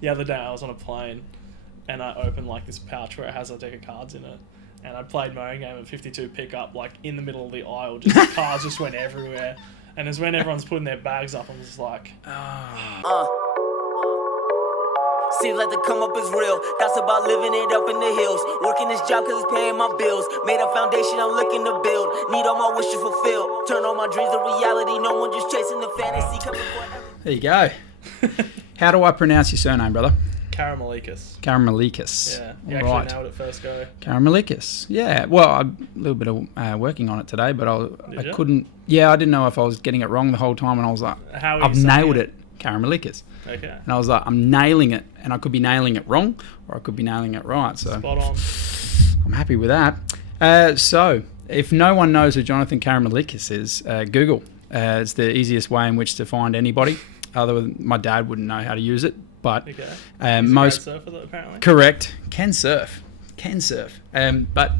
the other day I was on a plane and I opened like this pouch where it has a deck of cards in it. And I played my own game at 52 pickup, like in the middle of the aisle, just the cards just went everywhere. And it's when everyone's putting their bags up, I'm just like, Seems like the come up is real. That's about living it up in the hills. Working this job cause it's paying my bills. Made a foundation I'm looking to build. Need all my wishes fulfilled. Turn all my dreams to reality. No one just chasing the fantasy. Coming for everything. There you go. How do I pronounce your surname, brother? Karamalikis. Karamalikis. Yeah, you All actually nailed it first go. Karamalikis. Yeah. Well, a little bit of working on it today, but I you? couldn't. Yeah, I didn't know if I was getting it wrong the whole time, and I was like, How are you I've saying nailed it? Karamalikis. Okay. And I was like, I'm nailing it, and I could be nailing it wrong, or I could be nailing it right. So Spot on. I'm happy with that. So if no one knows who Jonathan Karamalikis is, Google. It's the easiest way in which to find anybody. Other than my dad wouldn't know how to use it, but Okay. He's most a great surfer, though, apparently. correct can surf. But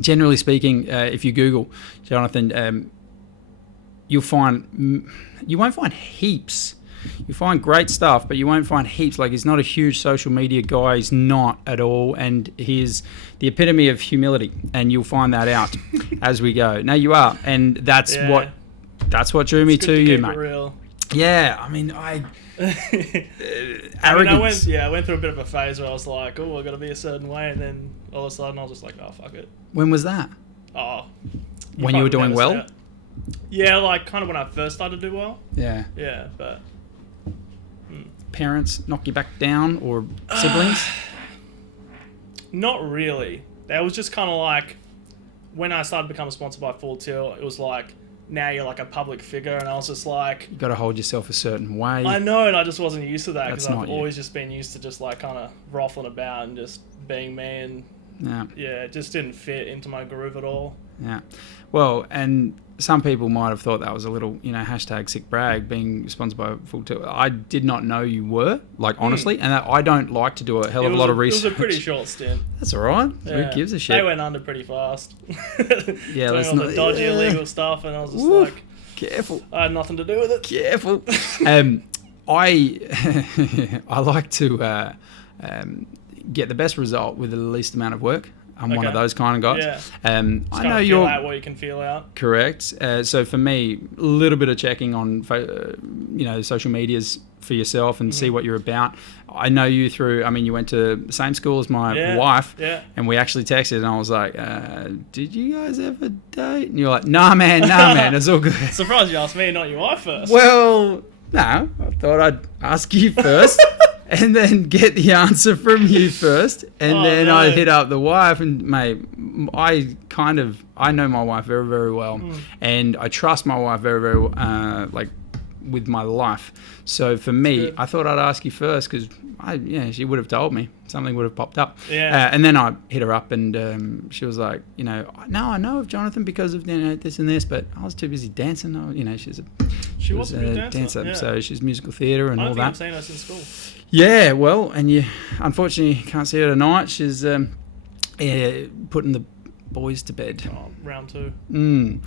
generally speaking, if you Google Jonathan, you won't find heaps. You find great stuff, but you won't find heaps. Like, he's not a huge social media guy. He's not at all, and he's the epitome of humility. And you'll find that out as we go. No, you are, and that's what drew me to you, mate. Real. Yeah, I mean, arrogance. I went through a bit of a phase where I was like, oh, I got to be a certain way, and then all of a sudden I was just like, oh, fuck it. When was that? Oh. When you were doing well? Out. Yeah, like kind of when I first started to do well. Yeah. Yeah, but Parents knock you back down, or siblings? not really. That was just kind of like when I started to become sponsored by Full Tilt, it was like, now you're like a public figure, and I was just like, You got to hold yourself a certain way. I know, and I just wasn't used to that because That's I've not you. always just been used to just like kind of ruffling about and just being me, and Yeah. it just didn't fit into my groove at all. Yeah. Well, and some people might have thought that was a little, hashtag sick brag, being sponsored by Full Tilt. I did not know you were, like, honestly, and I don't like to do a hell of a lot of research. It was a pretty short stint. That's all right. Yeah. Who gives a shit? They went under pretty fast. Yeah, doing let's all not- the dodgy yeah. illegal stuff, and I was just Woo. like, Careful. I had nothing to do with it. Careful. I like to get the best result with the least amount of work. I'm one of Okay. those kind of guys. Yeah. I Just know kinda feel you're out what you can feel out. correct. So for me, a little bit of checking on, social medias for yourself and see what you're about. I know you through. I mean, you went to the same school as my wife, and we actually texted, and I was like, "Did you guys ever date?" And you're like, "Nah, man, it's all good." Surprised you asked me, not your wife first. Well, no, I thought I'd ask you first. And then get the answer from you first, and then no. I hit up the wife, and mate, I know my wife very, very well, and I trust my wife very, very, with my life. So for me, I thought I'd ask you first because she would have told me, something would have popped up. Yeah. And then I hit her up, and she was like, no, I know of Jonathan because of this and this, but I was too busy dancing. She was a dancer, yeah. so she's musical theatre and I all don't that. think I've seen her since school. Yeah, well, and you unfortunately can't see her tonight. She's putting the boys to bed. Oh, round 2.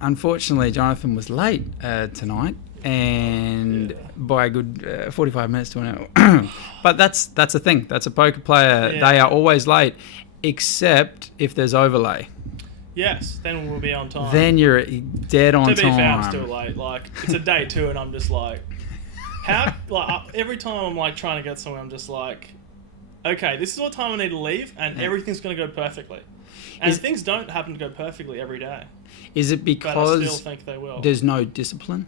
Unfortunately, Jonathan was late tonight, and by a good 45 minutes to an hour. But that's a thing. That's a poker player. Yeah. They are always late, except if there's overlay. Yes, then we'll be on time. Then you're dead on to time. be fair, I'm still late. Like, it's a day 2, and I'm just like, every time I'm like trying to get somewhere, I'm just like, okay, this is what time I need to leave, and everything's going to go perfectly. And things don't happen to go perfectly every day. Is it But I because still think they will. there's no discipline?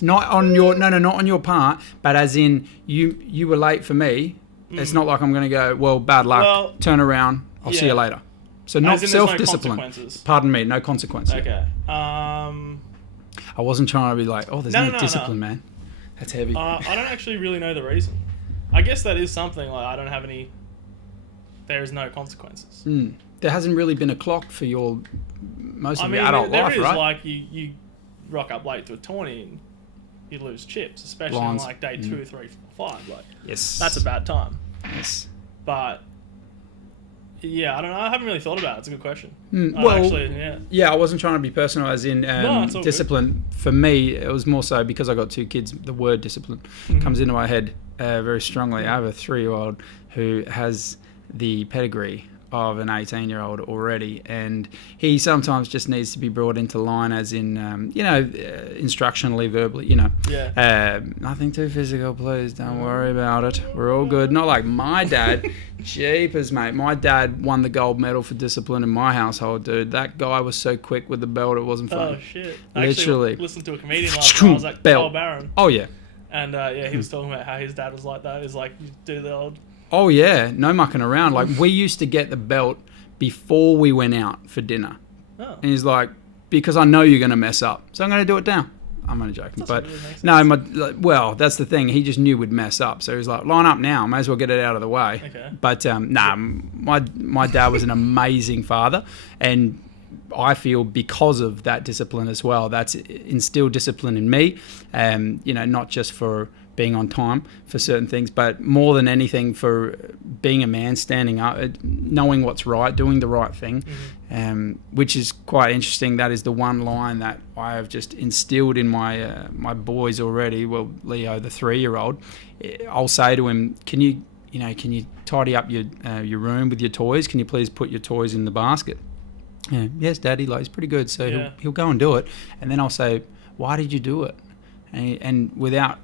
Not on your not on your part, but as in you were late for me. It's not like I'm going to go, well, bad luck. Well, turn around. I'll see you later. So not As in there's no self-discipline. consequences. Pardon me, no consequence. Okay. I wasn't trying to be like, oh, there's no discipline, man. That's heavy. I don't actually really know the reason. I guess that is something, like, I don't have any... There is no consequences. There hasn't really been a clock for your most of your adult there life, is, right? like, you rock up late to a tourney and you lose chips, especially Blinds. on, like, day 2, 3, 4, 5. Like, Yes. that's a bad time. Yes. But Yeah, I don't know. I haven't really thought about it. It's a good question. Well, Actually, yeah. Yeah, I wasn't trying to be personal as in it's all discipline. For me, it was more so because I got 2 kids, the word discipline comes into my head very strongly. I have a 3-year-old who has the pedigree of an 18-year-old already, and he sometimes just needs to be brought into line, as in instructionally, verbally, nothing too physical, please don't worry about it, we're all good. Not like my dad. Jeepers, mate, my dad won the gold medal for discipline in my household, dude. That guy was so quick with the belt, it wasn't funny. Oh shit. Literally. I actually listened to a comedian last night. I was like, Carl Barron. Oh yeah. And he was talking about how his dad was like that. He's like, you do the old... Oh yeah, no mucking around. Like, we used to get the belt before we went out for dinner. Oh. And he's like, because I know you're going to mess up, so I'm going to do it now. I'm only joking, but Really well, that's the thing. He just knew we'd mess up, so he was like, line up now. May as well get it out of the way. Okay. But my dad was an amazing father, and I feel because of that discipline as well, that's instilled discipline in me. Not just for being on time for certain things, but more than anything for being a man, standing up, knowing what's right, doing the right thing, which is quite interesting. That is the one line that I have just instilled in my boys already. Well, Leo, the 3-year-old, I'll say to him, can you tidy up your room with your toys? Can you please put your toys in the basket? Yes, Daddy. Like, he's pretty good, so he'll go and do it. And then I'll say, why did you do it? And without,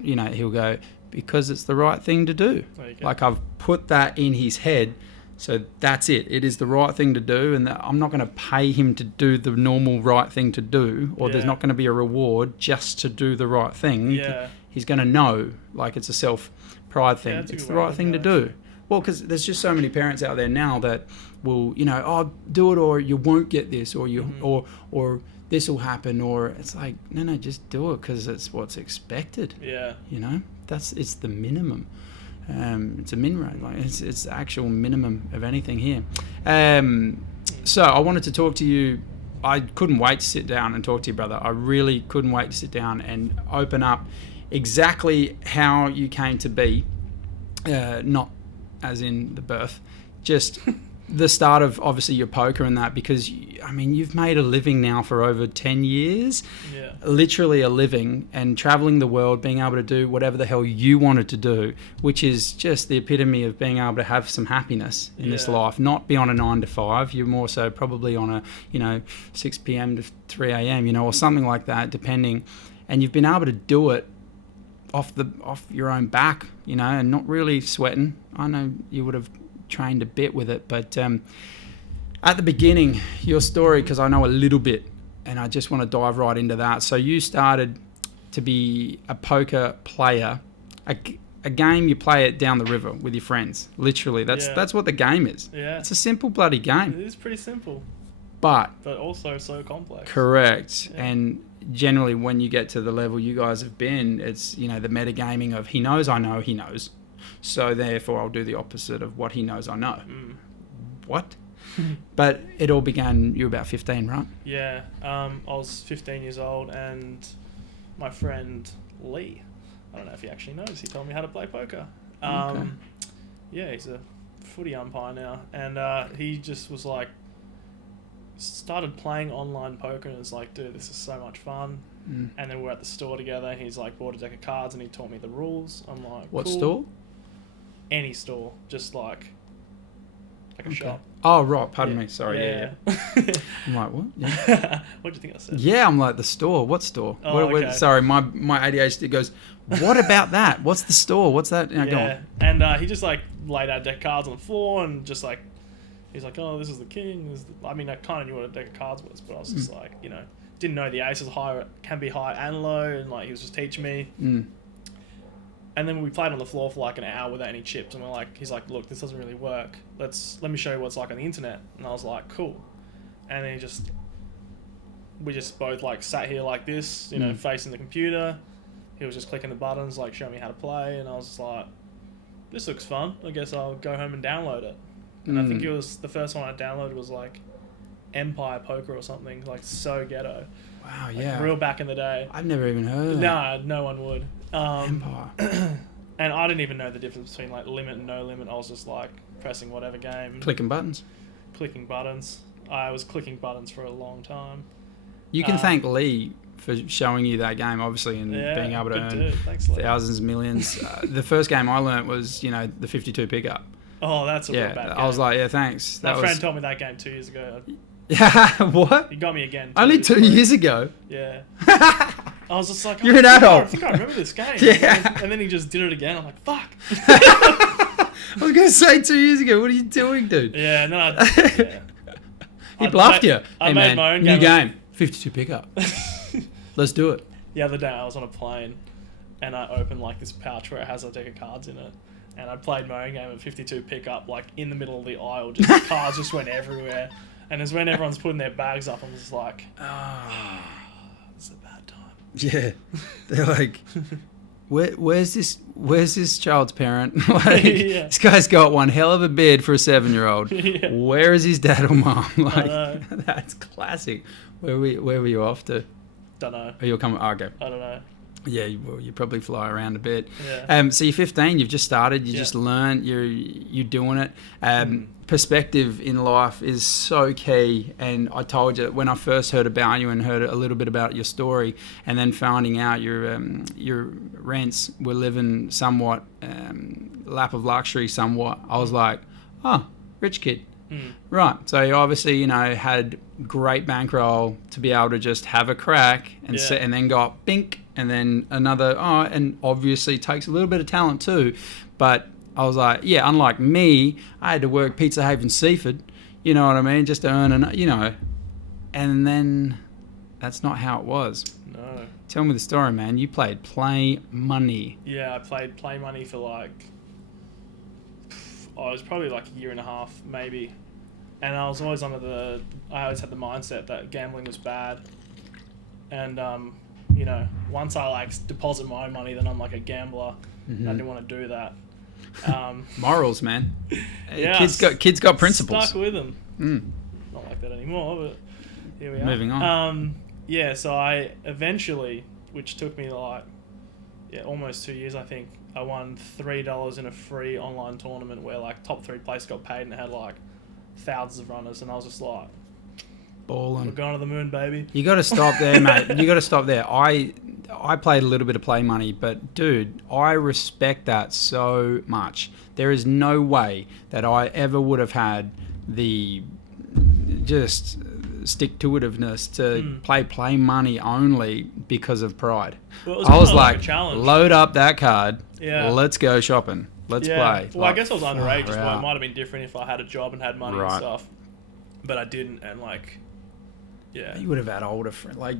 he'll go, because it's the right thing to do. Like, I've put that in his head, so that's it. It is the right thing to do, and I'm not going to pay him to do the normal right thing to do, or there's not going to be a reward just to do the right thing. Yeah. He's going to know, like, it's a self-pride thing. It's the right thing to do. Well, because there's just so many parents out there now that will, do it, or you won't get this, or or this will happen, or it's like, no, just do it because it's what's expected. Yeah. It's the minimum. It's a min rate, like it's the actual minimum of anything here. So I wanted to talk to you. I couldn't wait to sit down and talk to you, brother. I really couldn't wait to sit down and open up exactly how you came to be, not as in the birth, just the start of obviously your poker and that, because you've made a living now for over 10 years, literally a living, and traveling the world, being able to do whatever the hell you wanted to do, which is just the epitome of being able to have some happiness in this life, not be on a 9 to 5. You're more so probably on a 6 p.m. to 3 a.m. or something like that, depending, and you've been able to do it off your own back, and not really sweating. I know you would have trained a bit with it, but at the beginning, your story, because I know a little bit, and I just want to dive right into that. So you started to be a poker player, a game you play it down the river with your friends. Literally, that's what the game is. Yeah. It's a simple bloody game. It is pretty simple, but also so complex. Correct. Yeah. And generally, when you get to the level you guys have been, it's the metagaming of he knows I know he knows, so therefore I'll do the opposite of what he knows I know. What? But it all began, you were about 15, right? Yeah, I was 15 years old, and my friend Lee, I don't know if he actually knows, he told me how to play poker. Okay. Yeah, he's a footy umpire now, and he just was like, started playing online poker, and it's like, dude, this is so much fun. And then we were at the store together, he's like bought a deck of cards and he taught me the rules. I'm like, what cool. Store? Any store, just like a shop. Oh, right, pardon me, sorry. Yeah. I'm like, what? Yeah. What do you think I said? Yeah, I'm like, the store, what store? Oh, okay. Sorry, my ADHD goes, what about that? What's the store? What's that? Go on. And he just like laid out a deck of cards on the floor, and just like, he's like, oh, this is the king. I kind of knew what a deck of cards was, but I was just like, didn't know the aces can be high and low, and like he was just teaching me. And then we played on the floor for like an hour without any chips, and he's like, look, this doesn't really work. Let me show you what it's like on the internet. And I was like, cool. And then we just both like sat here like this, facing the computer. He was just clicking the buttons, like showing me how to play, and I was just like, this looks fun. I guess I'll go home and download it. And I think it was the first one I downloaded was like Empire Poker or something, like so ghetto. Wow, real back in the day. I've never even heard of that. No one would. Empire. And I didn't even know the difference between like limit and no limit. I was just like pressing whatever game, Clicking buttons. clicking buttons. I was clicking buttons for a long time. You can thank Lee for showing you that game, obviously, and being able to good earn dude. Thanks, Lee. thousands, millions. The first game I learnt was, the 52 pickup. Oh, that's a real bad game. I was like, yeah, thanks. My friend told me that game 2 years ago. Yeah, what? He got me again. Only 2 years ago? Yeah. I was just like, You're an adult. I think I remember this game. Yeah. And then he just did it again. I'm like, fuck. I was going to say 2 years ago. What are you doing, dude? Yeah, no. He bluffed you. I Hey, made man, my own new game. game. 52 pickup. Let's do it. The other day I was on a plane and I opened like this pouch where it has a deck of cards in it. And I played my own game at 52 pickup, like in the middle of the aisle. Just cards just went everywhere. And it's when everyone's putting their bags up, I'm just like, it's a bad time. Yeah. They're like, where's this child's parent? Like, Yeah. This guy's got one hell of a bid for a 7-year-old. Yeah. Where is his dad or mom? Like, know. that's classic. Where were you off to? Don't know. Oh, you're coming. Okay. I don't know. Yeah, you probably fly around a bit. Yeah. So you're 15. You've just started. You Yeah. just learned. You're doing it. Perspective in life is so key. And I told you when I first heard about you and heard a little bit about your story, and then finding out your rents were living somewhat lap of luxury. Somewhat, I was like, oh, rich kid. Right. So you obviously, had great bankroll to be able to just have a crack and and then got bink and then another. Oh, and obviously it takes a little bit of talent too. But I was like, yeah, unlike me, I had to work Pizza Haven Seaford, you know what I mean, just to earn and then that's not how it was. No. Tell me the story, man. You played Play Money. Yeah, I played Play Money for like, it was probably like a year and a half, maybe. And I was always I always had the mindset that gambling was bad. And, once I like deposit my own money, then I'm like a gambler. I didn't want to do that. Morals, man. Yeah, kids got principles. Stuck with them. Not like that anymore, but here we are. Moving on. So I eventually, which took me like, almost 2 years, I think, I won $3 in a free online tournament where like top 3 place got paid and it had like thousands of runners, and I was just like, we're Balling. going to the moon, baby. You got to stop there, mate. You got to stop there. I played a little bit of Play Money, but dude, I respect that so much. There is no way that I ever would have had the just stick-to-itiveness to play money only because of pride. Well, I was kinda like, a challenge. load up that card. Yeah. Let's go shopping. Let's play. Well, I guess I was underage as well. It out. might have been different if I had a job and had money and Right. stuff. But I didn't, and like, yeah. You would have had older friends. Like,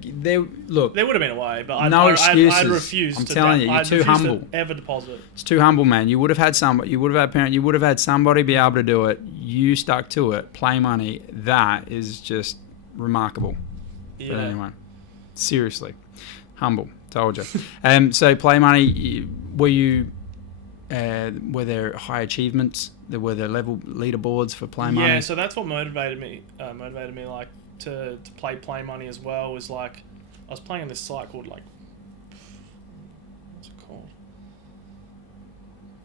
look, There would have been a way, but No I'd excuses. refused I'm to telling you, you're I'd too refused humble. to ever deposit. it's too humble, man. You would have had somebody. You would have had parent. You would have had somebody be able to do it. You stuck to it. Play Money. That is just remarkable. Yeah. But anyway, seriously, humble. Told you. So Play Money. Were there high achievements? Were there level leaderboards for Play Money? Yeah, so that's what motivated me. Like to play Money as well. Was like I was playing on this site called like, what's it called?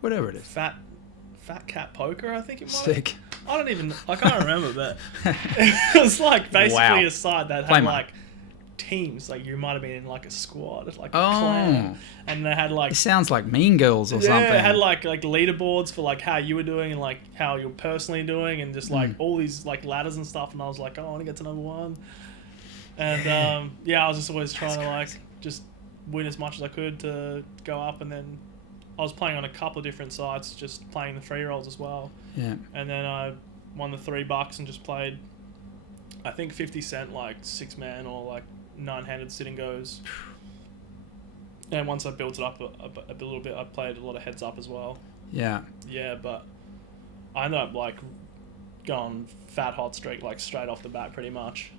Whatever it is. Fat Cat Poker, I think it might. Sick. I can't remember, but it was like basically Wow. a site that Play had Money. like teams. Like you might have been in like a squad, like a Oh. clan, and they had like It sounds like Mean Girls or something. it had like leaderboards for like how you were doing and like how you're personally doing, and just like all these like ladders and stuff. And I was like, oh, I want to get to number 1. And I was just always trying to like just win as much as I could to go up. And then I was playing on a couple of different sites, just playing the free rolls as well. Yeah. And then I won the $3 and just played, I think 50 cent like 6-man or like 9-handed sitting goes. And once I built it up a little bit, I played a lot of heads up as well. Yeah. Yeah, but I ended up like going fat hot streak like straight off the bat pretty much.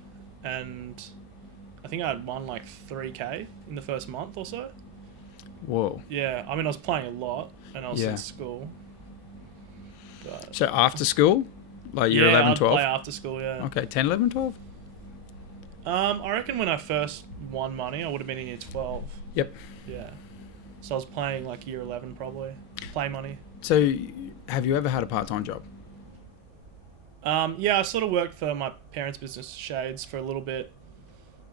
And I think I had won like 3K in the first month or so. Whoa. Yeah, I mean I was playing a lot and I was Yeah. in school. But So after school, like year 11, I'd 12? play after school, yeah. Okay, 10, 11, 12? I reckon when I first won money, I would have been in year 12. Yep. Yeah. So I was playing like year 11 probably. Play money. So, have you ever had a part-time job? Yeah, I sort of worked for my parents' business, Shades, for a little bit.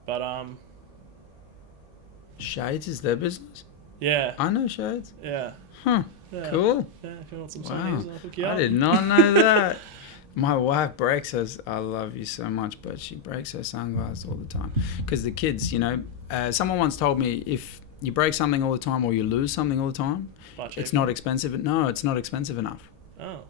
But, Shades is their business? yeah. I know Shades. Yeah. Huh. Yeah. Cool. Yeah, if you want some Wow. sunnies, I'll hook you up. I did not know that. My wife breaks her. I love you so much, but she breaks her sunglasses all the time. Because the kids, someone once told me if you break something all the time or you lose something all the time, it's not expensive. No, it's not expensive enough. Oh.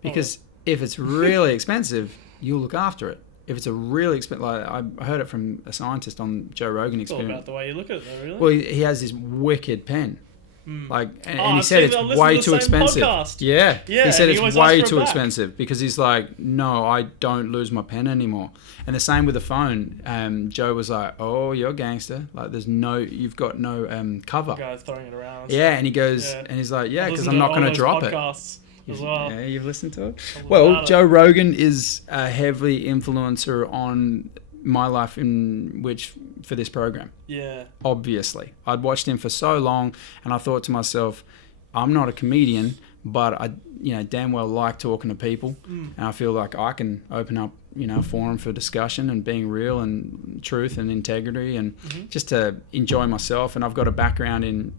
Because if it's really expensive, you'll look after it. If it's a really expensive, like I heard it from a scientist on Joe Rogan It's all Experience. about the way you look at it, though, really. Well, he has this wicked pen. Like, and he I've said seen- I've it's listened way to the too same expensive. podcast. Yeah. Yeah, He said and he it's always way asks for too it back. expensive because he's like, no, I don't lose my pen anymore. And the same with the phone. Joe was like, oh, you're a gangster. Like, you've got no cover. Guys throwing it around. Yeah, and he goes, Yeah. and he's like, yeah, I've because listened I'm not all going to those drop it. podcasts as well. Yeah, you've listened to it? All Well, about it. Joe Rogan is a heavily influencer on my life for this program. Yeah. Obviously. I'd watched him for so long and I thought to myself, I'm not a comedian, but I damn well like talking to people, and I feel like I can open up a forum for discussion and being real and truth and integrity and just to enjoy myself. And I've got a background in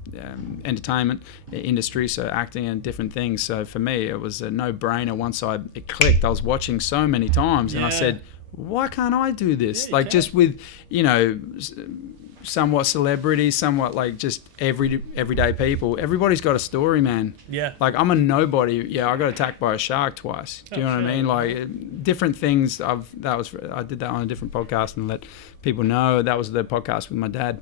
entertainment industry, so acting and different things. So for me it was a no-brainer. Once it clicked, I was watching so many times and I said, why can't I do this? Yeah, just with somewhat celebrities, somewhat like just everyday people. Everybody's got a story, man. Yeah. Like, I'm a nobody. Yeah, I got attacked by a shark twice. Do you know what I mean? Like, different things. I did that on a different podcast and let people know. That was the podcast with my dad,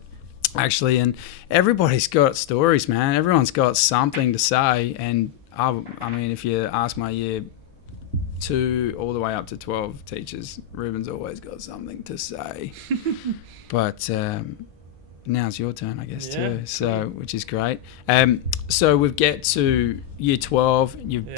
actually. And everybody's got stories, man. Everyone's got something to say. And I mean, if you ask my year 2 all the way up to 12 teachers, Ruben's always got something to say. But now it's your turn, I guess, too. So, which is great. So we get to year 12. You've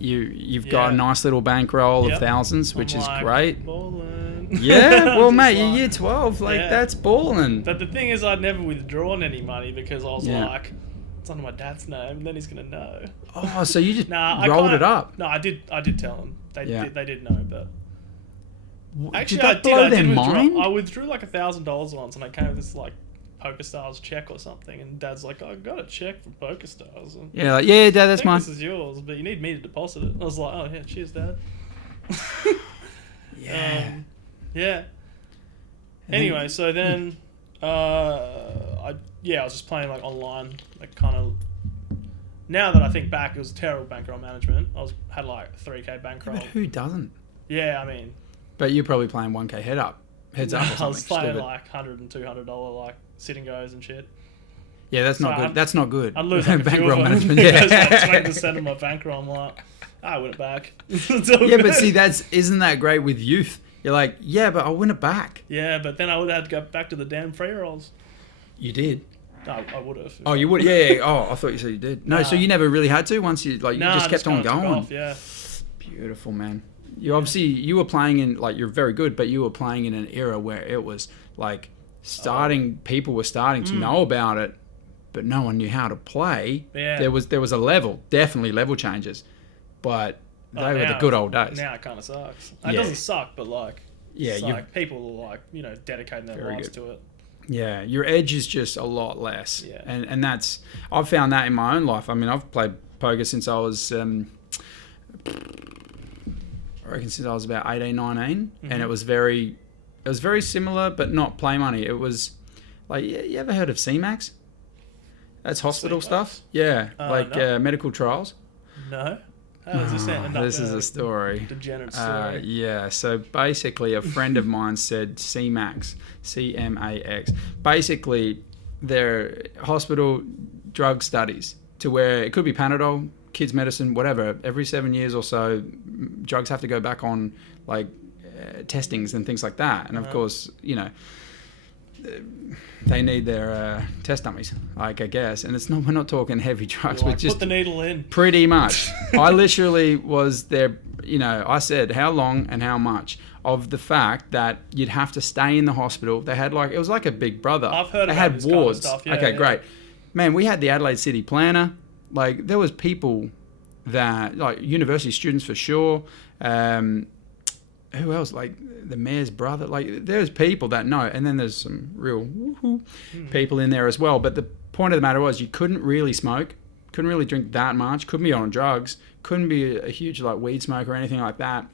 you've got a nice little bankroll of thousands, which is great. Balling. Yeah, well, mate, you're year 12. That's balling. But the thing is, I'd never withdrawn any money because I was like, it's under my dad's name, then he's gonna know. Oh, so you just I rolled it up? No, I did tell them. They did know, but. Actually, did that blow their mind? I withdrew like $1,000 once, and I came with this like PokerStars check or something, and Dad's like, "I got a check from PokerStars." And Yeah, Dad, that's mine. This is yours, but you need me to deposit it. I was like, "Oh yeah, cheers, Dad." Yeah. Anyway, so then, I was just playing like online, like kind of. Now that I think back, it was terrible bankroll management. Had like 3K bankroll. But who doesn't? Yeah, I mean. But you're probably playing 1K heads up or something. I was playing stupid. like $100 and $200 like sitting goes and shit. Yeah, that's not good. That's not good. I'd lose like a few bankroll of them. management. Because Yeah. like 20% of my bankroll, I'm like, I win it back. Yeah, but see, isn't that great with youth? You're like, yeah, but I'll win it back. Yeah, but then I would have had to go back to the damn free rolls. You did. No, I would have. Oh, you would? Yeah. Oh, I thought you said you did. No, so you never really had to once you just kept on going. Off, yeah. Beautiful, man. You were playing in, like, you're very good, but you were playing in an era where it was like people were starting to know about it, but no one knew how to play. Yeah. There was a definitely level changes, but they were the good old days. Now it kind of sucks. It doesn't suck, but like, it's like people are like, dedicating their lives to it. Yeah, your edge is just a lot less. Yeah. And that's, I've found that in my own life. I mean, I've played poker since I was, I reckon since I was about 18, 19. And it was very similar, but not play money. It was like, you ever heard of CMAX? That's hospital stuff. Yeah, no. medical trials. No? How does this end up? This is a story. Degenerate story. Yeah, so basically a friend of mine said CMAX, CMAX. Basically, they're hospital drug studies to where it could be Panadol, kids medicine, whatever. Every 7 years or so, drugs have to go back on like testings and things like that. And of course, they need their test dummies, like, I guess. And we're not talking heavy drugs, Like, but just put the needle in. pretty much. I literally was there, I said how long and how much of the fact that you'd have to stay in the hospital. They had it was like a big brother. I've heard they about had this wards. kind of stuff. Yeah, okay, yeah. great. man, we had the Adelaide City Planner. Like, there was people that, like, university students for sure. Who else? Like, the mayor's brother. Like, there's people that know. And then there's some real woohoo people in there as well. But the point of the matter was, you couldn't really smoke. Couldn't really drink that much. Couldn't be on drugs. Couldn't be a huge, like, weed smoker or anything like that.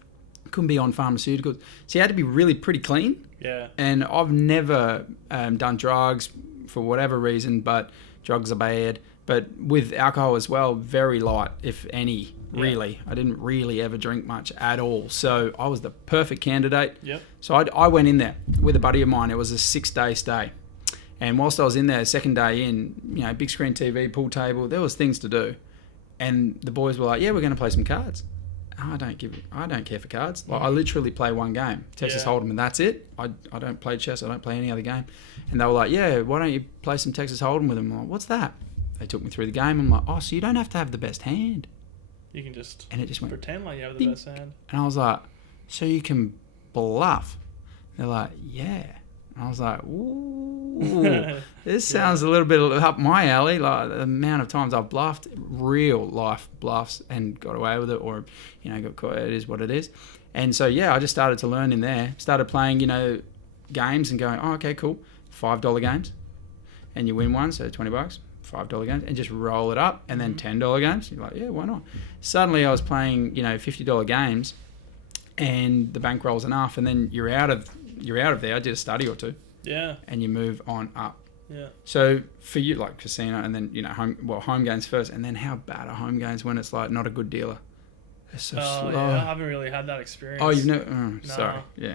Couldn't be on pharmaceuticals. So you had to be really pretty clean. Yeah. And I've never done drugs for whatever reason, but drugs are bad. But with alcohol as well, very light, if any, really. I didn't really ever drink much at all. So I was the perfect candidate. Yep. So I went in there with a buddy of mine. It was a 6-day stay. And whilst I was in there, second day in, big screen TV, pool table, there was things to do. And the boys were like, yeah, we're going to play some cards. I don't care for cards. Like, I literally play one game, Texas Hold'em, and that's it. I don't play chess. I don't play any other game. And they were like, yeah, why don't you play some Texas Hold'em with them? I'm like, what's that? They took me through the game. I'm like, oh, so you don't have to have the best hand. You can just, and it just went, pretend like you have the best hand. And I was like, so you can bluff? They're like, yeah. And I was like, ooh, this sounds a little bit up my alley. Like, the amount of times I've bluffed, real life bluffs, and got away with it, or, got caught. It is what it is. And so, I just started to learn in there. Started playing, games and going, oh, okay, cool. $5 games. And you win one, so $20. $5 games, and just roll it up. And then $10 games. You're like, yeah, why not? Suddenly I was playing, $50 games, and the bankroll's enough, and then you're out of there. I did a study or two. Yeah. And you move on up. Yeah. So for you, like casino, and then home games first, and then how bad are home games when it's like not a good dealer? They're so slow. Yeah, I haven't really had that experience. Oh, you've never? No. Sorry. Yeah.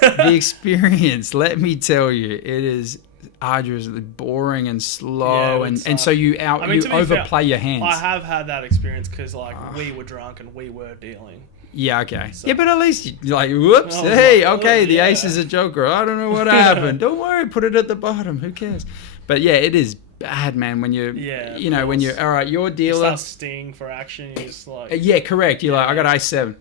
The experience, let me tell you, it is arduously boring and slow, and so you overplay your hands. I have had that experience because we were drunk and we were dealing. Yeah, okay. So. Yeah, but at least you're like, whoops, the ace is a joker. I don't know what happened. Don't worry, put it at the bottom. Who cares? But yeah, it is bad, man, when you're, when you're, all right, you're a dealer. You start sting for action, you're just like... Yeah, correct. You're like, I got ace 7.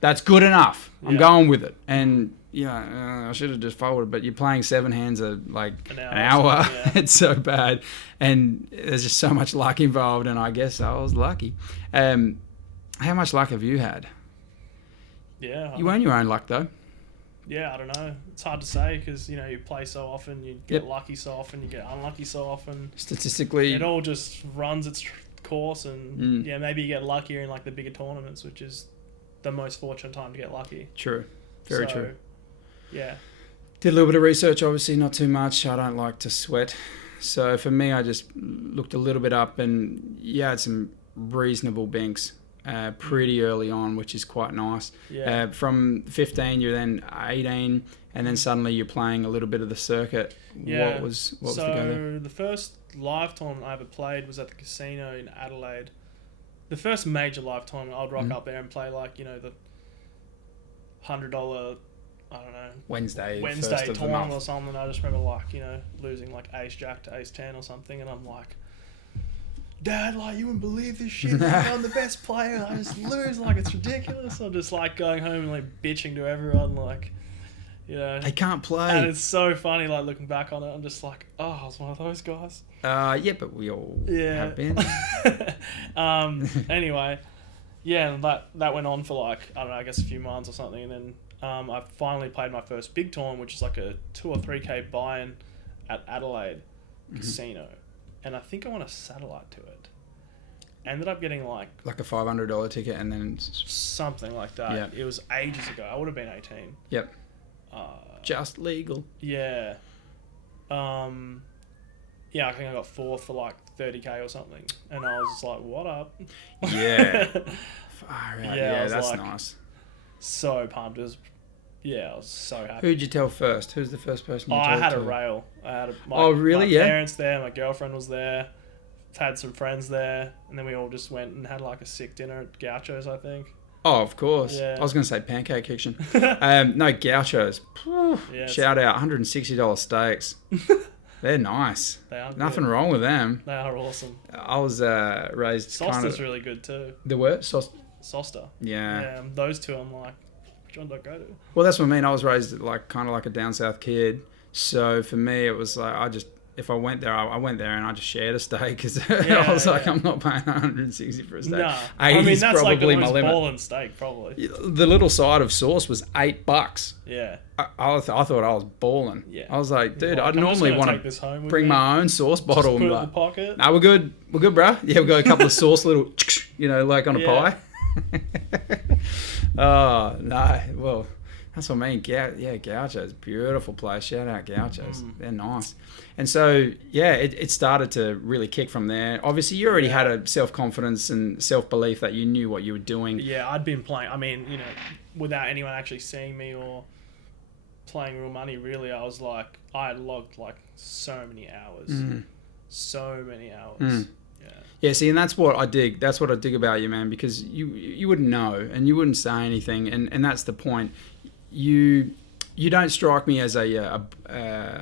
That's good enough. I'm going with it. And, I should have just folded, but you're playing 7 hands at like an hour. It's so bad. And there's just so much luck involved, and I guess I was lucky. How much luck have you had? Yeah. You own your own luck, though. Yeah, I don't know. It's hard to say because, you play so often, you get lucky so often, you get unlucky so often. Statistically... It all just runs its course, and, maybe you get luckier in, like, the bigger tournaments, which is the most fortunate time to get lucky. True. Very true. Yeah. Did a little bit of research, obviously, not too much. I don't like to sweat. So, for me, I just looked a little bit up, and, had some reasonable banks. Pretty early on, which is quite nice. Yeah. From 15, you're then 18, and then suddenly you're playing a little bit of the circuit. Yeah. What was the go there? So the first live tournament I ever played was at the casino in Adelaide. The first major live tournament, I'd rock up there and play like, the $100, I don't know, Wednesday tournament or something. I just remember losing like ace jack to ace 10 or something, and I'm like, Dad, like, you wouldn't believe this shit. I'm the best player. I just lose. Like, it's ridiculous. I'm just like going home and like bitching to everyone, like, they can't play. And it's so funny, like, looking back on it. I'm just like, oh, I was one of those guys. Yeah, but we all have been. Anyway, and that went on for like, I don't know, I guess a few months or something, and then I finally played my first big tournament, which is like a 2 or 3K buy-in at Adelaide Casino. And I think I won a satellite to it. Ended up getting like a $500 ticket, and then something like that. Yeah. It was ages ago. I would have been 18. Yep. Just legal. Yeah. I think I got 4th for like 30K or something, and I was just like, "What up?" Yeah. Far out. Yeah, that's like, nice. So pumped. I was so happy. Who'd you tell first? Who's the first person you told? I had a rail. I had my parents there, my girlfriend was there, had some friends there, and then we all just went and had like a sick dinner at Gaucho's, I think. Oh, of course. Yeah. I was going to say Pancake Kitchen. No, Gaucho's. Shout out, $160 steaks. They're nice. They are Nothing good. wrong with them. They are awesome. I was raised Sosta's really good too. The what? Sosta. Yeah. Those two I'm like, which one do I go to? Well, that's what I mean. I was raised kind of like a down south kid. So for me, it was like if I went there, I went there and I just shared a steak because I was like, I'm not paying 160 for a steak. No, 80 I mean is that's like the probably most my limit. ballin' steak, probably. The little side of sauce was $8. Yeah. I thought I was balling. Yeah. I was like, dude, Like, I'd normally want to bring my own sauce bottle. Just put it in the Like, pocket. no, we're good. We're good, bro. Yeah, we've got a couple of sauce little, like on a Yeah. pie. Oh, no. Well, that's what I mean. Gaucho's beautiful place. Shout out Gaucho's. They're nice. And so, yeah, it started to really kick from there. Obviously, you already had a self-confidence and self-belief that you knew what you were doing. Yeah, I'd been playing. I mean, without anyone actually seeing me or playing real money, really, I was like, I had logged like so many hours. So many hours. Yeah, see, and that's what I dig. That's what I dig about you, man, because you wouldn't know and you wouldn't say anything, and that's the point. You don't strike me as a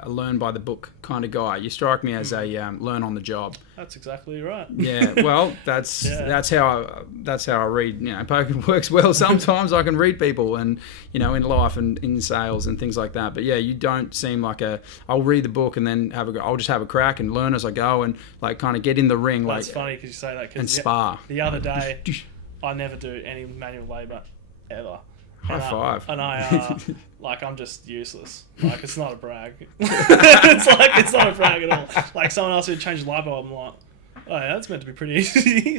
learn by the book kind of guy. You strike me as a learn on the job. That's exactly right. Yeah, well, that's how I read. Poker works well. Sometimes I can read people, and in life and in sales and things like that. But yeah, you don't seem like I'll read the book and then I'll just have a crack and learn as I go and like kind of get in the ring. Well, it's funny because you say that. And spar. The other day, I never do any manual labour ever. High five. And I I'm just useless. Like, it's not a brag. It's not a brag at all. Like, someone else who changed the light bulb, I'm like, oh yeah, that's meant to be pretty easy.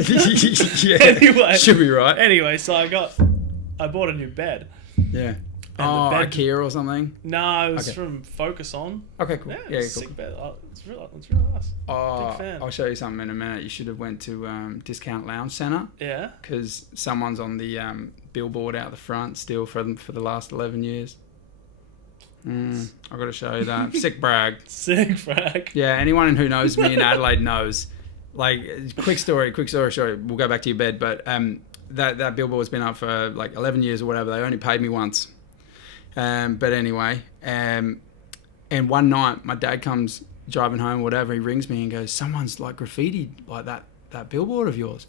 Yeah. Anyway, should be right. Anyway, so I bought a new bed. Yeah. And the bed, IKEA or something? No, it was from Focus On. Okay, cool. Yeah, Cool. sick bed. It's really nice. Big fan. I'll show you something in a minute. You should have went to Discount Lounge Centre. Yeah. Because someone's on the billboard out the front still for the last 11 years. I've got to show you that. Sick brag. Sick brag. Yeah, anyone who knows me in Adelaide knows. Like, quick story short. We'll go back to your bed, but that billboard's been up for like 11 years or whatever. They only paid me once. But anyway, and one night my dad comes driving home, whatever, he rings me and goes, someone's like graffitied like that billboard of yours.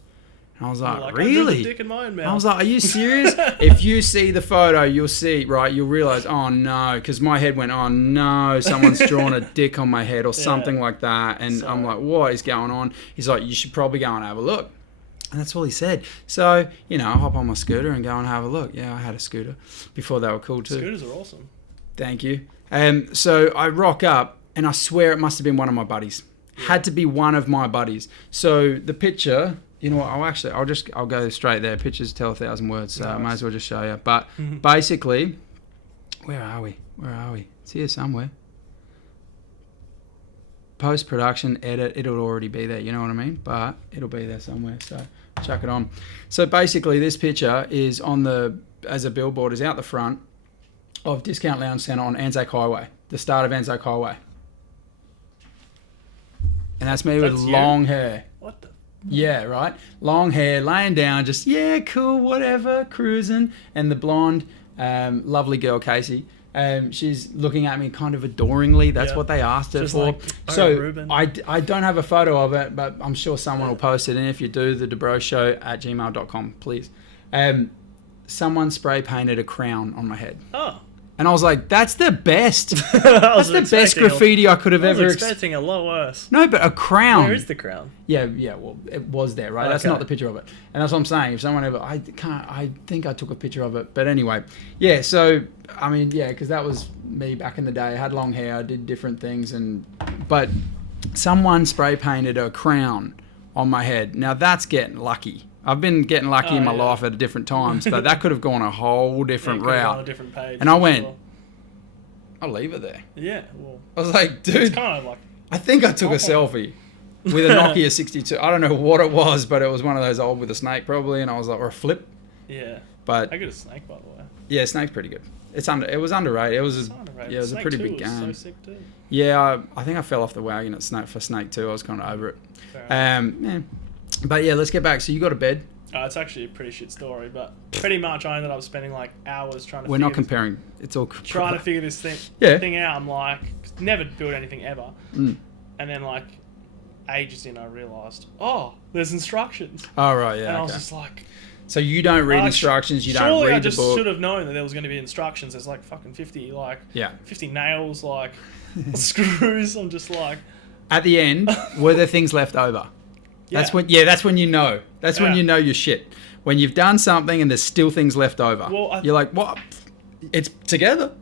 And I was like, really? Dick in my own mouth. I was like, are you serious? If you see the photo, you'll realize, oh no, because my head went, oh no, someone's drawn a dick on my head or something like that. And I'm like, what is going on? He's like, you should probably go and have a look. And that's all he said. So, I hop on my scooter and go and have a look. Yeah, I had a scooter before they were cool too. Scooters are awesome. Thank you. So I rock up and I swear it must have been one of my buddies. Yeah. Had to be one of my buddies. So the picture, you know what, I'll go straight there. Pictures tell 1,000 words, so I might as well just show you. But basically, where are we? It's here somewhere. Post-production, edit, it'll already be there, you know what I mean? But it'll be there somewhere, so chuck it on. So basically, this picture is as a billboard, is out the front of Discount Lounge Centre on Anzac Highway, the start of Anzac Highway. And that's me with long hair. What the? Yeah, right? Long hair, laying down, just, yeah, cool, whatever, cruising. And the blonde, lovely girl, Casey, she's looking at me kind of adoringly. That's what they asked her for. Like, so I don't have a photo of it, but I'm sure someone will post it. And if you do, theDabrowShow at gmail.com, please. Someone spray painted a crown on my head. Oh. And I was like, that's the best. That's the best graffiti I could have ever... I was expecting a lot worse. No, but a crown. Where is the crown? Yeah, well, it was there, right? Okay. That's not the picture of it. And that's what I'm saying. If someone ever... I think I took a picture of it. But anyway, yeah, so, I mean, yeah, because that was me back in the day. I had long hair. I did different things. But someone spray painted a crown on my head. Now, that's getting lucky. I've been getting lucky in my life at different times, but that could have gone a whole different route. On a different page, and I went, I'll leave it there. Yeah, well, I was like, dude, it's kind of like, I think I took a selfie with a Nokia 62. I don't know what it was, but it was one of those old with a snake probably, and I was like, or a flip. Yeah. But I got a snake, by the way. Yeah, snake's pretty good. It was underrated. It was underrated. Yeah, it was Snake a pretty 2 big game. So sick too. Yeah, I think I fell off the wagon at Snake 2. I was kind of over it. Yeah. But yeah, let's get back. So you got a bed. It's actually a pretty shit story, but pretty much I ended up spending like hours trying to. We're not comparing. It's all trying to figure this thing out. I'm like, never built anything ever, and then like ages in, I realised, there's instructions. Oh right, yeah. And I was just like, so you don't read instructions. You don't read the book. Surely I just should have known that there was going to be instructions. There's like fucking 50 nails, like screws. I'm just like, At the end, were there things left over? That's when you know. That's when you know your shit. When you've done something and there's still things left over. Well, you're like, what? It's together.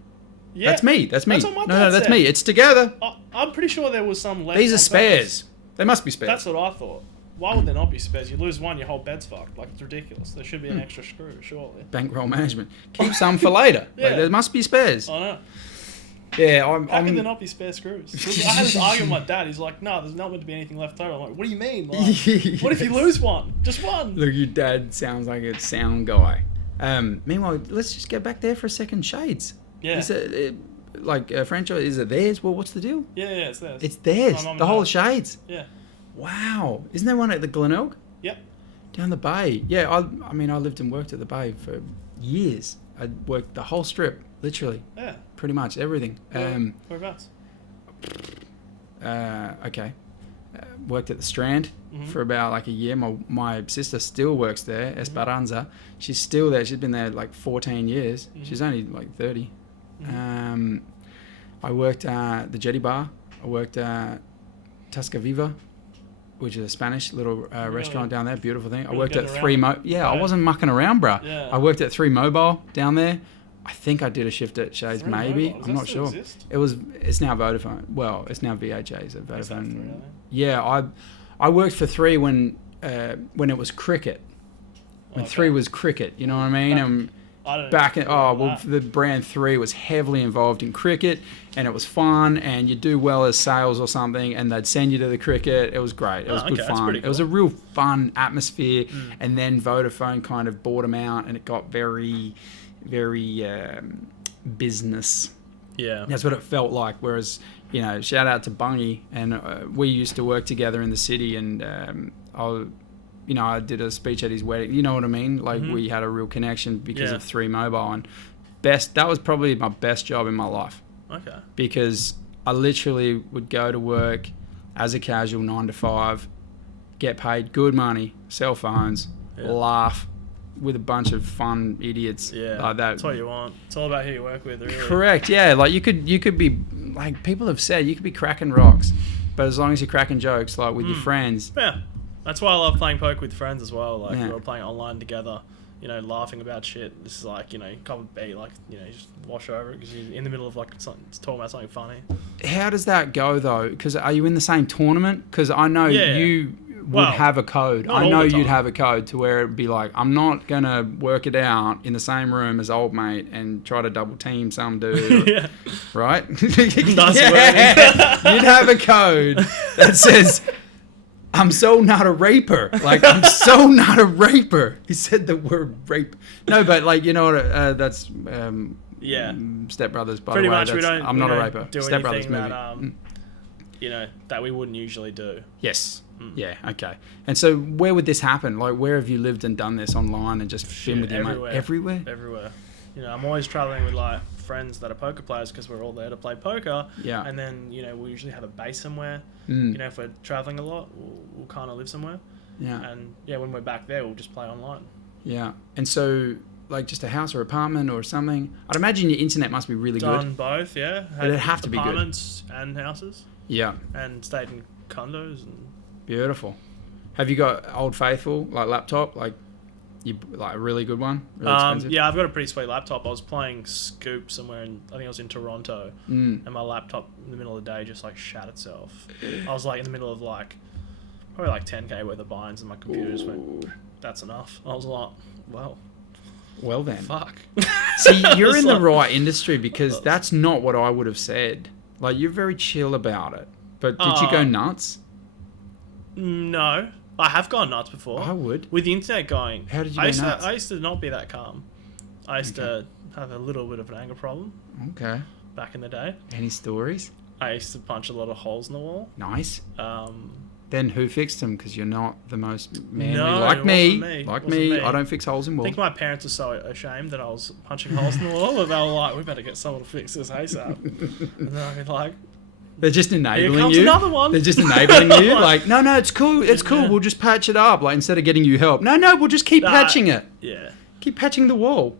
Yeah. That's me. That's me. That's what my No, dad that's said. me. It's together. I'm pretty sure there was some left. These are on spares. purpose. They must be spares. That's what I thought. Why would there not be spares? You lose one, your whole bed's fucked. Like, it's ridiculous. There should be an extra screw, surely. Bankroll management. Keep some for later. Yeah. Like, there must be spares. I know. Yeah, How can there not be spare screws? I had this argument with my dad. He's like, no, there's not meant to be anything left over. I'm like, what do you mean? Like, what if you lose one? Just one. Look, your dad sounds like a sound guy. Meanwhile, let's just go back there for a second. Shades. Yeah. Is it franchise? Is it theirs? Well, what's the deal? Yeah, it's theirs. It's theirs. My mum and The whole dad. Shades. Yeah. Wow. Isn't there one at the Glenelg? Yep. Down the bay. Yeah, I mean, I lived and worked at the bay for years. I worked the whole strip, literally. Yeah. Pretty much everything. Whereabouts? Okay. Worked at the Strand for about like a year. My sister still works there, Esperanza. She's still there. She's been there like 14 years. She's only like 30. I worked at the Jetty Bar. I worked at Tasca Viva, which is a Spanish little restaurant down there. Beautiful thing. Really I worked at getting Three around. I wasn't mucking around, bruh. Yeah. I worked at 3 Mobile down there. I think I did a shift at Shades, 3 maybe. Mobile? Does I'm that not still sure. exist? It's now Vodafone. Well, it's now VHA's at Is that Vodafone. 3, I think? Yeah, I worked for 3 when it was cricket. When Okay. 3 was cricket, you know what I mean? And I don't back in, know well, that. the brand 3 was heavily involved in cricket, and it was fun, and you do well as sales or something, and they'd send you to the cricket. It was great. It was good okay, that's fun. pretty It was cool. a real fun atmosphere, and then Vodafone kind of bought them out, and it got very, very business. Yeah. That's what it felt like. Whereas, shout out to Bungie, and we used to work together in the city, and I did a speech at his wedding. You know what I mean? Like we had a real connection because Yeah. of 3 Mobile, and that was probably my best job in my life, Okay. because I literally would go to work as a casual 9 to 5, get paid good money, cell phones, laugh with a bunch of fun idiots Yeah. like that. That's what you want. It's all about who you work with, really. Correct, yeah. Like you could be, like people have said, you could be cracking rocks, but as long as you're cracking jokes, like with your friends. Yeah. That's why I love playing poker with friends as well. Like, Yeah. we're all playing online together, laughing about shit. This is like, cup of beer, like, you just wash over it because you're in the middle of, like, talking about something funny. How does that go though? Because are you in the same tournament? Because I know Yeah. you would Well, have a code. not I all know the you'd time. have a code to where it'd be like, I'm not gonna work it out in the same room as old mate and try to double team some dude, Yeah. right? Nice You'd have a code that says, I'm so not a raper. Like, I'm so not a raper. He said the word rape. No, but like, you know what? That's Yeah. Step Brothers, by Pretty the way. much, we That's- don't. I'm we not a don't raper. Do Step Brothers anything movie. that that we wouldn't usually do. Yes. Yeah. Okay. And so, where would this happen? Like, where have you lived and done this online and just been with your mate? Everywhere. Everywhere. Everywhere. I'm always traveling with like friends that are poker players because we're all there to play poker. Yeah. And then we usually have a base somewhere. Mm. If we're traveling a lot, we'll kind of live somewhere. Yeah. And when we're back there, we'll just play online. Yeah. And so, like, just a house or apartment or something. I'd imagine your internet must be really Done good. both, yeah. But it'd have to be good. Apartments and houses, Yeah. and stayed in condos. And Beautiful. Have you got Old Faithful, like laptop, like a really good one? Really expensive? yeah, I've got a pretty sweet laptop. I was playing Scoop somewhere, I think I was in Toronto, and my laptop in the middle of the day just like shat itself. I was like in the middle of like probably like 10k worth of binds, and my computer just went, "That's enough." I was like, Well then. fuck. See, you're It's in the like- right industry because that's not what I would have said. Like, you're very chill about it. But did you go nuts? No, I have gone nuts before. I would. With the internet going. How did you I go used nuts? I used to not be that calm. I used to have a little bit of an anger problem Okay. back in the day. Any stories? I used to punch a lot of holes in the wall. Nice. Um, Then who fixed them? Because you're not the most manly. No, like it me. wasn't me. Like It wasn't me. me. I don't fix holes in I walls. think my parents were so ashamed that I was punching holes in the wall that they were like, "We better get someone to fix this ASAP." And then I'd be like, They're just enabling comes you. another one. They're just enabling you. Like, no, it's cool. It's cool. Yeah. We'll just patch it up. Like, instead of getting you help. No, we'll just keep Nah. patching it. "Yeah." Keep patching the wall.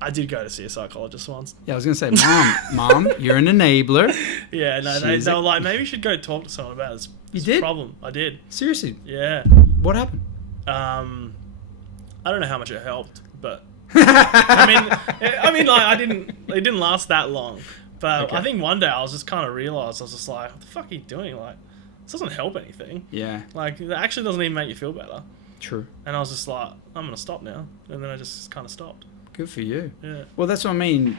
I did go to see a psychologist once. Yeah, I was going to say, Mom, you're an enabler. Yeah, no, they were like, maybe you should go talk to someone about this problem. I did. Seriously? Yeah. What happened? I don't know how much it helped, but I mean, like it didn't last that long. But Okay. I think one day I was just kind of realized, I was just like, what the fuck are you doing? Like, this doesn't help anything. Yeah, Like, it actually doesn't even make you feel better. true. And I was just like, I'm going to stop now. And then I just kind of stopped. Good for you. Yeah. Well, that's what I mean.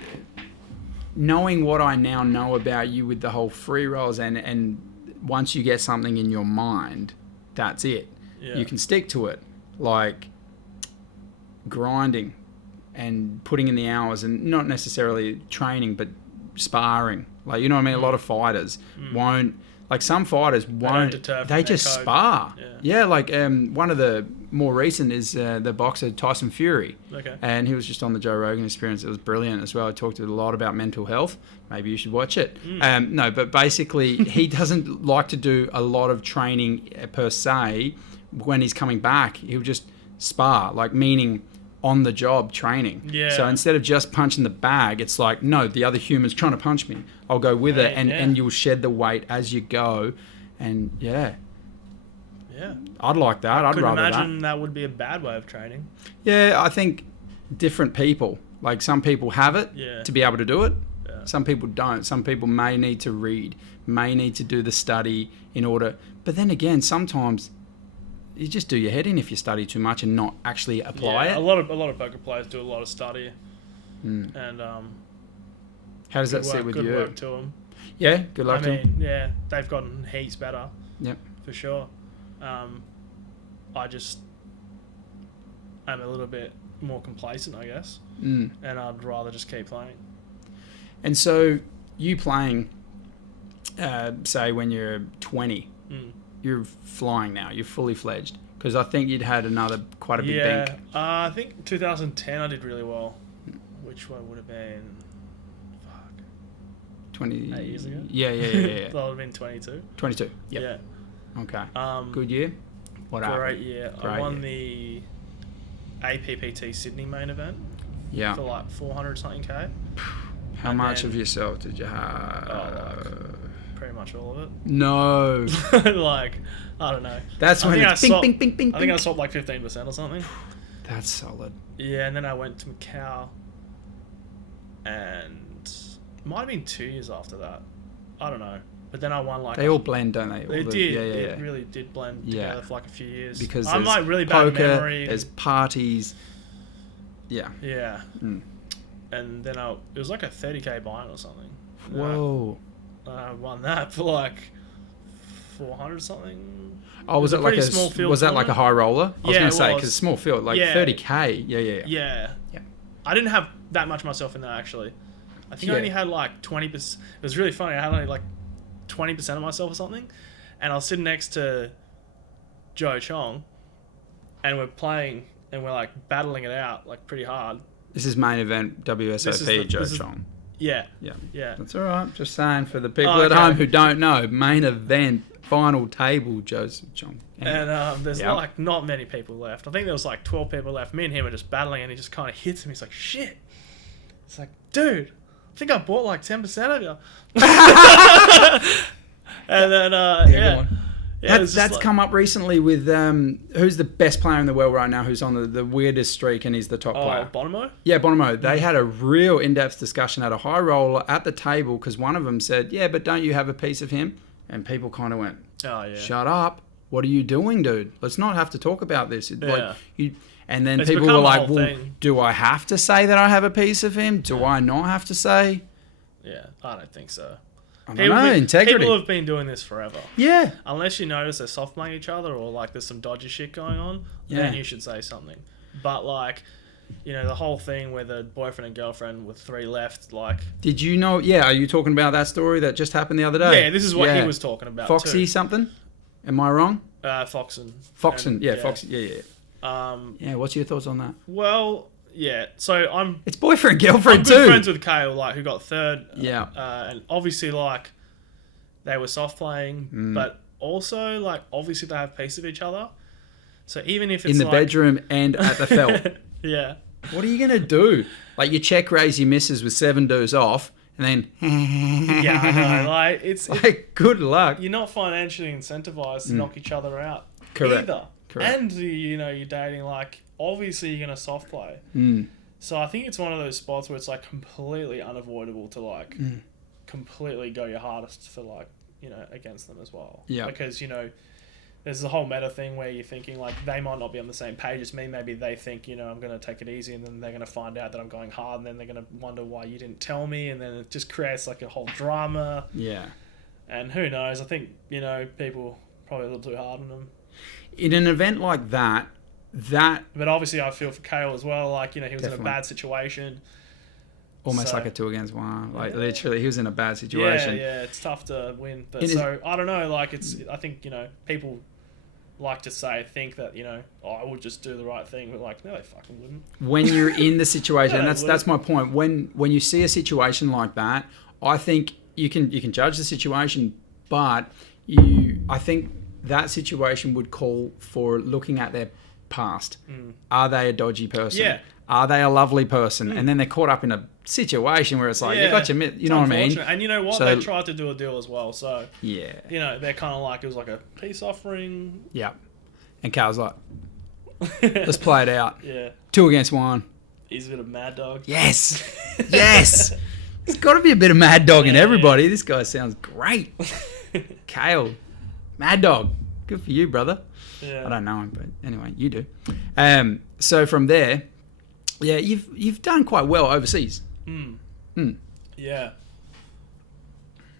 Knowing what I now know about you with the whole free rolls, and once you get something in your mind, that's it. Yeah. You can stick to it. Like grinding and putting in the hours, and not necessarily training, but sparring. Like, you know what I mean? A lot of fighters won't, like some fighters won't, deter from they their just code. spar. Yeah. Like one of the more recent is the boxer Tyson Fury. Okay. And he was just on the Joe Rogan Experience. It was brilliant as well. I talked a lot about mental health. Maybe you should watch it. No, but basically he doesn't like to do a lot of training per se. When he's coming back, he'll just spar, like meaning on the job training. Yeah. So instead of just punching the bag, it's like, no, the other human's trying to punch me. I'll go with it, and you'll shed the weight as you go. And yeah, I'd like that. I'd Could rather imagine that would be a bad way of training. Yeah, I think different people. Like some people have it Yeah. to be able to do it. Yeah. Some people don't. Some people may need to read, may need to do the study in order. But then again, sometimes you just do your head in if you study too much and not actually apply Yeah, it. a lot of poker players do a lot of study, and How does that sit with good you? work to them. Yeah, good luck I to mean, them. yeah, they've gotten heaps better. Yep. For sure. I just am a little bit more complacent, I guess, and I'd rather just keep playing. And so you playing, say when you're 20, you're flying now. You're fully fledged. Because I think you'd had quite a big bank. I think 2010 I did really well. Which one would have been? 20 8 years ago? Yeah. That would have been 22. 22. Yep. Yeah. Okay. Good year. What Great happened? year. I Great won the APPT Sydney main event Yeah. for like 400 something K. How and much then- of yourself did you have? Pretty much all of No. it. Like, I don't know. That's when it's bing, swapped- bing, bing, bing, I think I bing. swapped like 15% or something. That's solid. Yeah, and then I went to Macau, and it might have been 2 years after that. I don't know. But then I won like... They all blend, don't they? It did. Yeah. It really did blend Yeah. together for like a few years. Because I'm there's like really bad poker, memory. there's parties. Yeah. Yeah. Mm. And then it was like a 30K buy-in or something. And then Whoa. I won that for like 400 something. Oh, was It it was a like pretty small field was that like a tournament. high roller? I was Yeah, going it to say, was. because small field, like Yeah. 30K. Yeah. Yeah. Yeah. I didn't have that much myself in there actually. I think Yeah. I only had like 20%. It was really funny. I had only like 20% of myself or something. And I was sitting next to Joe Chong, and we're playing and we're like battling it out like pretty hard. This is main event WSOP Joe Chong. Yeah. Yeah. Yeah. That's all right. Just saying for the people Oh, at okay. home who don't know, main event, final table, Joseph Chong. And there's Yep. like not many people left. I think there was like 12 people left. Me and him are just battling, and he just kind of hits me. He's like, "Shit!" It's like, "Dude, I think I bought like 10% of you." And then go on. yeah, it was just That's like- come up recently with who's the best player in the world right now, who's on the weirdest streak and he's the top player. Bonomo. Yeah, Bonomo. They had a real in-depth discussion at a high roller at the table because one of them said, "Yeah, but don't you have a piece of him?" And people kind of went, Oh yeah. "Shut up! What are you doing, dude? Let's not have to talk about this." Yeah. Like you, and then It's people become were a like, whole "Well, thing. do I have to say that I have a piece of him? Do I not have to say?" Yeah, I don't think so. I don't know. Integrity. People have been doing this forever. Yeah. Unless you notice they're soft playing each other or like there's some dodgy shit going on, Yeah. then you should say something. But like, you know, the whole thing where the boyfriend and girlfriend with 3 left, like... Did you know? Yeah. Are you talking about that story that just happened the other day? Yeah, this is what Yeah. he was talking about Foxy too. something? Am I wrong? Foxen. Foxen. And, Yeah, Foxy. Yeah. Yeah. What's your thoughts on that? Well, yeah. So I'm It's boyfriend I'm girlfriend good too. friends with Kale, like who got 3rd. Yeah. And obviously, like they were soft playing, Mm. but also like obviously they have a piece of each other. So even if it's In the like, bedroom and at the felt. yeah. What are you going to do? Like, you check raise your misses with 7 deuce off, and then... Yeah, I know. Like, it's good luck. you're not financially incentivized to knock each other out. Correct. Either. Correct. And, you're dating, like, obviously you're going to soft play. So I think it's one of those spots where it's, like, completely unavoidable to, like, completely go your hardest for, like, against them as well. Yeah. Because, there's the whole meta thing where you're thinking, like, they might not be on the same page as me. Maybe they think, I'm going to take it easy, and then they're going to find out that I'm going hard, and then they're going to wonder why you didn't tell me, and then it just creates, like, a whole drama. Yeah. And who knows? I think, people probably a little too hard on them. In an event like that... But obviously I feel for Kale as well. Like, he was Definitely. in a bad situation. Almost like a 2 against 1. Like, literally, he was in a bad situation. Yeah, it's tough to win. But I don't know. Like, I think, people like to think that, I would just do the right thing. But, like, no, they fucking wouldn't. When you're in the situation, No, and that's my point. When you see a situation like that, I think you can judge the situation, but I think that situation would call for looking at their past. Are they a dodgy person? Yeah. Are they a lovely person? And then they're caught up in a situation where it's like, you got your, you know what I mean? And you know what? So, they tried to do a deal as well. So, yeah. They're kind of like, it was like a peace offering. Yeah. And Carl's like, let's play it out. Yeah. 2 against 1. He's a bit of mad dog. Yes. Yes. There's got to be a bit of mad dog in everybody. This guy sounds great. Kale. Mad dog. Good for you, brother. Yeah. I don't know him, but anyway, you do. So from there, yeah, you've done quite well overseas. Yeah.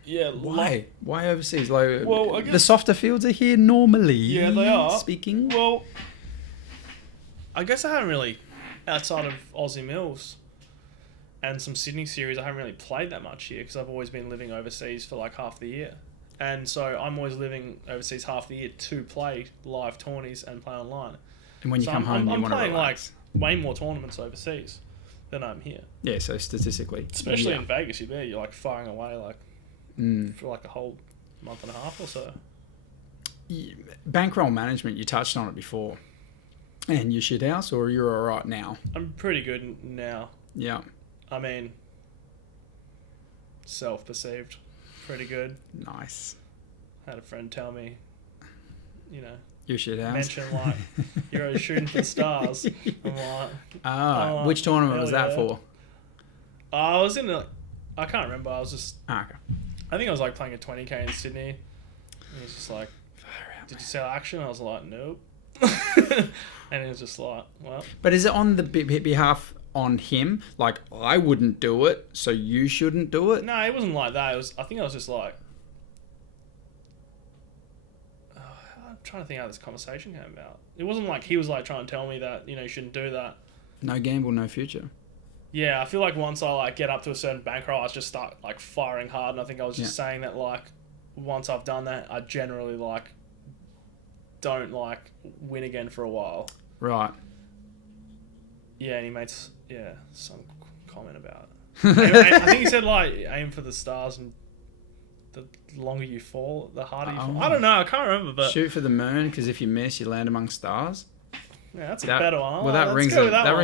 Yeah. Why? Why overseas? Like, well, I guess, the softer fields are here normally. Yeah, they are. Speaking. Well, I guess I haven't really, outside of Aussie Mills and some Sydney series, I haven't really played that much here because I've always been living overseas for like half the year. And so I'm always living overseas half the year to play live tourneys and play online. And when you come home, you want to playing relax. like way more tournaments overseas than I'm here. Yeah, so statistically. Especially in Vegas, you're like firing away like for like a whole month and a half or so. Bankroll management, you touched on it before. And you shit house, or you're all right now? I'm pretty good now. Yeah. I mean, self-perceived. Pretty good. Nice. Had a friend tell me, you shit house. mention like you're shooting for stars. I'm like, which tournament was that for? I was in I can't remember. I was just. Okay. I think I was like playing a 20k in Sydney. And he was just like, "Did you sell action?" I was like, "Nope." And he was just like, "Well." But is it on the behalf on him? Like, I wouldn't do it, so you shouldn't do it? No, it wasn't like that. I think I was just like, I'm trying to think how this conversation came about. It wasn't like he was like trying to tell me that, you shouldn't do that. No gamble, no future. Yeah, I feel like once I like get up to a certain bankroll, I just start like firing hard, and I think I was just saying that like once I've done that, I generally like don't like win again for a while. Right. Yeah, and he made some comment about it. I think he said like aim for the stars, and the longer you fall, the harder you fall. I don't know, I can't remember, but shoot for the moon, because if you miss, you land among stars. Yeah, that's a better one. Well, that rings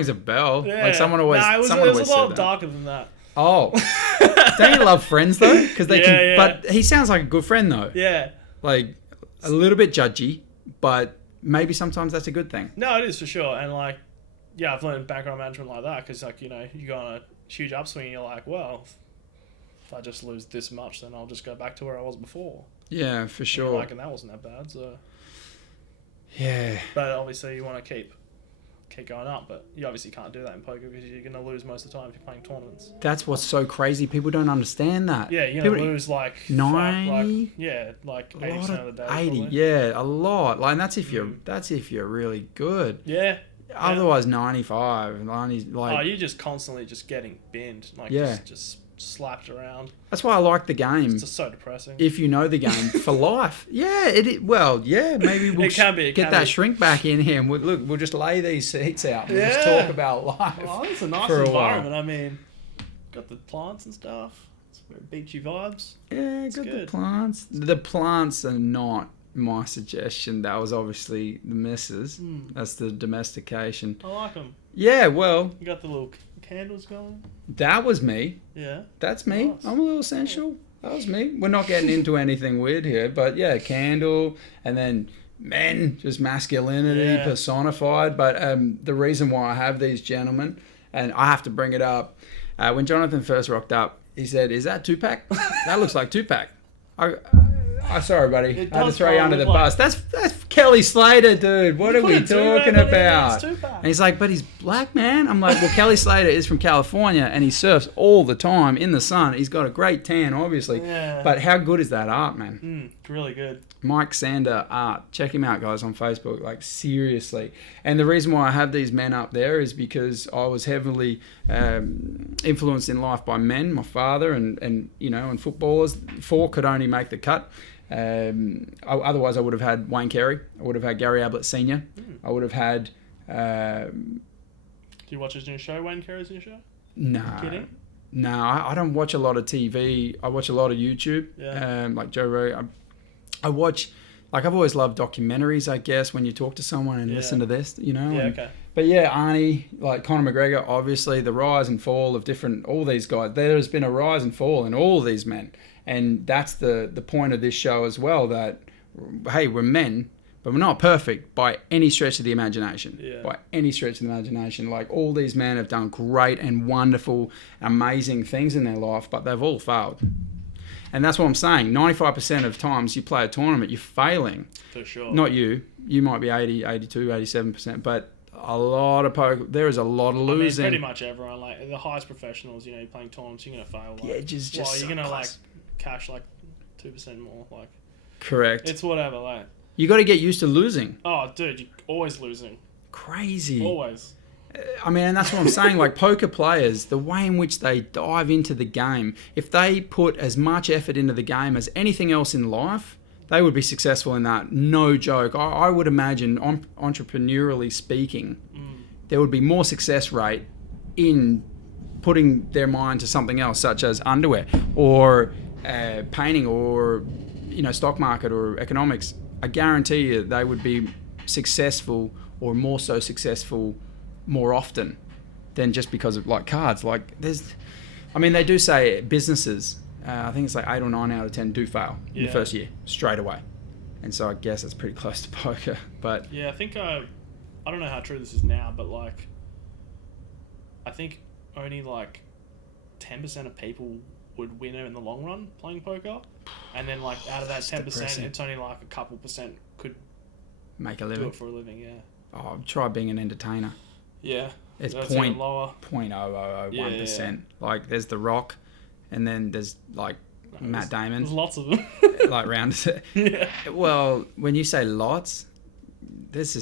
a bell. Yeah. Like someone always. It was a lot darker than that. Oh, don't you love Friends though? Because they can. Yeah. But he sounds like a good friend though. Yeah. Like a little bit judgy, but maybe sometimes that's a good thing. No, it is for sure. And like, yeah, I've learned background management like that because like you go on a huge upswing, and you're like, well, if I just lose this much, then I'll just go back to where I was before. Yeah, for sure. And that wasn't that bad. So. Yeah. But obviously you want to keep going up, but you obviously can't do that in poker because you're going to lose most of the time if you're playing tournaments. That's what's so crazy. People don't understand that. Yeah, you're going to lose like 90, like 80% of the day. 80, probably. Yeah, a lot. Like that's if you're really good. Yeah. Otherwise, 95, 90, like. You're just constantly just getting binned, like just slapped around. That's why I like the game. It's just so depressing. If you know the game for life, maybe we'll get that shrink back in here. And we'll just lay these seats out and just talk about life. Oh, it's a nice environment. I mean, got the plants and stuff. It's very beachy vibes. Yeah, got the plants. The plants are not my suggestion. That was obviously the missus. That's the domestication. I like them. Yeah, well, You got the little candles going. that was me. Yeah. That's me. Nice. I'm a little sensual. That was me. We're not getting into anything weird here, but yeah, candle, and then men, just masculinity personified. But the reason why I have these gentlemen, and I have to bring it up, when Jonathan first rocked up, he said, "Is that Tupac? That looks like Tupac." I sorry, buddy. It I had to does throw you kinda under the look bus. That's Kelly Slater, dude. What are we put a do-rag talking on it, about? it's Tupac. And he's like, but he's black, man. I'm like, well, Kelly Slater is from California and he surfs all the time in the sun. He's got a great tan, obviously. Yeah. But how good is that art, man? Really good. Mike Sander Art. Check him out, guys, on Facebook. Like, seriously. And the reason why I have these men up there is because I was heavily influenced in life by men, my father, and you know, and footballers. 4 could only make the cut. Otherwise, I would have had Wayne Carey. I would have had Gary Ablett Sr. I would have had... Do you watch his new show, Wayne Carey's new show? No. Kidding? No, I don't watch a lot of TV. I watch a lot of YouTube. Yeah. Like Joe Rogan. I watch... Like, I've always loved documentaries, I guess, when you talk to someone and listen to this, you know? Yeah, and, okay. But yeah, Arnie, like Conor McGregor, obviously, the rise and fall of all these guys. There has been a rise and fall in all of these men. And that's the point of this show as well, that, hey, we're men, but we're not perfect by any stretch of the imagination. Yeah. By any stretch of the imagination. Like, all these men have done great and wonderful, amazing things in their life, but they've all failed. And that's what I'm saying. 95% of times you play a tournament, you're failing. For sure. Not you. You might be 80, 82, 87%, but a lot of poker. There is a lot of losing. I mean, pretty much everyone, like the highest professionals, you know, you're playing tournaments, you're going to fail. Like, The edge is just you're so going to like close. cash like 2% more. Like, Correct. it's whatever. Like, You got to get used to losing. oh, dude, you're always losing. Crazy. Always. I mean, and that's what I'm saying. Like, poker players, the way in which they dive into the game, if they put as much effort into the game as anything else in life, they would be successful in that. No joke. I would imagine, entrepreneurially speaking, there would be more success rate in putting their mind to something else, such as underwear or painting or, you know, stock market or economics. I guarantee you they would be successful, or more so successful, more often than just because of like cards. Like, they do say businesses, I think it's like 8 or 9 out of 10 do fail in the first year straight away, and so I guess that's pretty close to poker. But yeah, I think I don't know how true this is now, but like I think only like 10% of people would win in the long run playing poker, and then like out of that 10%, depressing. it's only like a couple percent could make a do living. it for a living. Yeah. Oh, try being an entertainer. Yeah. It's That's even 0.0001%. Yeah. Like, there's The Rock, and then there's like Matt Damon. There's lots of them. Like round. Yeah. Well, when you say lots, there's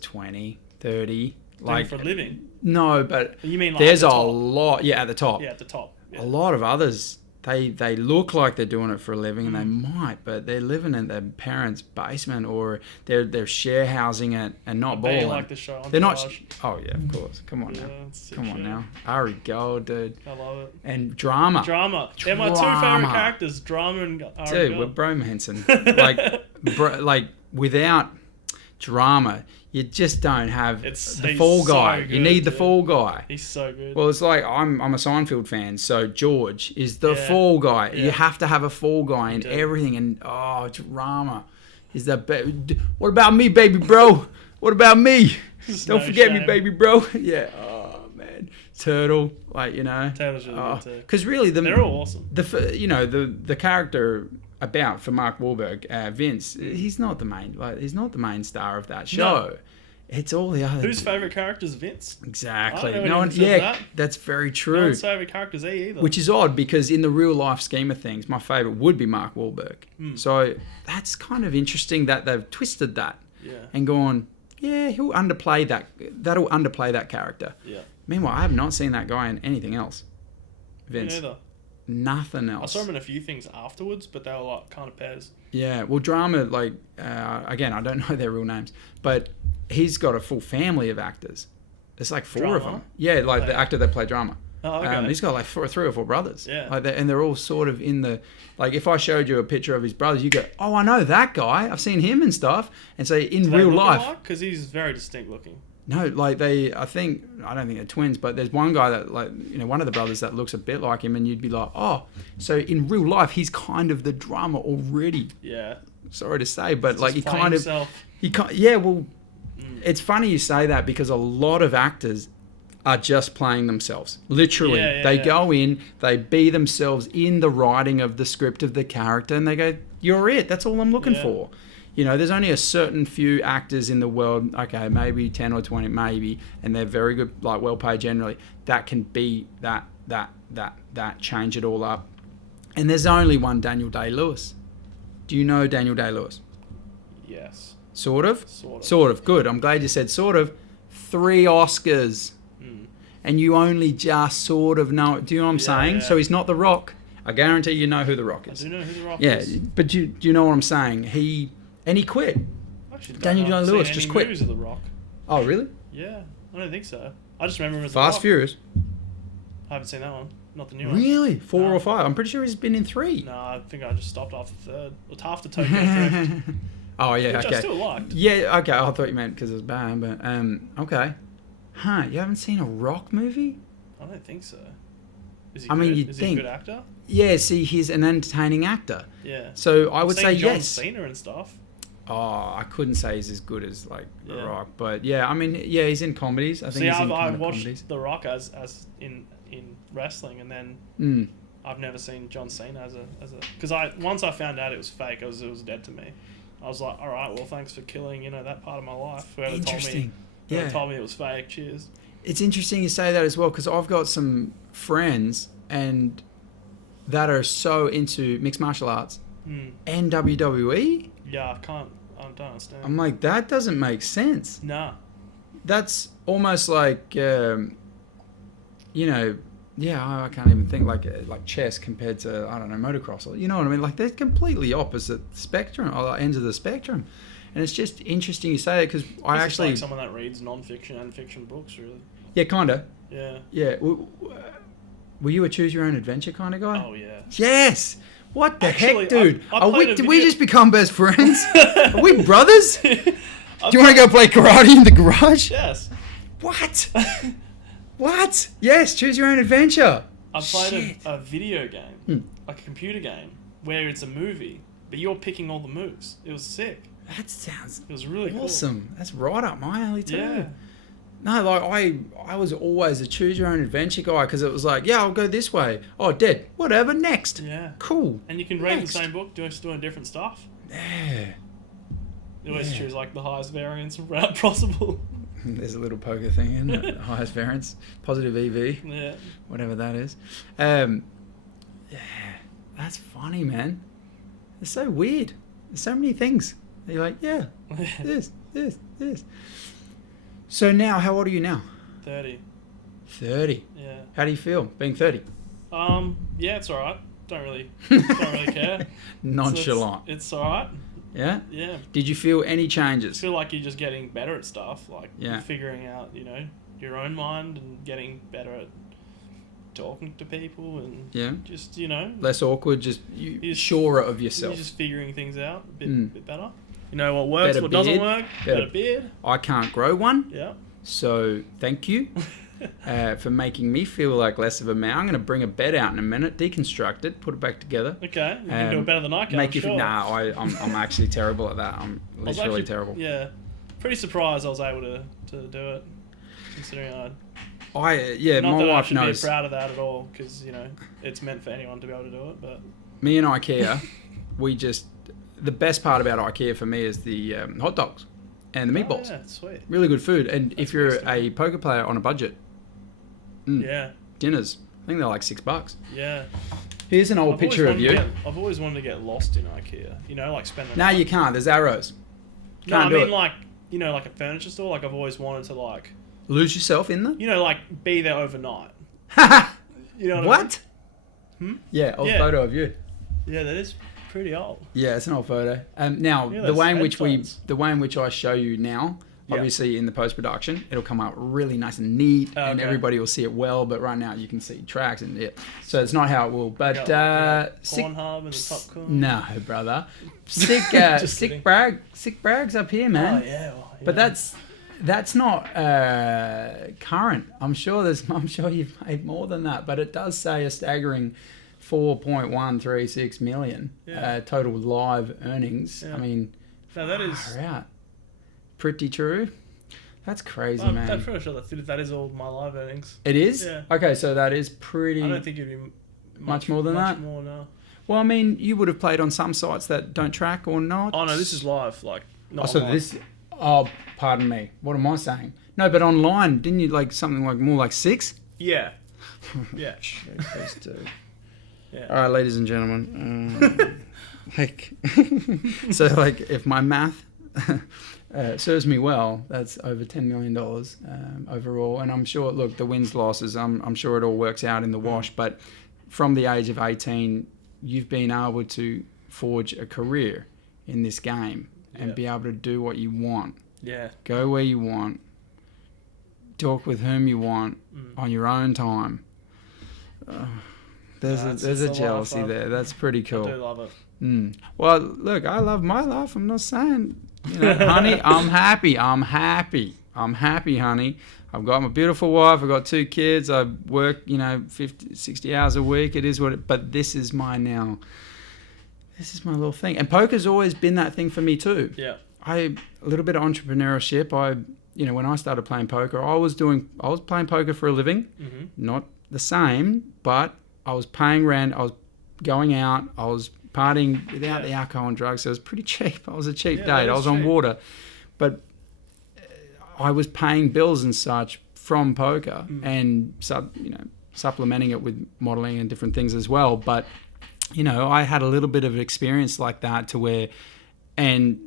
20, 30. Like, for a living. No, but You mean like there's at a the top? lot. Yeah, at the top. Yeah, at the top. Yeah. A lot of others, they look like they're doing it for a living, and they might, but they're living in their parents' basement, or they're share housing it and not Bet you balling. like the show. They're not. Entourage. Oh yeah, of course. Come on Yeah, now. it's a sick Come on show. now. Ari Gold, dude. I love it. And drama. Drama. They're my two Drama. favorite characters, Drama and Ari Dude, we're bromancer. Like without drama, you just don't have the He's fall so guy. good, You need the dude. fall guy. He's so good. Well, it's like I'm a Seinfeld fan, so George is the Yeah. fall guy. You Yeah. have to have a fall guy in do. everything, and drama is the what about me, baby bro? What about me? There's Don't no forget me, shame. baby bro. Yeah. Oh man, Turtle, like, you know. Turtle's really good too. Because really, They're all awesome. the character about for Mark Wahlberg, Vince, he's not the main star of that show. No. It's all the other. Whose favourite character is Vince? Exactly. I don't know No one. anyone Yeah, says that. that's very No true. one's favourite character is E either. Which is odd, because in the real life scheme of things, my favourite would be Mark Wahlberg. So that's kind of interesting that they've twisted that and gone, yeah, he'll underplay that. That'll underplay that character. Yeah. Meanwhile, I have not seen that guy in anything else. Me Vince. neither. Nothing I else. saw him in a few things afterwards, but they were like kind of pairs. Yeah, well, drama, like, again, I don't know their real names, but he's got a full family of actors. There's like 4 of Drama? them. Yeah, like the Okay. actor that played drama. Oh, okay. He's got like three or four brothers. Yeah. Like and they're all sort of in the like. If I showed you a picture of his brothers, you go, "Oh, I know that guy. I've seen him and stuff." And so in real life, because he's very distinct looking. no, like I don't think they're twins, but there's one guy that one of the brothers that looks a bit like him, and you'd be like, "Oh, so in real life, he's kind of the drummer already." Yeah. Sorry to say, but He's like just he playing kind of himself. yeah. Well, it's funny you say that because a lot of actors are just playing themselves. Literally, they go in, they be themselves in the writing of the script of the character, and they go, "You're it. That's all I'm looking for." You know, there's only a certain few actors in the world, okay, maybe 10 or 20, maybe, and they're very good, like well paid generally, that can be that change it all up. And there's only one Daniel Day-Lewis. Do you know Daniel Day-Lewis? Yes. Sort of? Sort of. Sort of. Good. I'm glad you said sort of. 3 Oscars. And you only just sort of know it. Do you know what I'm saying? So he's not The Rock. I guarantee you know who The Rock is. I do know who The Rock Yeah, is. but do you know what I'm saying? He quit. Actually, Daniel Day-Lewis just quit. Movies of The Rock. Oh, really? Yeah, I don't think so. I just remember him as Fast The Rock. Furious. I haven't seen that one. Not the new one. Really? 4 No. or 5? I'm pretty sure he's been in 3. No, I think I just stopped after the third. Well, after Tokyo Drift, Oh, yeah, which okay. I still liked. Yeah, okay. I thought you meant because it was bad, but okay. Huh? You haven't seen a Rock movie? I don't think so. Is he I mean, good? you'd Is think. he a good actor? Yeah. See, he's an entertaining actor. Yeah. So I I've would seen say John yes. Cena and stuff. Oh, I couldn't say he's as good as like The Yeah. Rock, but yeah, I mean, yeah, he's in comedies. I think See, he's in I kind of watched comedies. The Rock as in wrestling, and then I've never seen John Cena as a because once I found out it was fake, it was dead to me. I was like, all right, well, thanks for killing that part of my life. Whoever Interesting. told me it was fake. Cheers. It's interesting you say that as well because I've got some friends and that are so into mixed martial arts and WWE. Yeah, I don't understand. I'm like, that doesn't make sense. Nah. That's almost like, I can't even think like chess compared to, I don't know, motocross. Or, you know what I mean? Like they're completely opposite spectrum, or ends of the spectrum. And it's just interesting you say that because I actually... It's like someone that reads non-fiction and fiction books, really. Yeah, kind of. Yeah. Yeah. Were you a choose-your-own-adventure kind of guy? Oh, yeah. Yes! What the Actually, heck, dude? Did we video- just become best friends? Are we brothers? Do you want to go play karate in the garage? Yes. What? What? Yes, choose your own adventure. I played a video game, like a computer game, where it's a movie, but you're picking all the moves. It was sick. That sounds It was really awesome. That's right up my alley too. Yeah. No, like I was always a choose your own adventure guy because it was like, yeah, I'll go this way. Oh, dead. Whatever. Next. Yeah. Cool. And you can read Next. the same book, doing different stuff. Yeah. You always choose like the highest variance route possible. There's a little poker thing in it. Highest variance, positive EV, Yeah. whatever that is. Yeah, that's funny, man. It's so weird. There's so many things. You're like, yeah, this. So now, how old are you now? 30. 30. Yeah. How do you feel being 30? Yeah, it's alright. Don't really care. Nonchalant. It's alright. Yeah? Yeah. Did you feel any I changes? feel like you're just getting better at stuff, like Yeah. figuring out, your own mind and getting better at talking to people and Yeah. just, Less awkward, just You're surer of you're yourself. just figuring things out a bit better. You know what works, Better what doesn't beard. work, Better- better beard. I can't grow one, Yeah. so thank you for making me feel like less of a man. I'm going to bring a bed out in a minute, deconstruct it, put it back together. Okay, you can do it better than I can, Make I'm sure. I'm actually terrible at that. I'm I was literally actually- terrible. Yeah. Pretty surprised I was able to do it, considering Not my my wife should knows. be proud of that at all, because, it's meant for anyone to be able to do it, but... Me and IKEA, the best part about IKEA for me is the hot dogs and the meatballs. Oh, yeah, sweet. Really good food. And if you're pretty a poker player on a budget, Yeah, dinners, I think they're like $6. yeah. Here's an old I've picture of always you. I've always wanted to get lost in IKEA, like spend the No, night. you can't. There's arrows. No, Can't I do mean, it. like, like a furniture store, like I've always wanted to, like, Lose yourself in them? like, be there overnight. You know what I mean? What? Yeah, old Yeah. photo of you. Yeah, that is pretty old. Yeah, it's an old photo. Now Yeah, the way in that's which headphones. the way in which I show you now, Yeah. Obviously, in the post-production, it'll come out really nice and neat, and Okay. everybody will see it well. But right now, you can see tracks, and so it's not how it will. But sick, Pornhub and the popcorn. no, brother, sick, Just sick kidding. sick brags up here, man. Oh yeah, well, yeah. But that's not current. I'm sure you've made more than that, but it does say a staggering 4.136 million total live earnings. Yeah. I mean, No, that is. far out. Pretty true. That's crazy, I'm man. pretty sure that is all my live earnings. It is? Yeah. Okay, so that is pretty. I don't think it'd be Much more than that? Much more, no. Well, I mean, you would have played on some sites that don't track or not. Oh no, this is live. Like, not So online. this. Oh, pardon me. What am I saying? No, but online, didn't you like something like more like 6? Yeah. Yeah. Please do. Yeah. All right, ladies and gentlemen. So if my math serves me well, that's over $10 million overall. And I'm sure, look, the wins, losses, I'm sure it all works out in the wash. But from the age of 18, you've been able to forge a career in this game and be able to do what you want. Yeah. Go where you want. Talk with whom you want on your own time. There's It's a a lot of jealousy fun. there. That's pretty cool. I do love it. Well, look, I love my life. I'm not saying, honey, I'm happy. I'm happy, honey. I've got my beautiful wife. I've got 2 kids. I work, 50, 60 hours a week. It is what it, but this is my little thing. And poker's always been that thing for me too. Yeah. A little bit of entrepreneurship. When I started playing poker, I was playing poker for a living. Mm-hmm. Not the same, but I was paying rent. I was going out. I was partying without the alcohol and drugs. So it was pretty cheap. I was a cheap Yeah, date. that I is was on cheap. water, but I was paying bills and such from poker and supplementing it with modeling and different things as well. But I had a little bit of experience like that and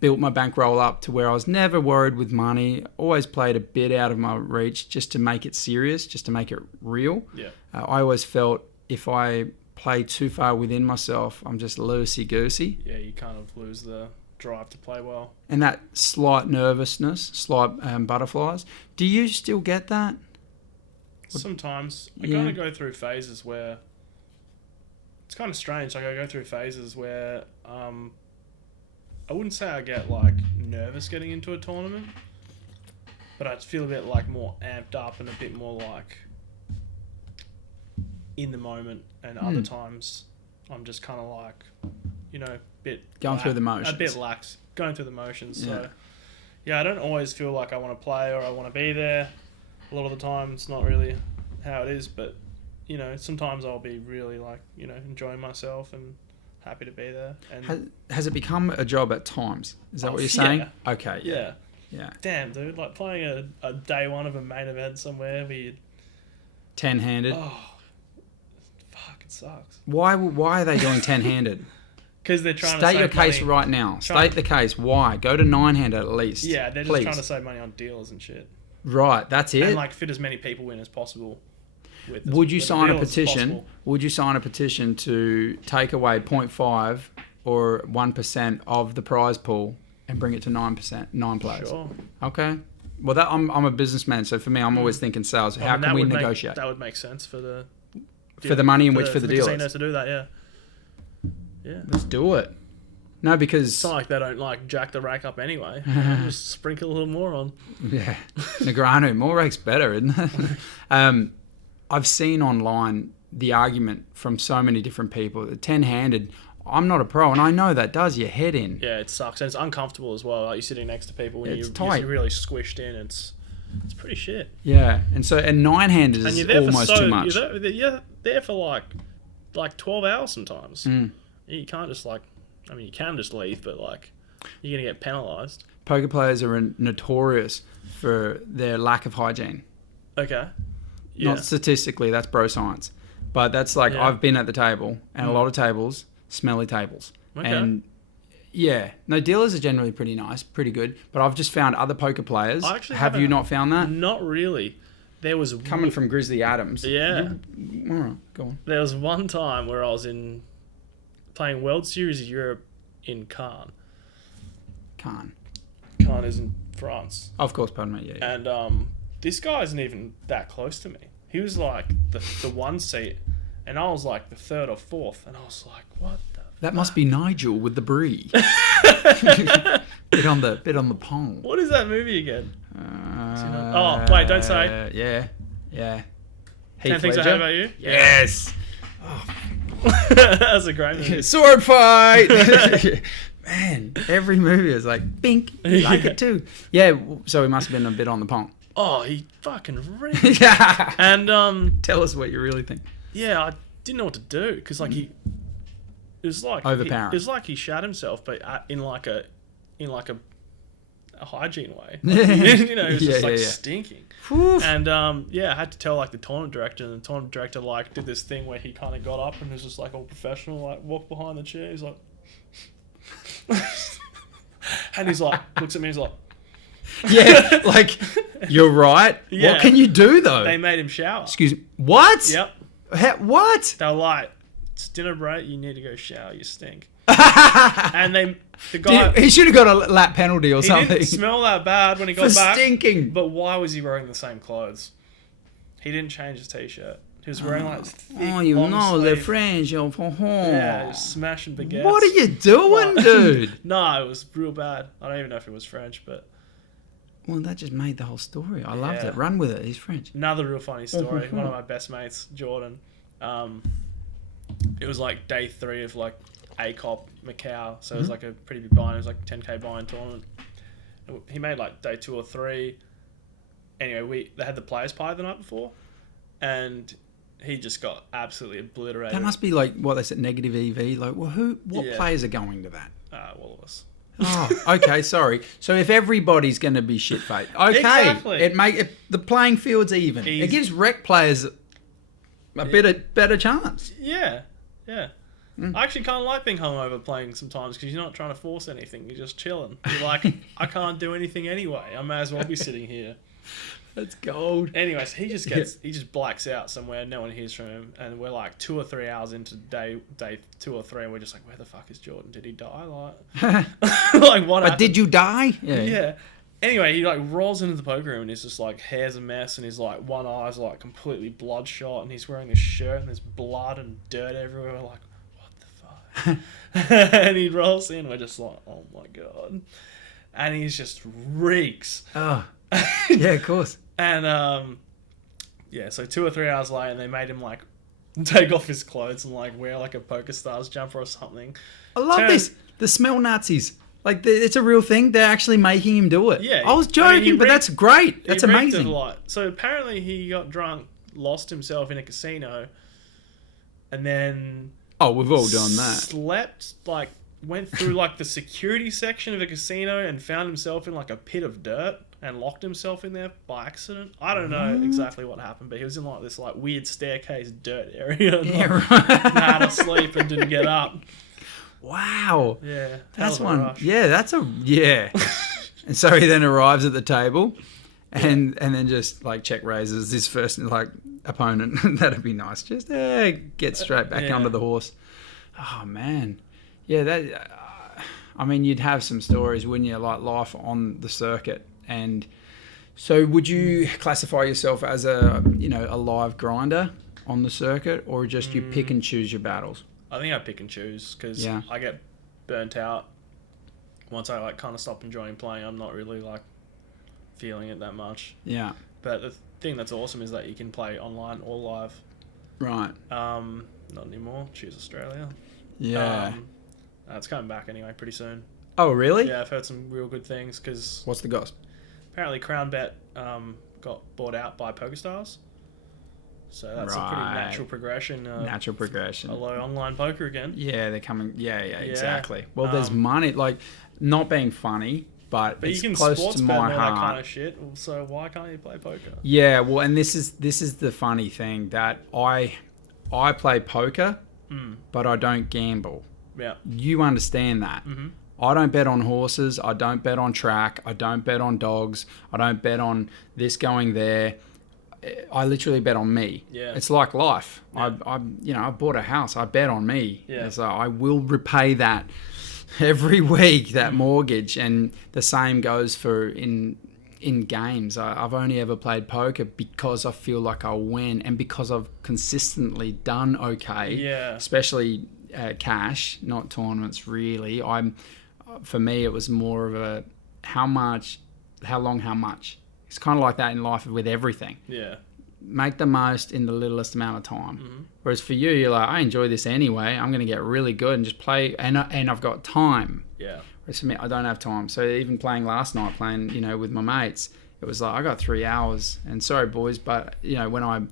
built my bankroll up to where I was never worried with money. Always played a bit out of my reach just to make it serious, just to make it real. Yeah. I always felt if I play too far within myself, I'm just loosey-goosey. Yeah, you kind of lose the drive to play well. And that slight nervousness, slight butterflies. Do you still get that? Sometimes I Yeah. kind of go through phases where it's kind of strange. Like I go through phases where I wouldn't say I get like nervous getting into a tournament, but I feel a bit like more amped up and a bit more like in the moment. And other times I'm just kind of like, bit Going through the motions. a bit lax, going through the motions. Yeah. So yeah, I don't always feel like I want to play or I want to be there. A lot of the time it's not really how it is, but sometimes I'll be really like, enjoying myself and happy to be there. And Has it become a job at times? Is that what you're saying? yeah. Okay. yeah. Yeah. Damn, dude, like playing a day one of a main event somewhere where you 10-handed. oh fuck, it sucks. Why are they doing 10-handed? Because they're trying to State save your case money. right now. Trying- State the case. Why? Go to 9-handed at least. Yeah, they're just Please. trying to save money on dealers and shit. Right, that's it. And like fit as many people in as possible. Would you sign a dealers as petition? possible. Would you sign a petition to take away 0.5 or 1% of the prize pool and bring it to 9 players? Sure. Okay. Well, I'm a businessman, so for me, I'm always thinking sales. How can we negotiate That would make sense for the money in which for the dealers? casinos to do that. Yeah. Yeah. Let's do it. No, because It's not like they don't like jack the rack up anyway. Just sprinkle a little more on. yeah, Negreanu, more rakes better, isn't it? I've seen online the argument from so many different people. The 10-handed, I'm not a pro, and I know that does your head in. Yeah, it sucks, and it's uncomfortable as well. Like you're sitting next to people when It's you're tight. really squished in. It's pretty shit. Yeah, and 9-handed And is you're there almost for too much. You're there for like 12 hours sometimes. Mm. You can't just you can just leave, but like you're gonna get penalised. Poker players are notorious for their lack of hygiene. Okay. Yeah. Not statistically, that's bro science. But that's like, Yeah. I've been at the table, and a lot of tables, smelly tables. Okay. And yeah, no, dealers are generally pretty nice, pretty good. But I've just found other poker players. I actually Have you haven't- not found that? Not really. There was Coming from Grizzly Adams. Yeah. All right, go on. There was one time where I was playing World Series of Europe in Caen. Can't. Caen is in France. Of course, pardon me. Yeah. And this guy isn't even that close to me. He was like the one seat, and I was like the third or fourth, and I was like, what the? That must be Nigel with the brie. bit on the pong. What is that movie again? Oh, wait, don't say. Yeah. 10 Things I Hate About You? Yes. That's a great movie. Sword fight. Man, every movie is like, bink, you like it too. Yeah, so he must have been a bit on the pong. Oh, he fucking ripped. Yeah. And tell us what you really think. yeah, I didn't know what to do because like it was like overpowering. It was like he shat himself, but in like a hygiene way. Yeah. He was just like yeah. stinking. Oof. And I had to tell like the tournament director, and the tournament director like did this thing where he kind of got up and was just like all professional, like walked behind the chair. He's like, and he's like looks at me, he's like, yeah, like you're right. Yeah. What can you do though? They made him shower. Excuse me. What? Yep. What? They were like, it's dinner break. You need to go shower. You stink. And the guy, he should have got a lap penalty or he something. didn't smell that bad when he for got back. stinking. But why was he wearing the same clothes? He didn't change his t-shirt. He was wearing like thick, long the sleeve. French. Yeah, he was smashing baguettes. What are you doing, dude? No, it was real bad. I don't even know if it was French, but Well, that just made the whole story. I loved Yeah. it. Run with it. He's French. another real funny story. One of my best mates, Jordan. It was like day 3 of like ACOP Macau, so it was like a pretty big buy-in. It was like a 10k buy-in tournament. He made like day 2 or 3. Anyway, they had the players' pie the night before, and he just got absolutely obliterated. That must be like what they said, negative EV. Like, well, what Yeah. players are going to that? All of us. Oh, okay, sorry. So if everybody's going to be shit faced, okay, Exactly. the playing field's even. It gives rec players a better chance. Yeah. I actually kind of like being hungover playing sometimes because you're not trying to force anything. You're just chilling. You're like, I can't do anything anyway. I may as well be sitting here. That's gold. Anyways, he just blacks out somewhere. No one hears from him, and we're like 2 or 3 hours into day 2 or 3, and we're just like, where the fuck is Jordan? Did he die? Like, like what? But happened? did you die? Yeah. Anyway, he like rolls into the poker room and he's just like hair's a mess and his like one eye's like completely bloodshot and he's wearing this shirt and there's blood and dirt everywhere. We're like, what the fuck? And he rolls in. We're just like, oh my god. And he's just reeks. Oh, yeah, of course. And so 2 or 3 hours later, they made him like take off his clothes and like wear like a Poker Stars jumper or something. I love this. The smell Nazis. Like, it's a real thing. They're actually making him do it. Yeah. I was joking, but that's great. That's he reeked amazing. a lot. So apparently he got drunk, lost himself in a casino, and then Oh, we've all done that. slept, like, went through like the security section of a casino and found himself in like a pit of dirt and locked himself in there by accident. I don't know exactly what happened, but he was in like this like weird staircase dirt area and Yeah, like, right. had to sleep and didn't get up. Wow. Yeah, That's hell of a one. rush. Yeah. And so he then arrives at the table and then just like check raises his first like opponent. That'd be nice. Just get straight back onto the horse. Oh man. Yeah, that I mean you'd have some stories, wouldn't you, like life on the circuit. And so would you classify yourself as a live grinder on the circuit, or just you pick and choose your battles? I think I pick and choose because I get burnt out once I like kind of stop enjoying playing. I'm not really like feeling it that much. Yeah. But the thing that's awesome is that you can play online or live. Right. Not anymore. Choose Australia. Yeah. It's coming back anyway pretty soon. Oh, really? Yeah, I've heard some real good things because What's the cost? apparently CrownBet got bought out by PokerStars. So that's a pretty natural progression. Natural progression. Hello, online poker again. Yeah, they're coming. Yeah, exactly. Well, there's money, like, not being funny, but it's you can close sports to bet my and all heart. that kind of shit. So why can't you play poker? Yeah, well, and this is the funny thing that I play poker, but I don't gamble. Yeah. You understand that. Mm-hmm. I don't bet on horses. I don't bet on track. I don't bet on dogs. I don't bet on this going there. I literally bet on me. Yeah. It's like life. Yeah. I bought a house. I bet on me. Yeah. So I will repay that every week, that mortgage. And the same goes for in games. I've only ever played poker because I feel like I'll win, and because I've consistently done okay. Yeah. Especially cash, not tournaments really. For me, it was more of a how much, how long, how much. It's kind of like that in life with everything. Yeah. Make the most in the littlest amount of time. Whereas for you, you're like, I enjoy this anyway. I'm going to get really good and just play, and I've got time. Yeah. Whereas for me, I don't have time. So even playing last night, with my mates, it was like I got 3 hours. And sorry, boys, but when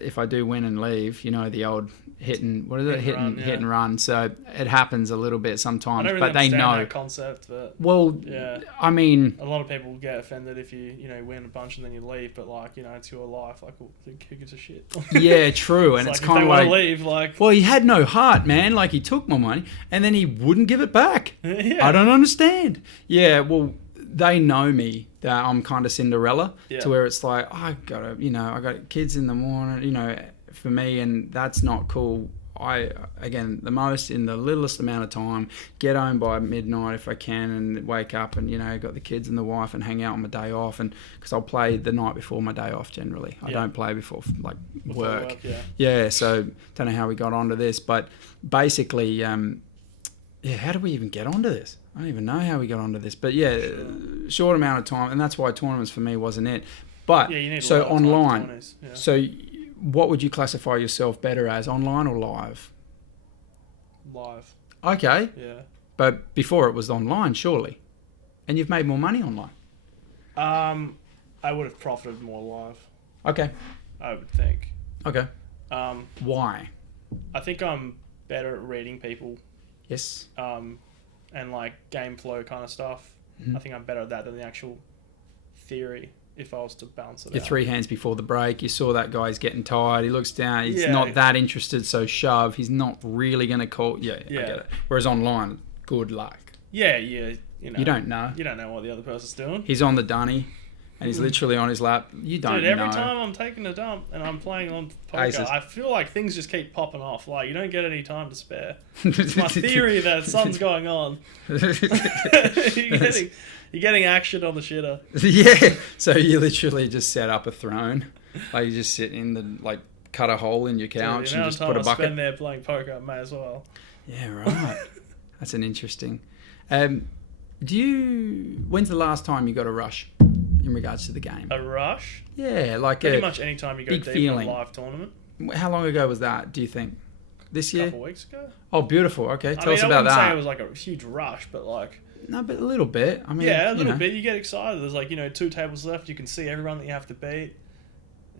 if I do win and leave, the old hit and run. So it happens a little bit sometimes, I don't really but they understand know that concept. But well, yeah, I mean, a lot of people get offended if you win a bunch and then you leave. But it's your life. Like, who gives a shit? Yeah, true. And it's if kind they of want like, to leave, like, well, he had no heart, man. Like, he took my money and then he wouldn't give it back. Yeah. I don't understand. Yeah, well, they know me that I'm kind of Cinderella to where it's like, I got kids in the morning, for me, and that's not cool. Again, the most in the littlest amount of time, get home by midnight if I can, and wake up and got the kids and the wife and hang out on my day off, and because I'll play the night before my day off generally. I don't play before work. So don't know how we got onto this, but basically, how did we even get onto this? I don't even know how we got onto this, but short amount of time, and that's why tournaments for me wasn't it. But you need so a lot of time online, for 20s, yeah. so what would you classify yourself better as, online or live? Live. Okay. Yeah. But before it was online, surely, and you've made more money online. I would have profited more live. Okay. I would think. Okay. Why? I think I'm better at reading people. Yes. And like game flow kind of stuff. I think I'm better at that than the actual theory. If I was to balance it out. You're 3 hands before the break. You saw that guy's getting tired. He looks down. He's not that interested, so shove. He's not really going to call. Yeah, I get it. Whereas online, good luck. Yeah. You don't know. You don't know what the other person's doing. He's on the dunny, and he's literally on his lap. You don't know. Every time I'm taking a dump and I'm playing on poker, Aces. I feel like things just keep popping off. Like, you don't get any time to spare. It's my theory that something's going on. You're getting action on the shitter. Yeah. So you literally just set up a throne. Like, you just sit in the, cut a hole in your couch and just put a bucket. I spend there playing poker, I may as well. Yeah, right. That's an interesting. When's the last time you got a rush in regards to the game? A rush? Yeah, pretty much any time you go big deep feeling. in a live tournament. How long ago was that, do you think? This year? A couple of weeks ago. Oh, beautiful. Okay, tell us I about wouldn't that. say it was like a huge rush, but like... No, but a little bit. I mean, yeah, a little bit. You get excited. There's 2 tables left. You can see everyone that you have to beat.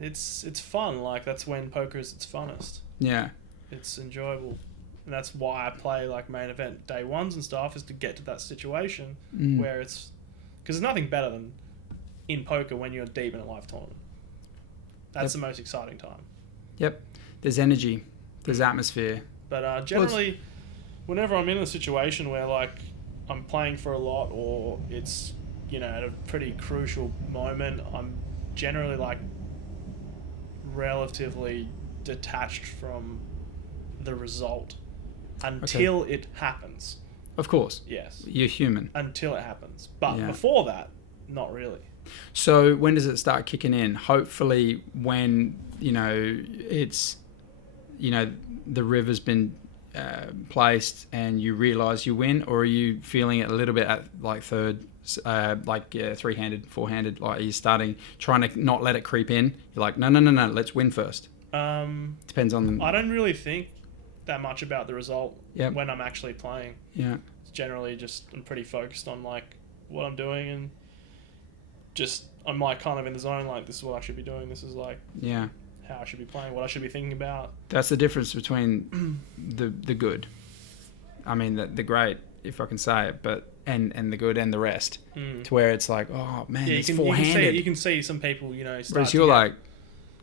It's fun. Like, that's when poker is its funnest. Yeah. It's enjoyable. And that's why I play main event day ones and stuff, is to get to that situation where it's... Because there's nothing better than in poker when you're deep in a live tournament. That's the most exciting time. Yep. There's energy. There's atmosphere. But generally, whenever I'm in a situation where I'm playing for a lot, or it's at a pretty crucial moment, I'm generally relatively detached from the result until it happens. Of course. Yes. You're human. Until it happens. But before that, not really. So when does it start kicking in? Hopefully when, it's, the river's been placed and you realise you win, or are you feeling it a little bit at third, three-handed, four-handed, are you trying to not let it creep in? You're like, no, let's win first. Depends on... I don't really think that much about the result when I'm actually playing. Yeah. It's generally just, I'm pretty focused on what I'm doing, and just I'm kind of in the zone, this is what I should be doing, this is how I should be playing, what I should be thinking about. That's the difference between the good. I mean, the great, if I can say it, but and the good and the rest. To where it's oh man, it's four-handed. You can see some people, Whereas you're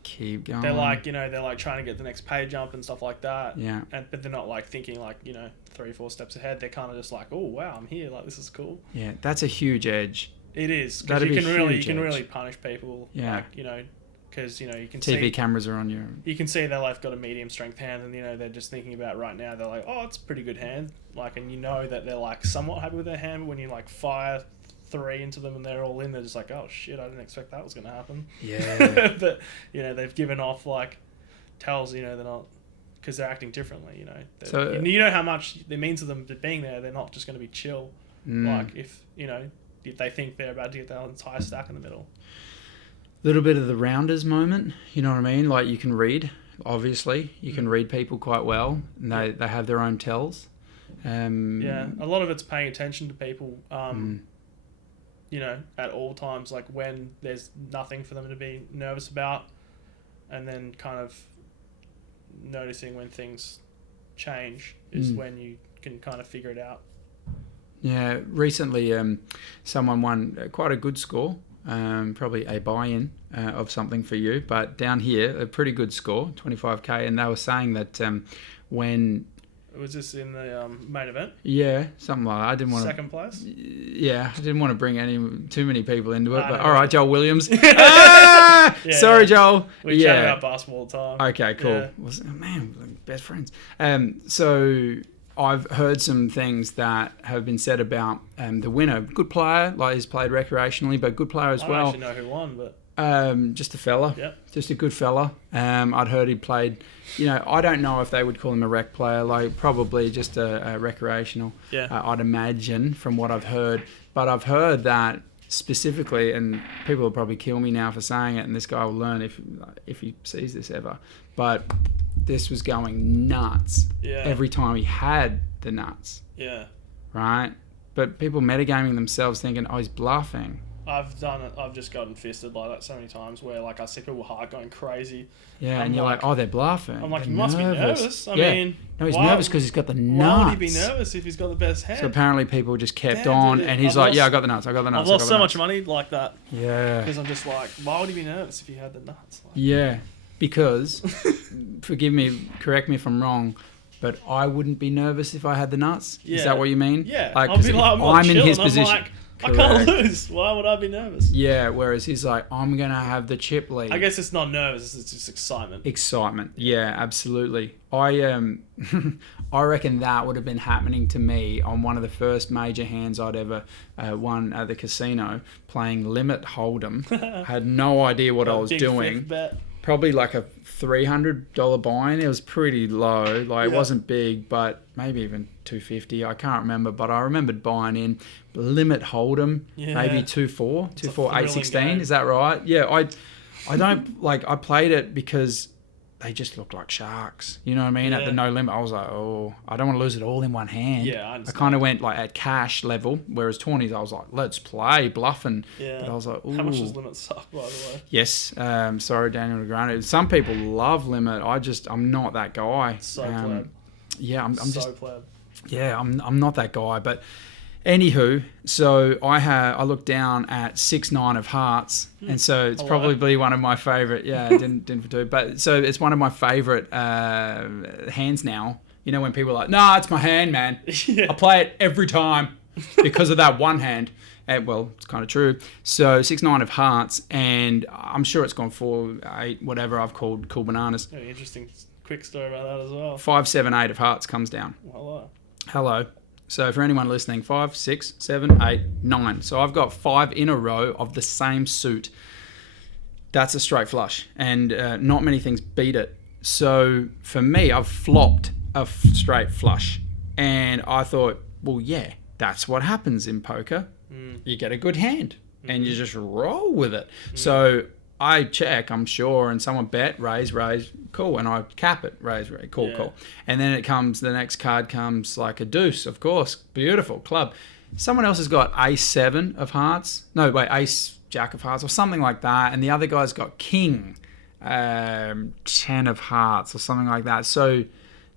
keep going. They're trying to get the next pay jump and stuff like that. Yeah. But they're not thinking 3-4 steps ahead. They're kind of just oh wow, I'm here. This is cool. Yeah, that's a huge edge. It is, because you can really punish people. Yeah. because you can TV see cameras are on you. You can see they've got a medium strength hand, and they're just thinking about right now. They're like, oh, it's a pretty good hand. Like, and that they're like somewhat happy with their hand, but when you like fire 3 into them and they're all in, they're just like, oh shit, I didn't expect that was going to happen. Yeah. But they've given off like tells. They're not, because they're acting differently. So you know how much it means to them being there. They're not just going to be chill. Like if they think they're about to get their entire stack in the middle. Little bit of the rounders moment, you know what I mean? Like you can read, obviously. You can read people quite well, and they have their own tells. A lot of it's paying attention to people, at all times, like when there's nothing for them to be nervous about, and then kind of noticing when things change is when you can kind of figure it out. Yeah, recently someone won quite a good score. Probably a buy-in of something for you, but down here a pretty good score, 25k, and they were saying that when was this in the main event? Yeah, something like that. I didn't want second place. Yeah, I didn't want to bring too many people into it, but no, all right, Joel Williams. Sorry, Joel. We chat about basketball all the time. Okay, cool. Yeah. Man, we're best friends. So I've heard some things that have been said about the winner. Good player, like he's played recreationally, but good player as well. I don't actually know who won, but just a fella. Yep. Just a good fella. I'd heard he played. I don't know if they would call him a rec player. Like probably just a recreational. Yeah. I'd imagine from what I've heard, but I've heard that specifically, and people will probably kill me now for saying it, and this guy will learn if he sees this ever. But this was going nuts every time he had the nuts. Yeah. Right? But people metagaming themselves thinking, oh, he's bluffing. I've done it. I've just gotten fisted like that so many times where like I see people heart going crazy. Yeah, and you're like, oh, they're bluffing. I'm like, they're he must be nervous. I mean, no, he's nervous because he's got the nuts. Why would he be nervous if he's got the best hand? So apparently people just kept on, and he's like, yeah, I got the nuts. I've lost so much money like that. Yeah. Because I'm just like, why would he be nervous if he had the nuts? Like, yeah, because, forgive me, correct me if I'm wrong, but I wouldn't be nervous if I had the nuts. Yeah. Is that what you mean? Yeah. Like, I'll be like, I'm in his position. I'm like, I can't lose. Why would I be nervous? Yeah, whereas he's like, I'm going to have the chip lead. I guess it's not nervous, it's just excitement. Excitement. Yeah, absolutely. I reckon that would have been happening to me on one of the first major hands I'd ever won at the casino, playing Limit Hold'em. I had no idea what I was doing. Bet. Probably like a $300 buy-in. It was pretty low. It wasn't big, but maybe even $250. I can't remember, but I remembered buying in Limit Hold'em, maybe 2-4, 8-16. Is that right? Yeah, I don't like. I played it because they just looked like sharks. You know what I mean? Yeah. At the no limit, I was like, oh, I don't want to lose it all in one hand. Yeah, I understand. I kind of went like at cash level, whereas 20s, I was like, let's play, bluffing. Yeah. But I was like, ooh. How much does Limit suck, by the way? Yes. Sorry, Daniel Negreanu. Some people love Limit. I'm not that guy. So pleb. Yeah, I'm so just. pleb. Yeah, I'm not that guy, but. Anywho, so I looked down at 6-9 of hearts, and so it's probably one of my favourite. Yeah, didn't for two, but so it's one of my favourite hands now. When people are like, "Nah, it's my hand, man. Yeah. I play it every time because of that one hand." And, well, it's kind of true. So 6-9 of hearts, and I'm sure it's gone 4-8, whatever I've called cool bananas. Very interesting, quick story about that as well. 5-7-8 of hearts comes down. Hello. So for anyone listening, 5, 6, 7, 8, 9. So I've got 5 in a row of the same suit. That's a straight flush, and not many things beat it. So for me, I've flopped a straight flush, and I thought, well, yeah, that's what happens in poker. You get a good hand, and you just roll with it. So I check, I'm sure, and someone bet, raise, cool, and I cap it, raise, cool. And then the next card comes like a deuce, of course, beautiful, club. Someone else has got ace-7 of hearts, ace-jack of hearts, or something like that, and the other guy's got king, 10 of hearts, or something like that. So,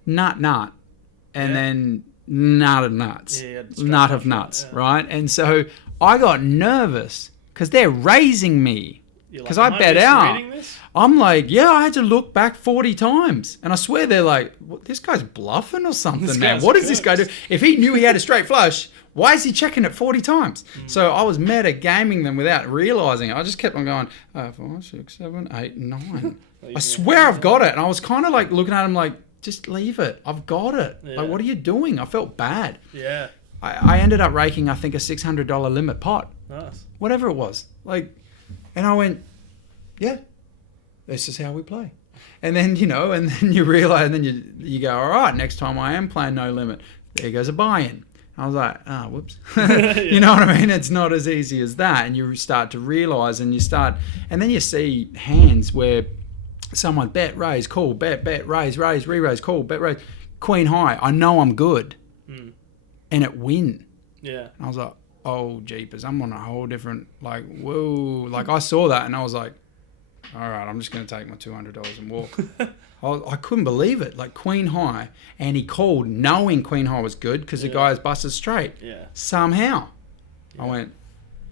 nut, and then nut of nuts, nut of nuts, right? And so I got nervous because they're raising me. Because I bet out. I'm like, yeah, I had to look back 40 times. And I swear they're like, this guy's bluffing or something, man. What does this guy do? If he knew he had a straight flush, Why is he checking it 40 times? So I was meta gaming them without realizing it. I just kept on going, 5, 6, 7, 8, 9. I swear I've got it. And I was kind of like looking at him like, just leave it. I've got it. Yeah. Like, what are you doing? I felt bad. Yeah. I ended up raking, I think, a $600 limit pot. Nice. Whatever it was. Like, and I went, yeah, this is how we play. And then, you know, and then you realize, and then you go, all right, next time I am playing no limit, there goes a buy-in. I was like, whoops. You know what I mean? It's not as easy as that. And you start to realize, and then you see hands where someone bet, raise, call, bet, raise, re-raise, call, bet, raise, queen high. I know I'm good. And it win. Yeah. And I was like, oh, jeepers, I'm on a whole different, like, whoa. Like, I saw that and I was like, all right, I'm just going to take my $200 and walk. I couldn't believe it. Like, queen high. And he called knowing queen high was good because the guy is busted straight. Yeah. Somehow. Yeah. I went,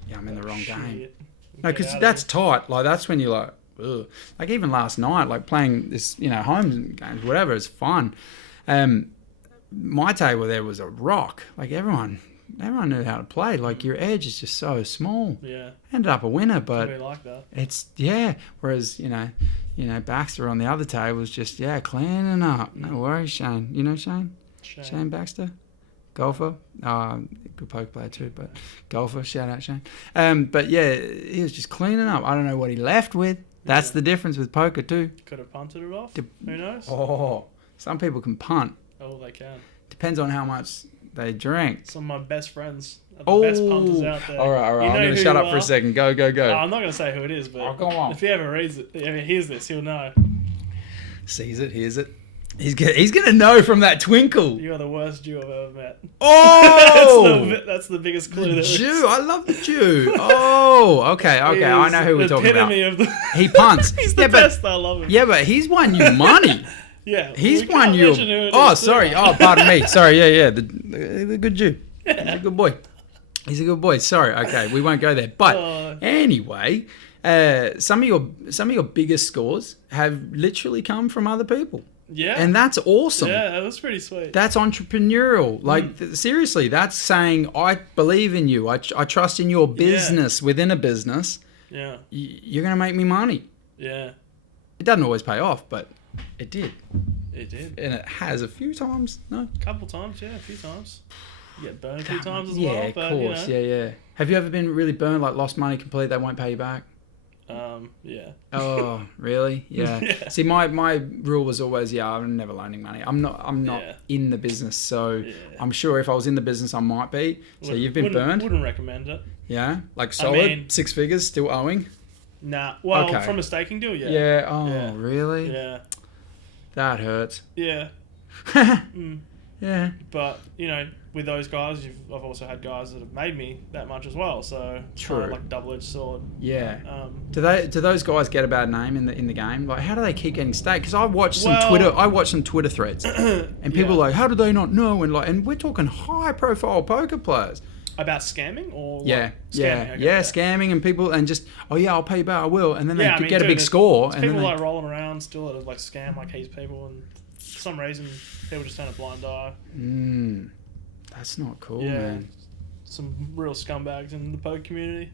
yeah, I'm in the wrong game. No, because that's tight. Like, that's when you're like, ugh. Like, even last night, like, playing this, you know, home games, whatever, it's fun. My table there was a rock. Like, everyone knew how to play. Like, your edge is just so small. Yeah. Ended up a winner, but like that. It's Whereas, you know, Baxter on the other table was just cleaning up. No worries, Shane. You know Shane? Shane Baxter, golfer. Good poker player too, but golfer. Shout out Shane. But yeah, he was just cleaning up. I don't know what he left with. That's the difference with poker too. Could have punted it off. Who knows? Oh, some people can punt. Oh, they can. Depends on how much they drink. Some of my best friends are the best punters out there. All right. I'm going to shut up for a second. Go. I'm not going to say who it is, but go on. If he ever reads it, hears this, he'll know. Sees it, hears it. He's going to know from that twinkle. You are the worst Jew I've ever met. Oh! that's the biggest clue. The Jew. I love the Jew. Oh, okay. I know who we're talking about. He punts. He's the best. I love him. Yeah, but he's won you money. Yeah, he's won you. Oh, sorry. Oh, pardon me. Sorry. Yeah. The good Jew. He's a good boy. He's a good boy. Sorry. Okay, we won't go there. But anyway, some of your biggest scores have literally come from other people. Yeah, and that's awesome. Yeah, that was pretty sweet. That's entrepreneurial. Like seriously, that's saying I believe in you. I trust in your business within a business. Yeah, you're gonna make me money. Yeah, it doesn't always pay off, but. It did. It did. And it has a few times, no? A couple times, yeah, a few times. You get burned a few times as well. Yeah, of course, yeah. Have you ever been really burned, like lost money completely, they won't pay you back? Yeah. Oh, really? Yeah. Yeah. See, my rule was always, I'm never loaning money. I'm not in the business, so I'm sure if I was in the business, I might be. So you've been burned? Wouldn't recommend it. Yeah? Like solid, 6 figures, still owing? Nah. Well, from a staking deal, yeah. Yeah. Oh, really? Yeah. That hurts. Yeah. Yeah. But, you know, with those guys, I've also had guys that have made me that much as well. So true, kind of like a double-edged sword. Yeah. Do those guys get a bad name in the game? Like, how do they keep getting staked? Because I watched some Twitter threads, and people are like, how do they not know? And we're talking high-profile poker players. About scamming or scamming and people and just I'll pay you back, I will, and then they get a big score and people then like rolling around still that like scam like heaps of people, and for some reason people just turn a blind eye. That's not cool, man. Some real scumbags in the poker community.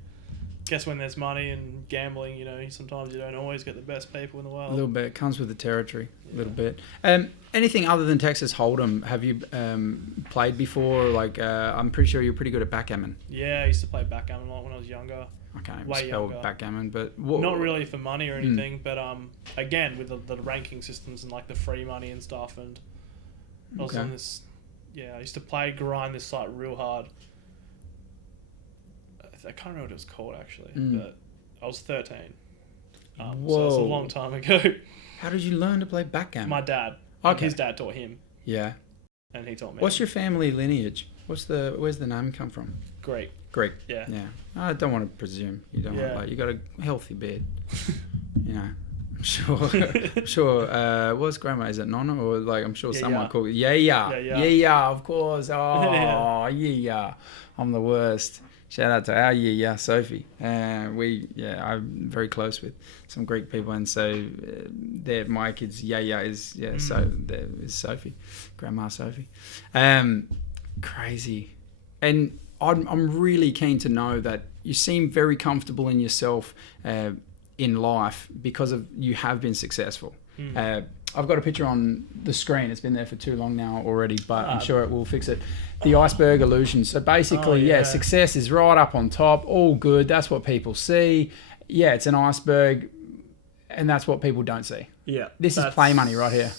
Guess when there's money and gambling, you know, sometimes you don't always get the best people in the world. A little bit. It comes with the territory. A little bit. Anything other than Texas Hold'em, have you played before? Like, I'm pretty sure you're pretty good at backgammon. Yeah, I used to play backgammon a lot when I was younger. I can't even spell backgammon, but... Not really for money or anything, but again, with the ranking systems and like the free money and stuff, and I was on this... Yeah, I used to grind this site real hard. I can't remember what it was called actually, but I was 13. So it's a long time ago. How did you learn to play backgammon? My dad. Okay. His dad taught him. Yeah. And he taught me. What's your family lineage? Where's the name come from? Greek. Yeah. I don't want to presume. You don't want you got a healthy beard. You know. I'm sure. What's grandma? Is it Nonna or like? I'm sure someone called it. Yeah. Of course. Oh, yeah. I'm the worst. Shout out to our Sophie. I'm very close with some Greek people, and so my kids so there is Sophie, Grandma Sophie. Crazy. And I'm really keen to know that you seem very comfortable in yourself in life because of you have been successful. I've got a picture on the screen. It's been there for too long now already, but I'm sure it will fix it. The iceberg illusion. So basically, success is right up on top, all good. That's what people see. Yeah, it's an iceberg, and that's what people don't see. Yeah. This is play money right here.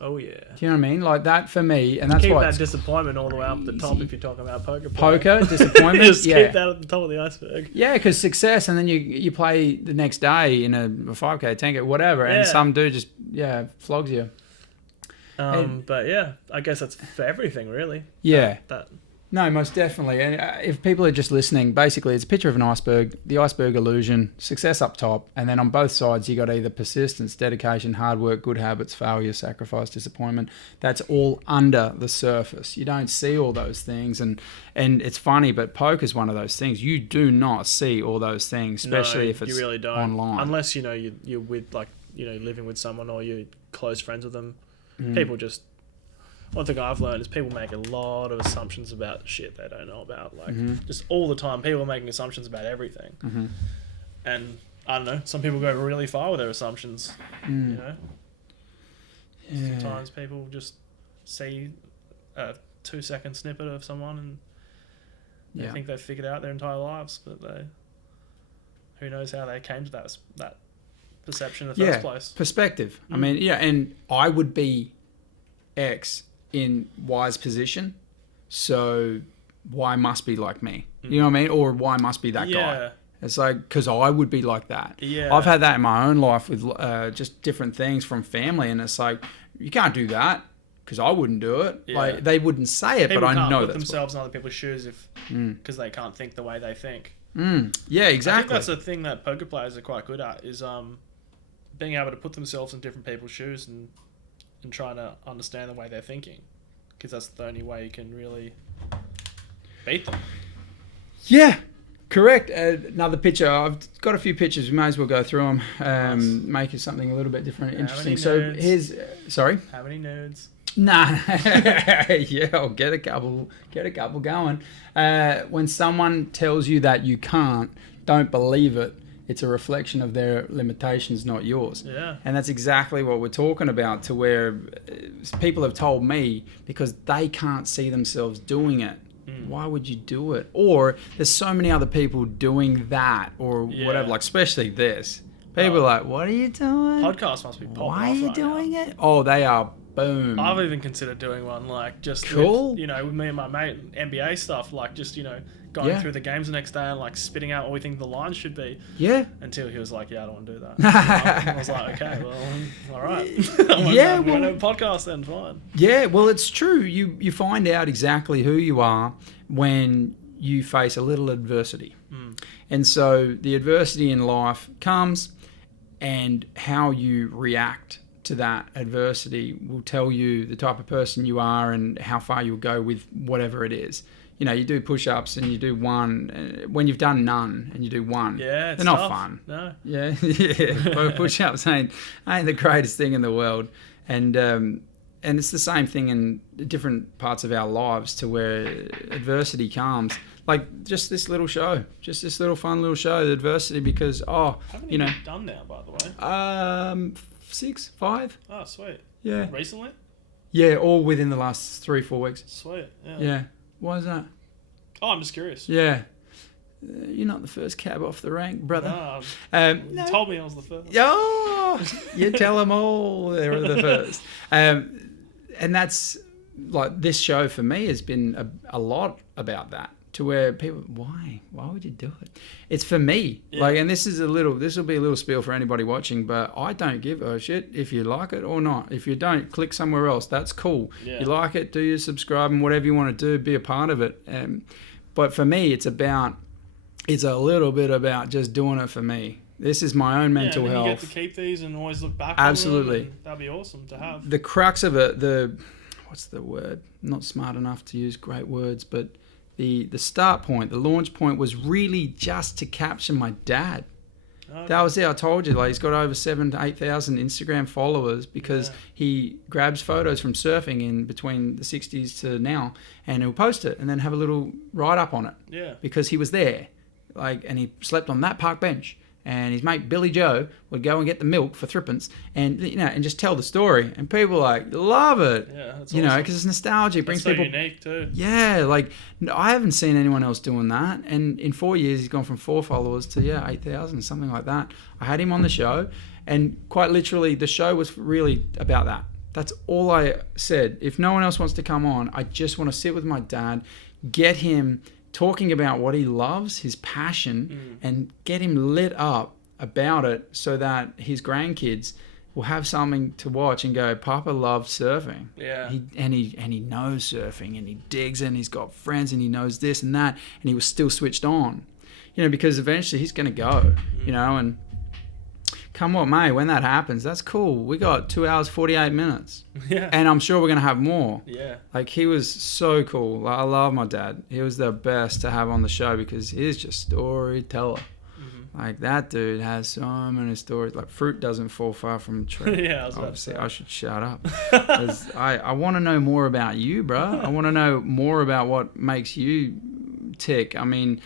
Oh, yeah. Do you know what I mean? Like that for me, and that's keep why that disappointment all the way up the top if you're talking about poker. Poker, disappointment. Just keep that at the top of the iceberg. Yeah, because success, and then you play the next day in a 5K, 10K, whatever, and some dude just flogs you. But yeah, I guess that's for everything, really. Yeah. That. No, most definitely. And if people are just listening, basically it's a picture of an iceberg, the iceberg illusion, success up top, and then on both sides you got either persistence, dedication, hard work, good habits, failure, sacrifice, disappointment. That's all under the surface. You don't see all those things, and it's funny, but poker's one of those things. You do not see all those things, especially if it's you really don't. online. Unless you're with living with someone or you're close friends with them. People just. One thing I've learned is people make a lot of assumptions about shit they don't know about. Like, just all the time, people are making assumptions about everything. And, I don't know, some people go really far with their assumptions, you know? Yeah. Sometimes people just see a 2-second snippet of someone and they think they've figured out their entire lives, but who knows how they came to that perception in the first place. Perspective. I mean, and I would be X in Y's position, so Y must be like me. You know what I mean? Or Y must be that guy. It's like, because I would be like that. Yeah. I've had that in my own life with just different things from family, and it's like, you can't do that because I wouldn't do it. Yeah. Like, they wouldn't say it, people but I know put that's themselves in other people's shoes because they can't think the way they think. Yeah, exactly. I think that's the thing that poker players are quite good at is being able to put themselves in different people's shoes and trying to understand the way they're thinking, because that's the only way you can really beat them. Yeah, correct. Another picture. I've got a few pictures. We may as well go through them. Nice. Make it something a little bit different, interesting. So here's. Sorry. How many nudes? Nah. Yeah, I'll get a couple going. When someone tells you that you can't, don't believe it. It's a reflection of their limitations, not yours. Yeah. And that's exactly what we're talking about, to where people have told me because they can't see themselves doing it. Why would you do it? Or there's so many other people doing that or whatever, like especially this. People are like, what are you doing? Podcast must be popping Why off are you right doing now. it? Oh, they are boom. I've even considered doing one, like just cool. with, with me and my mate, NBA stuff, like just, going through the games the next day and like spitting out what we think the lines should be. Yeah. Until he was like, I don't want to do that. I was like, okay, well, all right. Yeah. We're going to podcast then, fine. Yeah, well, it's true. You find out exactly who you are when you face a little adversity. And so the adversity in life comes, and how you react to that adversity will tell you the type of person you are and how far you'll go with whatever it is. You do push-ups and you do one. When you've done none and you do one, they're not tough. fun. No. Yeah. Push-ups ain't the greatest thing in the world. And it's the same thing in different parts of our lives, to where adversity comes. Like just this little show, just this little fun little show, the adversity, because, how many have you done now, by the way? 6, 5. Oh, sweet. Yeah. Recently? Yeah, all within the last 3-4 weeks. Sweet. Yeah. Why is that? Oh, I'm just curious. Yeah. You're not the first cab off the rank, brother. No, you told me I was the first. Oh, you tell them all they're the first. And that's, like, this show for me has been a lot about that, to where people, why would you do it? It's for me. Like, and this will be a little spiel for anybody watching, but I don't give a shit if you like it or not. If you don't, click somewhere else. That's cool. You like it, do you subscribe, and whatever you want to do, be a part of it. But for me, it's a little bit about just doing it for me. This is my own mental health. You get to keep these and always look back Absolutely. on them. That'd be awesome to have. The crux of it, what's the word? I'm not smart enough to use great words, but the start point, the launch point was really just to capture my dad. Okay. That was it. I told you, like, he's got over 7,000 to 8,000 Instagram followers because he grabs photos from surfing in between the 60s to now, and he'll post it and then have a little write up on it. Yeah. Because he was there, like, and he slept on that park bench. And his mate Billy Joe would go and get the milk for threepence, and and just tell the story, and people like love it. Yeah, that's awesome. awesome. Because it's nostalgia. It brings That's so people. unique too. Yeah, like I haven't seen anyone else doing that, and in 4 years he's gone from 4 followers to 8,000, something like that. I had him on the show, and quite literally the show was really about that. That's all I said. If no one else wants to come on, I just want to sit with my dad, get him talking about what he loves, his passion, and get him lit up about it so that his grandkids will have something to watch and go, Papa loves surfing. Yeah. He knows surfing, and he digs it, and he's got friends, and he knows this and that, and he was still switched on. Because eventually he's going to go, and come what may, when that happens, that's cool. We got 2 hours, 48 minutes. Yeah. And I'm sure we're going to have more. Yeah. Like, he was so cool. Like, I love my dad. He was the best to have on the show because he's just storyteller. Like, that dude has so many stories. Like, fruit doesn't fall far from the tree. Yeah, I was about to Obviously, say. I should shut up. 'Cause I want to know more about you, bro. I want to know more about what makes you tick. I mean,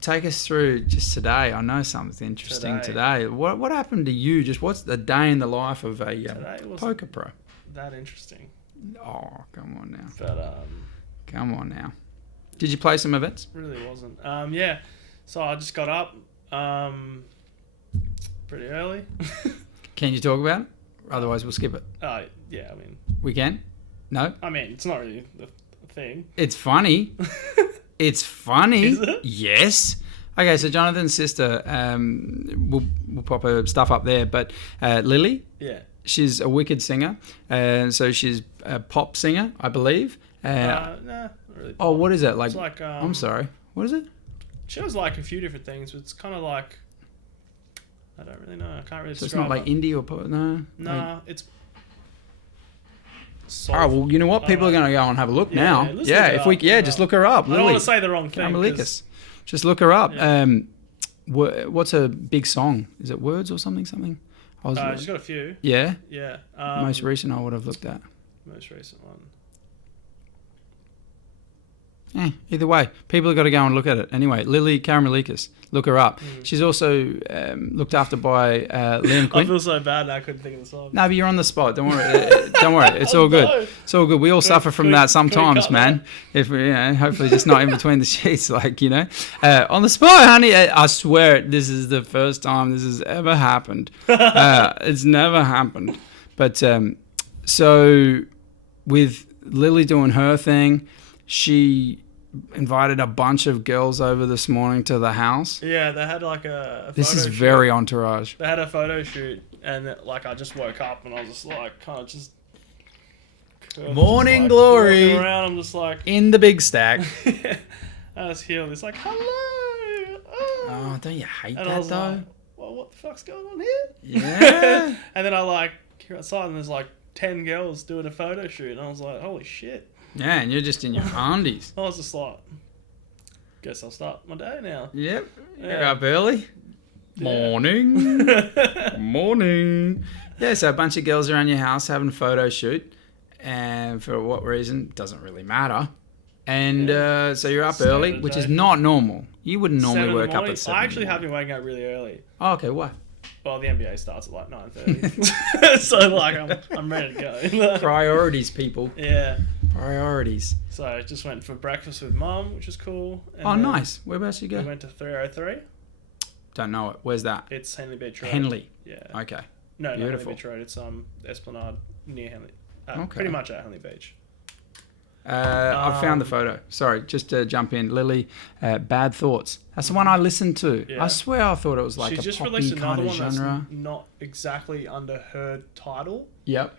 take us through just today. I know something's interesting today. What happened to you? Just what's the day in the life of a poker pro? That interesting. Oh, come on now. But Come on now. Did you play some events? really wasn't. Yeah. So I just got up pretty early. Can you talk about it? Otherwise, we'll skip it. Yeah, I mean... We can? No? I mean, it's not really the thing. It's funny. It's funny. Is it? Yes. Okay, so Jonathan's sister, we'll pop her stuff up there, but Lily, Yeah. she's a wicked singer. So she's a pop singer, I believe. Nah, not really. Oh, what is it? It's like... I'm sorry. What is it? She does like a few different things, but it's kind of like... I don't really know. I can't really So it's describe not like it. indie or pop? No? Nah, Like, it's... oh, well, you know what? People are going to go and have a look now. let's Yeah, look it if we... up. Yeah, just look her up. I don't Lily. want to say the wrong thing. Karamalikis. Just look her up. Yeah. What's a big song? Is it Words or something? She's got a few. Yeah? Yeah. Most recent I would have looked at. Most recent one. Either way, people have got to go and look at it. Anyway, Lily Karamalikis, look her up. She's also looked after by Liam I Quinn. feel so bad now I couldn't think of the song. No, but you're on the spot. Don't worry. Don't worry. It's all good. No. It's all good. We all suffer from that can we sometimes, cut man. If we, hopefully just not in between the sheets, on the spot, honey. I swear this is the first time this has ever happened. It's never happened. But so with Lily doing her thing, she invited a bunch of girls over this morning to the house. Yeah, they had like a This photo is shoot. very Entourage. They had a photo shoot, and like I just woke up and I was just like kind of just Morning just, like, glory. walking around. I'm just like In the big stack. I was here. It's like hello. Oh, don't you hate And I that was though? like, well, what the fuck's going on here? Yeah. And then I like hear outside and there's like 10 girls doing a photo shoot, and I was like, holy shit. Yeah, and you're just in your undies. I was just like, guess I'll start my day now. Yep. You're Yeah. up early. Yeah. Morning. Morning. Yeah, so a bunch of girls around your house having a photo shoot. And for what reason, doesn't really matter. And so you're up early, Standard which is day. not normal. You wouldn't 7 normally in the wake up morning. at 7. I actually have been waking up really early. Oh, okay, why? Well, the NBA starts at like 9:30, so like I'm ready to go. Priorities, people. Yeah. Priorities. So I just went for breakfast with Mum, which was cool. And Oh, then nice. Whereabouts you We go? went to 303. Don't know it. Where's that? It's Henley Beach Road. Henley. Yeah. Okay. No, not Beautiful. Henley Beach Road. It's Esplanade near Henley. Okay. Pretty much at Henley Beach. I found the photo. Sorry, just to jump in. Lily, Bad Thoughts. That's the one I listened to. Yeah. I swear I thought it was like She's a just poppy released kind another of one genre. that's not exactly under her title. Yep.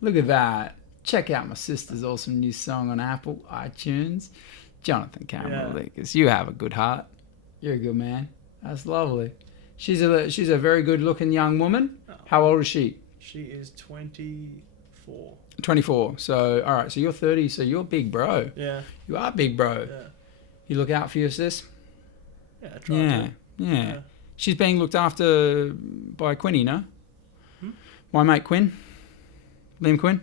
Look at that. Check out my sister's awesome new song on Apple iTunes. Jonathan Karamalikis. You have a good heart. You're a good man. That's lovely. She's a very good looking young woman. Oh. How old is she? She is 24. 24. So, all right. So you're 30. So you're big bro. Yeah. You are big bro. Yeah. You look out for your sis? Yeah, I tried Yeah. to. Yeah. She's being looked after by Quinny, no? My mate Quinn. Liam Quinn.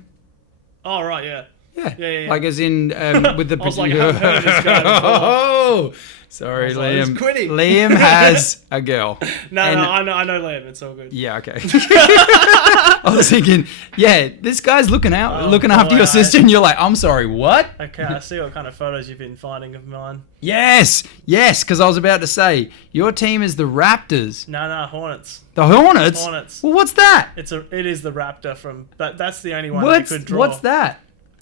Oh, right, yeah. Yeah. Like as in with the... I was like, I haven't heard of this guy before. Oh, sorry, I was like, Liam. "It's Quinny." Liam has a girl. No, I know Liam. It's all good. Yeah, okay. I was thinking, yeah, this guy's looking after your sister, and you're like, I'm sorry, what? Okay, I see what kind of photos you've been finding of mine. Yes, because I was about to say, your team is the Raptors. No, Hornets. The Hornets? Hornets. Well, what's that? It is the Raptor from... But that's the only one you could draw. What's that?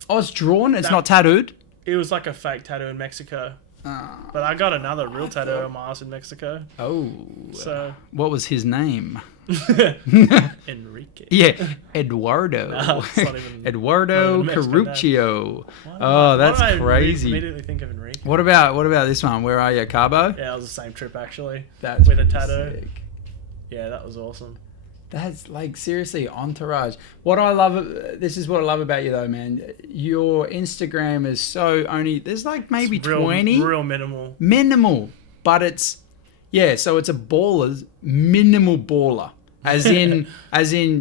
Oh, it's drawn? It's not tattooed? It was like a fake tattoo in Mexico. But I got another real tattoo on my ass in Mexico. Oh. So... What was his name? Enrique. Yeah, Eduardo. No, it's not even... Eduardo not even Mexican Caruccio. Oh, that's why did I crazy. immediately think of Enrique. What about this one? Where are you, Cabo? Yeah, it was the same trip actually. That's with a pretty tattoo. sick. Yeah, that was awesome. That's like seriously Entourage. What I love, this is what I love about you though, man. Your Instagram is so only there's like maybe It's real, 20 real minimal, but it's so it's a baller's minimal baller. As in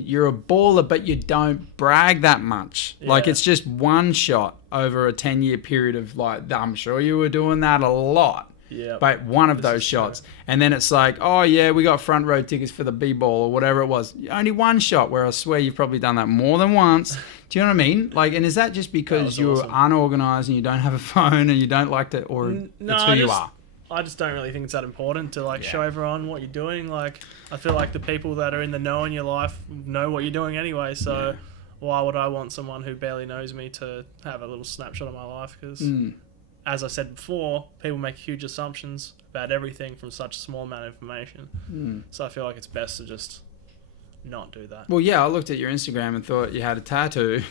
you're a baller, but you don't brag that much. Like Yeah. it's just one shot over a 10-year period of like, I'm sure you were doing that a lot. Yeah. But one of those shots. And then it's like, oh yeah, we got front row tickets for the B-ball or whatever it was. Only one shot, where I swear you've probably done that more than once. Do you know what I mean? Like, and is that just because you're awesome. unorganized and you don't have a phone and you don't like to, or it's who you are? I just don't really think it's that important to like show everyone what you're doing. Like, I feel like the people that are in the know in your life know what you're doing anyway. So why would I want someone who barely knows me to have a little snapshot of my life? Because as I said before, people make huge assumptions about everything from such a small amount of information. So I feel like it's best to just not do that. Well, yeah, I looked at your Instagram and thought you had a tattoo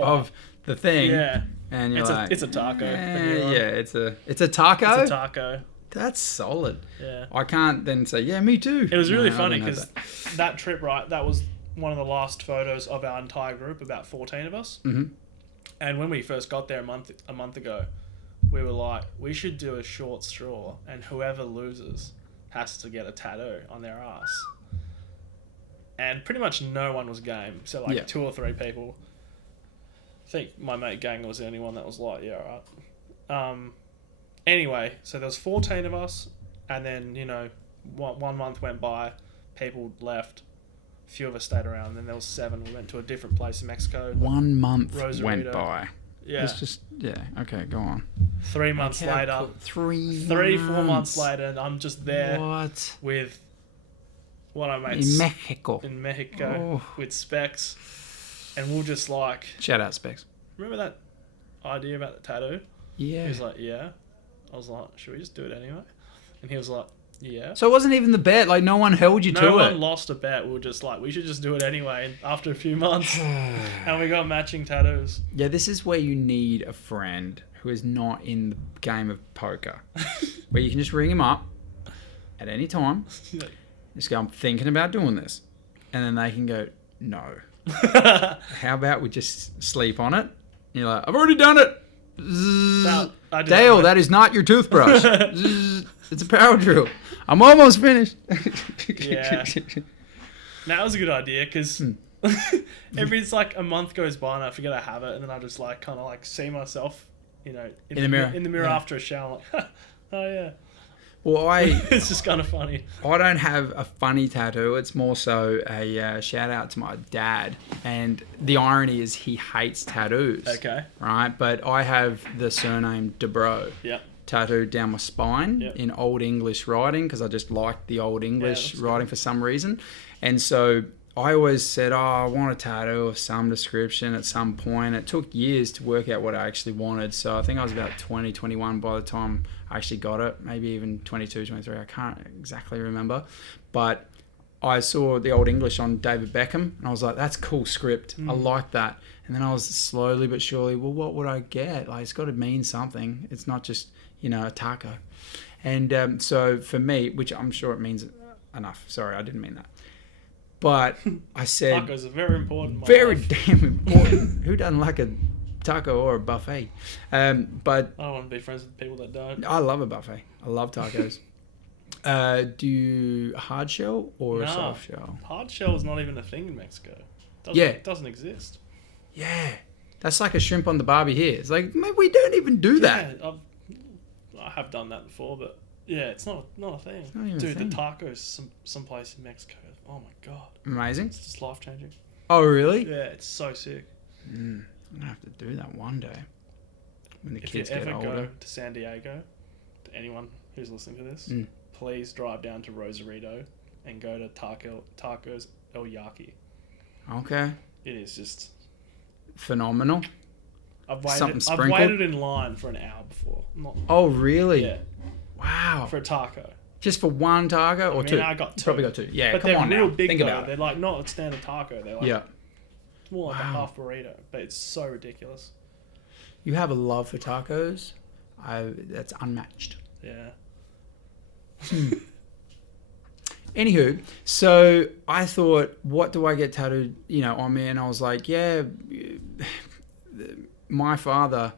of the thing. Yeah. And you're like, it's a taco. it's a taco. It's a taco. That's solid. Yeah. I can't then say, yeah, me too. It was really No, I funny don't have because that trip, right, that was one of the last photos of our entire group, about 14 of us. Mhm. And when we first got there a month ago, we were like, we should do a short straw, and whoever loses has to get a tattoo on their ass. And pretty much no one was game. So like 2 or 3 people. I think my mate Gang was the only one that was like, yeah, alright. Anyway, so there was 14 of us, and then, 1 month went by, people left, a few of us stayed around, then there was 7. We went to a different place in Mexico. 1 month Rosarito. went by. Yeah. It's just, okay, go on. 3 months later. 3 4 months later, and I'm just there What? with one of my mates In Mexico. in Mexico with Specs, and we'll just like... Shout out, Specs. Remember that idea about the tattoo? Yeah. He was like, yeah. I was like, should we just do it anyway? And he was like, yeah. So it wasn't even the bet. Like, no one held you to No it. one lost a bet. We were just like, we should just do it anyway. And after a few months, and we got matching tattoos. Yeah, this is where you need a friend who is not in the game of poker. Where you can just ring him up at any time. Just go, I'm thinking about doing this. And then they can go, no. How about we just sleep on it? And you're like, I've already done it. No, I did Dale, that is not your toothbrush. It's a power drill. I'm almost finished. Yeah. That was a good idea because it's like a month goes by and I forget I have it, and then I just like kind of like see myself, in the mirror. In the mirror after a shower, I'm like, oh yeah. Well, it's just kind of funny. I don't have a funny tattoo. It's more so a shout out to my dad. And the irony is he hates tattoos. Okay. Right? But I have the surname DeBrow tattooed down my spine in Old English writing because I just liked the Old English writing for some reason. And so I always said, I want a tattoo of some description at some point. It took years to work out what I actually wanted. So I think I was about 20, 21 by the time I actually got it. Maybe even 22, 23. I can't exactly remember. But I saw the Old English on David Beckham. And I was like, that's cool script. I like that. And then I was slowly but surely, well, what would I get? Like, it's got to mean something. It's not just, a taco. And so for me, which I'm sure it means enough. Sorry, I didn't mean that. But I said... Tacos are very important. Very damn important. Who doesn't like a taco or a buffet? But I don't want to be friends with people that don't. I love a buffet. I love tacos. Do you hard shell or a No. soft shell? Hard shell is not even a thing in Mexico. Yeah. Doesn't exist. Yeah. That's like a shrimp on the barbie here. It's like, man, we don't even do that. Yeah, I have done that before, but yeah, it's not a thing. not even a Dude, thing. the tacos someplace in Mexico. Oh my god, Amazing. it's just life changing. Oh, really? Yeah, it's so sick. I'm going to have to do that one day when the If kids you get ever older. go to San Diego, to anyone who's listening to this, please drive down to Rosarito and go to Tacos El Yaqui. Okay. It is just. Phenomenal. I've Something I've sprinkled? waited in line for an hour before. Oh, really? Yeah, Wow. for a taco. Just for one taco or two? I got two. Probably got two. Yeah, But come they're on real now. big Think though. about it. They're like not a standard taco. They're like Yeah. it's more like a Wow. half burrito, but it's so ridiculous. You have a love for tacos. That's unmatched. Yeah. Anywho, so I thought, what do I get tattooed, on me? And I was like, yeah, my father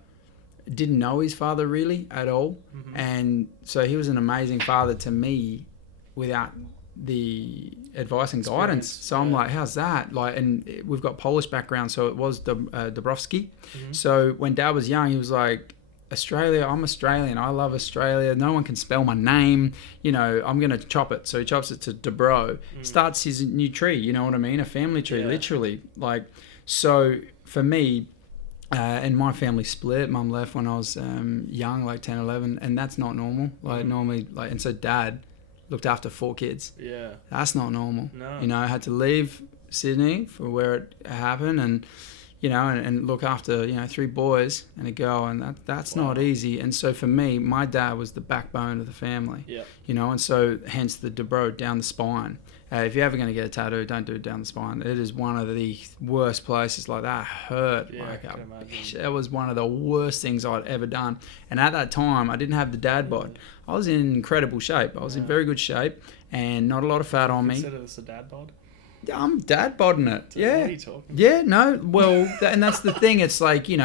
didn't know his father really at all. Mm-hmm. And so he was an amazing father to me without the advice and guidance. Experience, So I'm like, how's that? Like, and we've got Polish background, so it was Dabrowski. Mm-hmm. So when Dad was young, he was like, Australia, I'm Australian. I love Australia. No one can spell my name. I'm going to chop it. So he chops it to Dabrow. Starts his new tree, you know what I mean? A family tree, literally. Like, so for me, and my family split. Mum left when I was young, like 10, 11. And that's not normal. Like normally, and so Dad looked after 4 kids. Yeah. That's not normal. No. I had to leave Sydney for where it happened and look after 3 boys and a girl, and that's not easy. And so for me, my dad was the backbone of the family. Yeah. And so hence the Dabrow down the spine. If you're ever going to get a tattoo, don't do it down the spine. It is one of the worst places. Like that hurt. Yeah, like I can imagine. that was one of the worst things I'd ever done. And at that time, I didn't have the dad bod. I was in incredible shape. I was in very good shape and not a lot of fat on me. Consider this a dad bod? I'm dad bodding it. So Yeah. What are you talking about? Yeah, no. Well, and that's the thing. It's like, you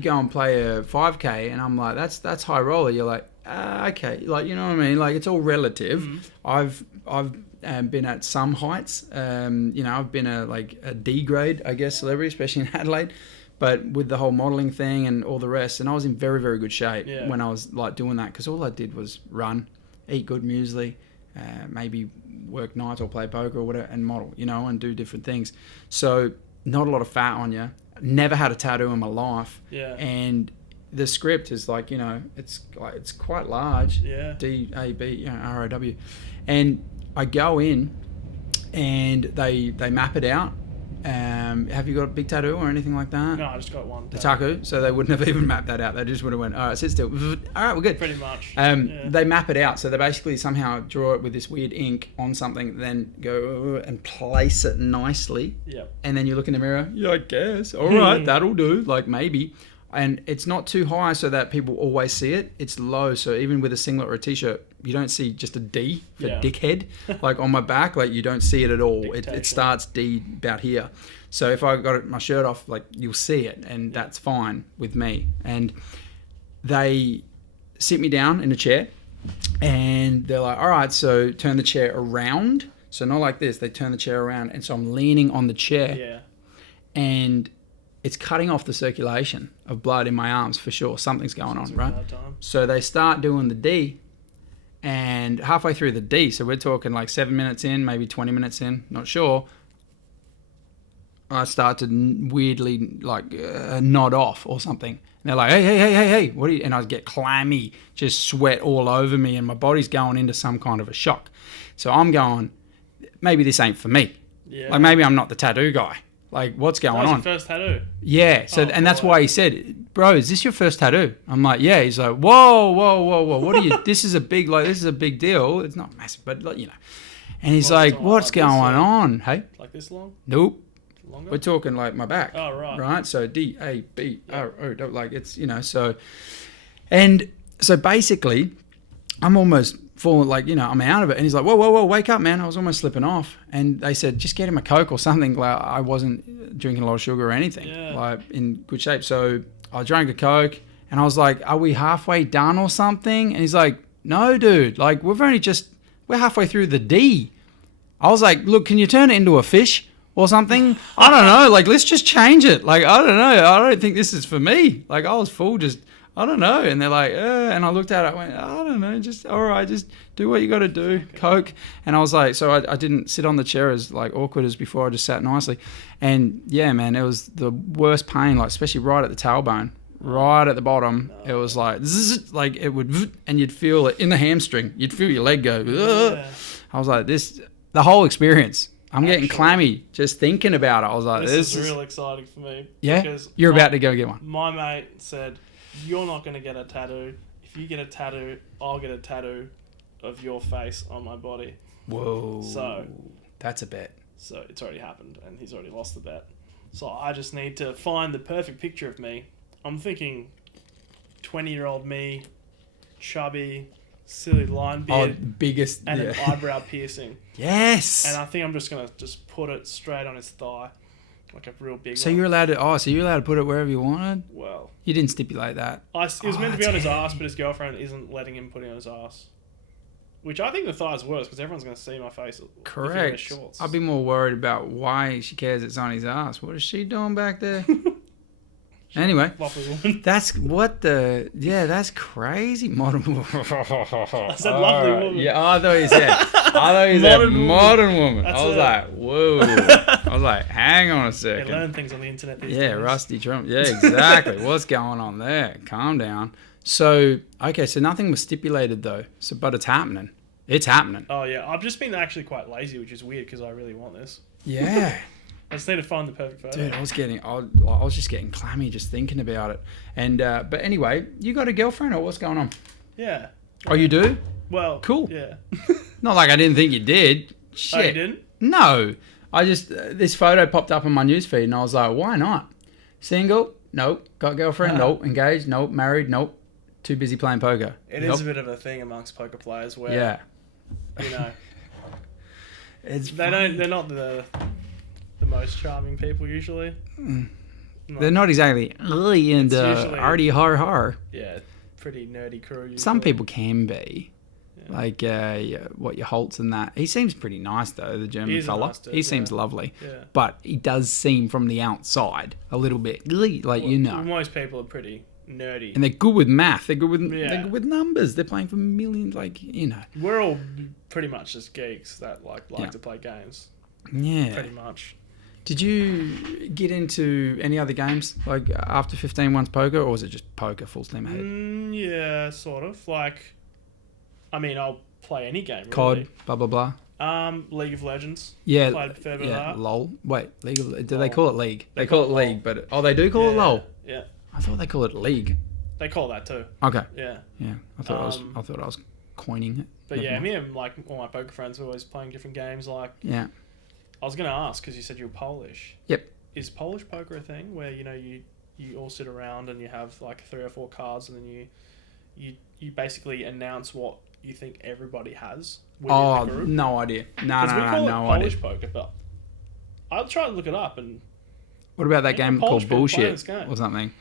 go and play a 5K and I'm like, that's high roller. You're like, okay. Like, you know what I mean? Like, it's all relative. Mm-hmm. I've been at some heights. I've been a D grade, I guess, celebrity, especially in Adelaide. But with the whole modelling thing and all the rest, and I was in very, very good shape when I was like doing that, because all I did was run, eat good muesli, maybe work nights or play poker or whatever, and model, and do different things. So not a lot of fat on you. Never had a tattoo in my life. Yeah. And the script is like, it's quite large. Yeah. DAB, ROW. And I go in and they map it out. Have you got a big tattoo or anything like that? No, I just got one. The tattoo, so they wouldn't have even mapped that out. They just would have went, all right, sit still. All right, we're good. Pretty much. They map it out, so they basically somehow draw it with this weird ink on something, then go and place it nicely. Yeah. And then you look in the mirror, yeah, I guess. All right, that'll do. Like maybe. And it's not too high so that people always see it. It's low, so even with a singlet or a t-shirt, you don't see just a D for dickhead. Like on my back, like you don't see it at all. It starts D about here. So if I got my shirt off, like you'll see it, and that's fine with me. And they sit me down in a chair, and they're like, all right, so turn the chair around. So not like this. They turn the chair around, and so I'm leaning on the chair. Yeah. And it's cutting off the circulation of blood in my arms for sure. Something's going on, right? So they start doing the D, and halfway through the D, so we're talking like 7 minutes in, maybe 20 minutes in, not sure, I start to weirdly like nod off or something. And they're like, hey, what are you? And I get clammy, just sweat all over me, and my body's going into some kind of a shock. So I'm going, maybe this ain't for me. Yeah. Like maybe I'm not the tattoo guy. Like, what's going That was on? your first tattoo? Yeah. So, and that's why he said, bro, is this your first tattoo? I'm like, yeah. He's like, whoa. What are you, this is a big deal. It's not massive, but like, And he's like, what's going on? Hey? Like this long? Nope. Longer? We're talking like my back. Oh, right. Right? So DABRO, like it's, so, and so basically, I'm almost falling, like, I'm out of it. And he's like, whoa, wake up, man. I was almost slipping off. And they said, just get him a Coke or something. Like, I wasn't drinking a lot of sugar or anything, like in good shape. So I drank a Coke and I was like, are we halfway done or something? And he's like, no, dude, like we've only just We're halfway through the D. I was like, look, can you turn it into a fish or something? I don't know. Like, let's just change it. Like, I don't know. I don't think this is for me. Like, I was full just, I don't know. And they're like, and I looked at it. I went, I don't know. Just, all right, just do what you got to do. Coke. And I was like, so I didn't sit on the chair as like awkward as before. I just sat nicely. And yeah, man, it was the worst pain, like, especially right at the tailbone. Right at the bottom, it was like, zzz, like it would, and you'd feel it in the hamstring. You'd feel your leg go. Yeah. I was like, the whole experience. I'm getting clammy just thinking about it. I was like, this is real exciting for me. Yeah, because you're about to go get one. My mate said, you're not going to get a tattoo. If you get a tattoo, I'll get a tattoo of your face on my body. Whoa. So that's a bet. So it's already happened, and he's already lost the bet. So I just need to find the perfect picture of me. I'm thinking 20-year-old me, chubby, silly line beard, biggest, and an eyebrow piercing. Yes. And I think I'm just gonna put it straight on his thigh, like a real big. So one. you're allowed to. So you're allowed to put it wherever you wanted. Well, you didn't stipulate that. It was meant to be on his ass, but his girlfriend isn't letting him put it on his ass. Which I think the thigh's worse because everyone's gonna see my face. Correct. If he wears shorts. I'd be more worried about why she cares it's on his ass. What is she doing back there? Anyway, that's that's crazy. Modern woman. I said lovely woman. Yeah, I thought you said modern woman. I was like, whoa. I was like, hang on a second. You learn things on the internet these days. Yeah, Rusty Trump. Yeah, exactly. What's going on there? Calm down. So, okay, so nothing was stipulated though. So, but it's happening. It's happening. Oh yeah, I've just been actually quite lazy, which is weird because I really want this. Yeah. I just need to find the perfect photo. Dude, I was just getting clammy just thinking about it. And but anyway, you got a girlfriend or what's going on? Yeah. Oh, you do? Well, cool. Yeah. Not like I didn't think you did. Shit. Oh, you didn't? No. I just this photo popped up on my newsfeed and I was like, why not? Single? Nope. Got girlfriend? Nope. Engaged? Nope. Married? Nope. Too busy playing poker. It is a bit of a thing amongst poker players where you know they're not the most charming people usually. They're not exactly and arty har har. Yeah, pretty nerdy crew. Usually. Some people can be. Yeah. Like what your Holtz and that. He seems pretty nice though, the German fella. Nice dude, he seems lovely. Yeah. But he does seem from the outside a little bit like most people are pretty nerdy. And they're good with math. They're good with numbers. They're playing for millions, We're all pretty much just geeks that like to play games. Yeah. Pretty much. Did you get into any other games, like after 15 once poker, or was it just poker full steam ahead? Yeah, sort of. Like, I mean, I'll play any game, really. COD, blah, blah, blah. League of Legends. Yeah, played a fair bit of that. LOL. Wait, do they call it League? They call it League, but... Oh, they do call it LOL? Yeah. I thought they call it League. They call that too. Okay. Yeah. Yeah, I thought I was coining it. But me and, like, all my poker friends were always playing different games, like... Yeah. I was going to ask, because you said you were Polish. Yep. Is Polish poker a thing where, you all sit around and you have like 3 or 4 cards and then you basically announce what you think everybody has within the group? No idea. No idea. Polish poker, but I'll try to look it up. And what about that game called Bullshit game. or something?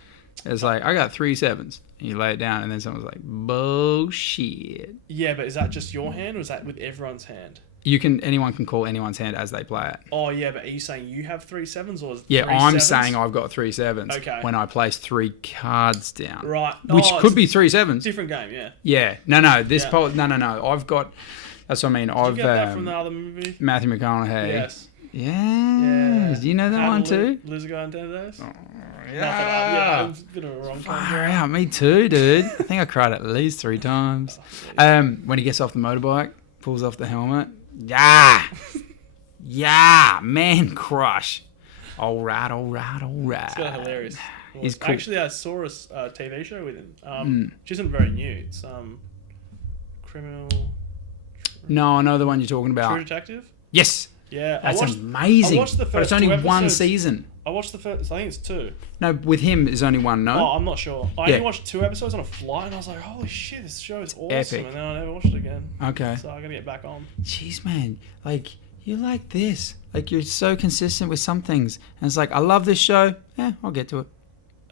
It's like, I got 3 sevens. And you lay it down and then someone's like, bullshit. Yeah, but is that just your hand or is that with everyone's hand? Anyone can call anyone's hand as they play it. Oh yeah, but are you saying you have 3 sevens or is it Yeah, 3 I'm sevens? saying I've got 3 sevens. Okay. When I place 3 cards down. Right. Which could be 3 sevens. Different game, yeah. Yeah. No. No. I've got. That's what I mean. Did you get that from the other movie? Matthew McConaughey. Yes. Yeah. Do you know that one too? Lose a guy in 10 days? Oh, yeah. I'm a bit of a wrong Far out. Me too, dude. I think I cried at least 3 times. When he gets off the motorbike, pulls off the helmet. Yeah, man crush. All right. It's kind of hilarious. He's cool. Actually, I saw a TV show with him, which isn't very new. It's Criminal... No, I know the one you're talking about. True Detective? Yes. Yeah. That's amazing. I watched the first but it's only 2 one episodes. season. I watched the first... I think it's 2. No, with him, there's only one, no? Oh, I'm not sure. I only watched 2 episodes on a flight, and I was like, holy shit, this show is awesome. Epic. And then I never watched it again. Okay. So I got to get back on. Jeez, man. Like, you like this. Like, you're so consistent with some things. And it's like, I love this show. Yeah, I'll get to it.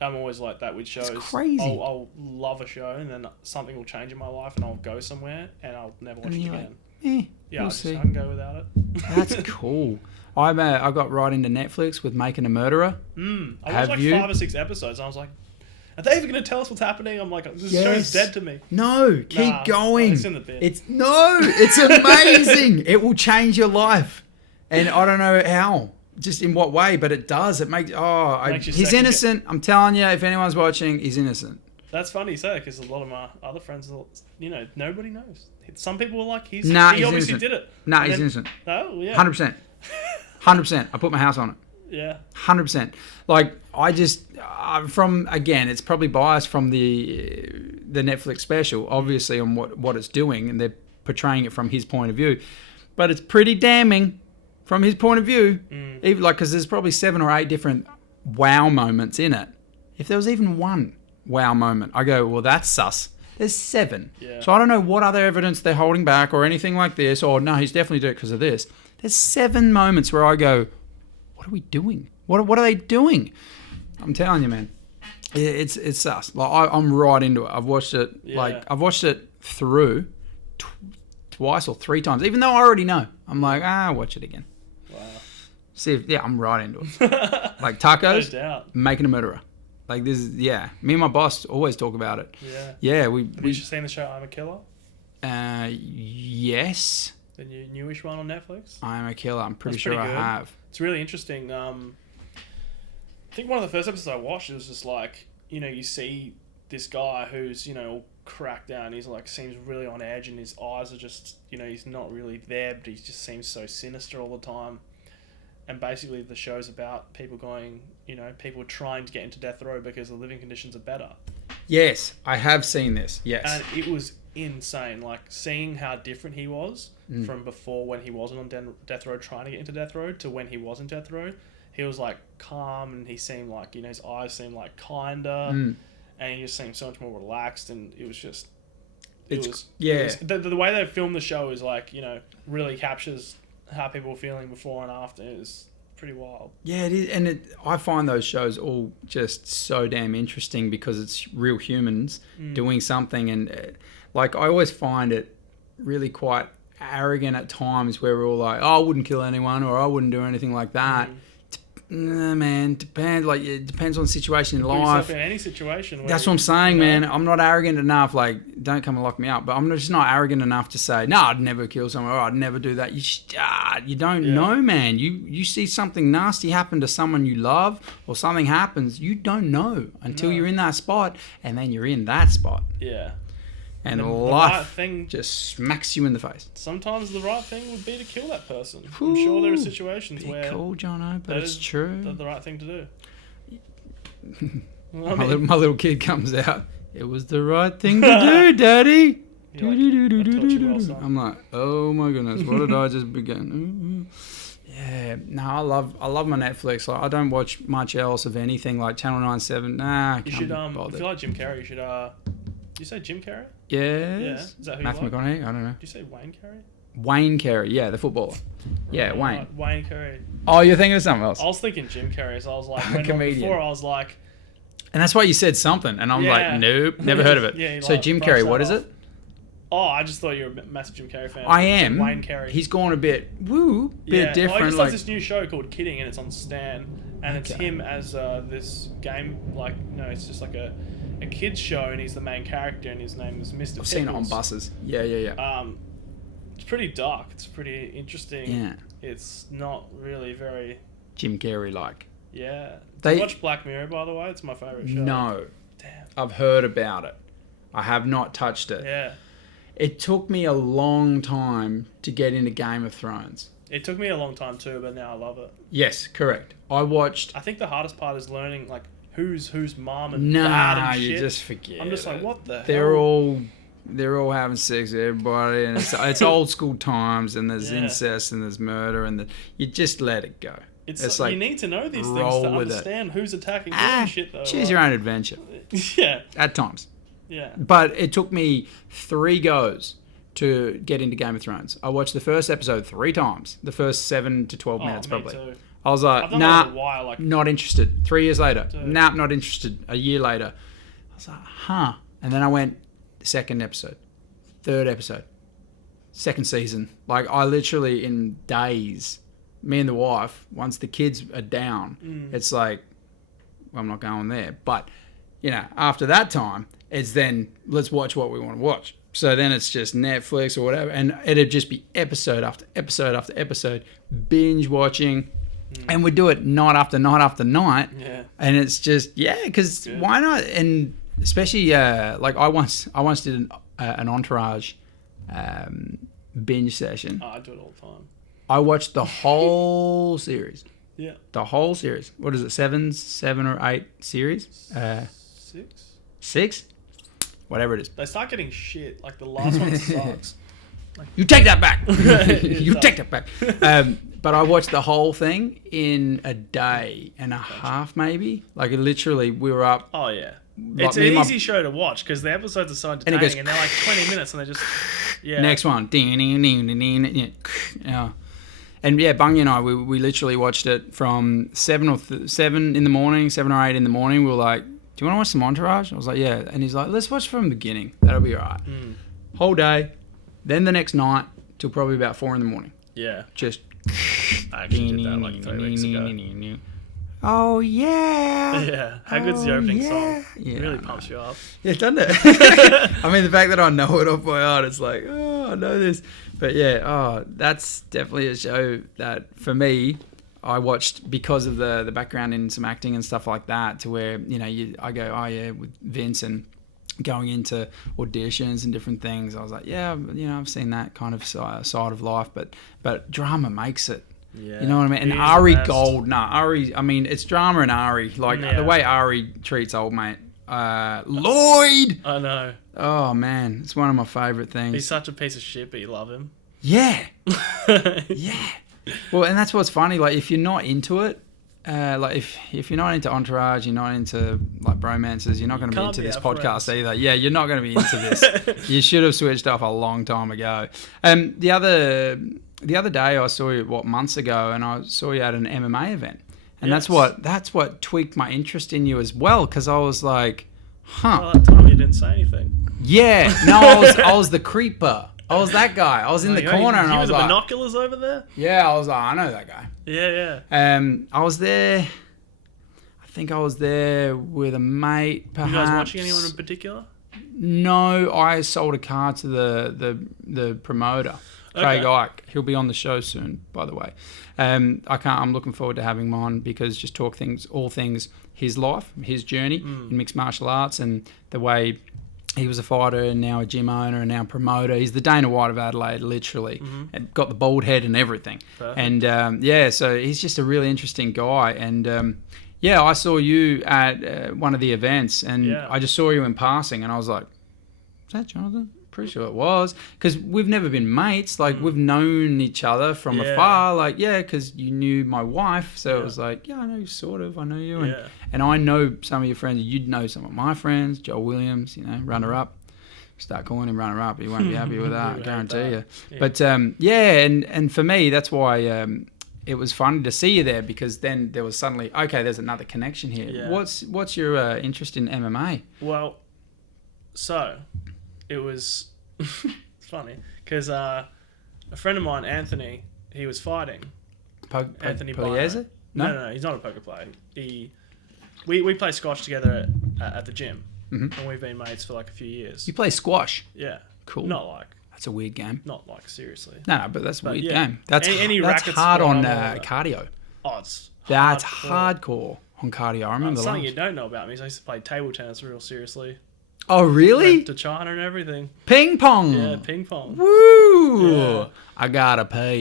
I'm always like that with shows. It's crazy. I'll love a show, and then something will change in my life, and I'll go somewhere, and I'll never watch it again. Yeah, we'll I see. can go without it. That's cool. I got right into Netflix with Making a Murderer. I watched Have like you? 5 or 6 episodes. And I was like, are they even going to tell us what's happening? I'm like, this show's dead to me. No, keep going. It's in the bin. It's amazing. It will change your life, and I don't know how, just in what way, but it does. It makes he's innocent. I'm telling you, if anyone's watching, he's innocent. That's funny you say, because a lot of my other friends, nobody knows. Some people were like, he he's obviously innocent. did it. He's innocent. Oh, yeah. 100%. 100%. I put my house on it. Yeah. 100%. Like, I just again, it's probably biased from the Netflix special, obviously, on what it's doing, and they're portraying it from his point of view, but it's pretty damning from his point of view. Even because there's probably 7 or 8 different wow moments in it. If there was even one wow moment, I go, well, that's sus. There's 7. Yeah. So I don't know what other evidence they're holding back or anything like this, or no, he's definitely doing it because of this. There's 7 moments where I go, what are we doing? What are they doing? I'm telling you, man, it's sus. Like I'm right into it. I've watched it. Yeah. Like I've watched it through twice or 3 times, even though I already know. I'm like, watch it again. Wow. See if I'm right into it. Like No tacos, doubt. Making a Murderer. Like this is me and my boss always talk about it. Yeah. Yeah, Have we you seen the show I'm a Killer? yes, The newish one on Netflix? I Am a Killer. I'm pretty That's sure pretty I good. have. It's really interesting. I think one of the first episodes I watched, it was just like, you see this guy who's, all cracked down. He's like, seems really on edge, and his eyes are just, he's not really there, but he just seems so sinister all the time. And basically the show's about people going, people trying to get into death row because the living conditions are better. Yes, I have seen this. Yes. And it was insane. Like, seeing how different he was from before, when he wasn't on death row trying to get into death row, to when he was in death row. He was like calm, and he seemed like, his eyes seemed like kinder, and he just seemed so much more relaxed, and it was just... The way they filmed the show is like, really captures how people were feeling before and after. It was pretty wild. Yeah, it is, and I find those shows all just so damn interesting because it's real humans doing something, and like I always find it really quite arrogant at times where we're all like, I wouldn't kill anyone, or I wouldn't do anything like that. Nah, man, depends. Like, it depends on the situation in Put life. yourself in any situation. Where That's what I'm saying, man. I'm not arrogant enough. Like, don't come and lock me up. But I'm just not arrogant enough to say, no, I'd never kill someone, or I'd never do that. You don't know, man. You see something nasty happen to someone you love, or something happens, you don't know until you're in that spot, and then you're in that spot. Yeah. And the life right thing, just smacks you in the face. sometimes the right thing would be to kill that person. I'm sure there are situations Be where cool, Jono, but that it's is true. the right thing to do. My little kid comes out. It was the right thing to do, Daddy. You're like, "I taught you well, son." I'm like, oh my goodness, what did I just begin? Yeah, no, I love my Netflix. Like, I don't watch much else of anything like Channel 97. Nah, I You can't should, be if bothered. you like Jim Carrey, you should, did you say Jim Carrey? Yes. Yeah. Is that who Matthew you like? McConaughey? I don't know. Did you say Wayne Carey? Wayne Carey, yeah, the footballer. Yeah, Wayne. Right, Wayne Carey. Oh, you're thinking of something else. I was thinking Jim Carrey, so I was like, Comedian. before I was like, And that's why you said something, and I'm Yeah. like, nope, never heard of it. Yeah, So like, Jim brush Carrey, that what is off. it? oh, I just thought you were a massive Jim Carrey fan. I You said am. Wayne Carey. He's gone a bit yeah. different. Well, he just like, does this new show called Kidding, and it's on Stan, and it's Okay. him as this game, like, it's just like a kid's show, and he's the main character, and his name is Mr. I've seen it on Pickles. buses. Yeah. It's pretty dark. It's pretty interesting. Yeah. It's not really very... Jim Carrey like. Yeah. They- Did you watch Black Mirror, by the way? It's my favourite show. No, Damn. I've heard about it. I have not touched it. Yeah. It took me a long time to get into Game of Thrones. It took me a long time too, but now I love it. Yes, correct. I watched. I think the hardest part is learning, like, who's mom and dad Nah, and shit. you just forget. I'm just like, it. what the They're hell? they're all having sex with everybody, and it's old school times, and there's Yeah. incest, and there's murder, and you just let it go. It's like, you need to know these things roll to with it. understand who's attacking who and shit, though. Choose your own adventure Yeah. at times. Yeah. But it took me 3 goes to get into Game of Thrones. I watched the first episode 3 times, the first 7 to 12 minutes me probably. too. I was like, I've done nah, that for a while, like, not interested. 3 years later, Dude. nah, not interested. A year later, I was like, huh. And then I went, 2nd episode, 3rd episode, second season. Like, I literally, in days, me and the wife, once the kids are down, it's like, well, I'm not going there. But, you know, after that time, it's then, let's watch what we want to watch. So then it's just Netflix or whatever. And it'd just be episode after episode after episode, binge watching. And we do it night after night after night. Yeah. And it's just, because why not? And especially, like, I once did an Entourage binge session. Oh, I do it all the time. I watched the whole series. Yeah. The whole series. What is it? Seven or eight series? 6. 6? Whatever it is. They start getting shit. Like, the last one sucks. Like, you take that back. You take that back. But I watched the whole thing in a day and a half, maybe. Like, literally, we were up. Oh, yeah. Like, it's an easy show to watch because the episodes are so entertaining and they're like 20 minutes and they just, Next one. Yeah. And yeah, Bungie and I, we literally watched it from 7 in the morning, 7 or 8 in the morning. We were like, do you want to watch some Entourage? I was like, yeah. And he's like, let's watch from the beginning. That'll be all right. Whole day. Then the next night till probably about 4 in the morning. Yeah. Just. I actually did that like 3 weeks ago. Oh, yeah. Yeah. How good's the opening song? Yeah, it really pumps you up. Yeah, doesn't it? I mean, the fact that I know it off by heart, it's like, oh, I know this. But yeah, that's definitely a show that, for me, I watched because of the background in some acting and stuff like that, to where, you know, I go, oh, yeah, with Vince and going into auditions and different things. I was like, yeah, you know, I've seen that kind of side of life, but drama makes it. Yeah. You know what I mean? And Ari Gold, Ari, I mean, it's drama and Ari. Like, the way Ari treats old mate. Lloyd! I know. Oh, man. It's one of my favourite things. He's such a piece of shit, but you love him. Yeah. Yeah. Well, and that's what's funny. Like, if you're not into it, like if you're not into Entourage, you're not into like bromances, you're not going to be into this podcast either. Yeah, you're not going to be into this. You should have switched off a long time ago. The other day I saw you months ago, and I saw you at an MMA event, and that's what tweaked my interest in you as well, because I was like, well, that time you didn't say anything. Yeah, no, I was the creeper. I was that guy. I was in the corner, and I was the like, binoculars over there. Yeah, I was like, I know that guy. Yeah. I was there. I think I was there with a mate. Perhaps. You guys watching anyone in particular? No, I sold a car to the promoter, Craig Ike. He'll be on the show soon, by the way. I'm looking forward to having him on, because just talk all things his life, his journey in mixed martial arts, and the way he was a fighter and now a gym owner and now promoter. He's the Dana White of Adelaide, literally. And got the bald head and everything. Perfect. And so he's just a really interesting guy. And I saw you at one of the events, and I just saw you in passing, and I was like, is that Jonathan? Pretty sure it was, because we've never been mates. Like, we've known each other from afar. Like, because you knew my wife, so it was like, I know you sort of. I know you, and I know some of your friends. You'd know some of my friends. Joel Williams, you know, runner up. Start calling him runner up. He won't be happy with that. I guarantee you. Yeah. But and for me, that's why it was fun to see you there, because then there was suddenly there's another connection here. Yeah. What's your interest in MMA? Well, so. It was it's funny because a friend of mine, Anthony, he was fighting. Anthony Pugliese? No, he's not a poker player. We play squash together at the gym, and we've been mates for like a few years. You play squash? Yeah. Cool. Not like. That's a weird game. Not like seriously. No, but that's a weird game. That's that's hard on cardio. Oh, it's that's hardcore on cardio. I remember something you don't know about me is I used to play table tennis real seriously. Oh, really? Went to China and everything. Ping pong. Yeah, ping pong. Woo! Yeah. I gotta pay.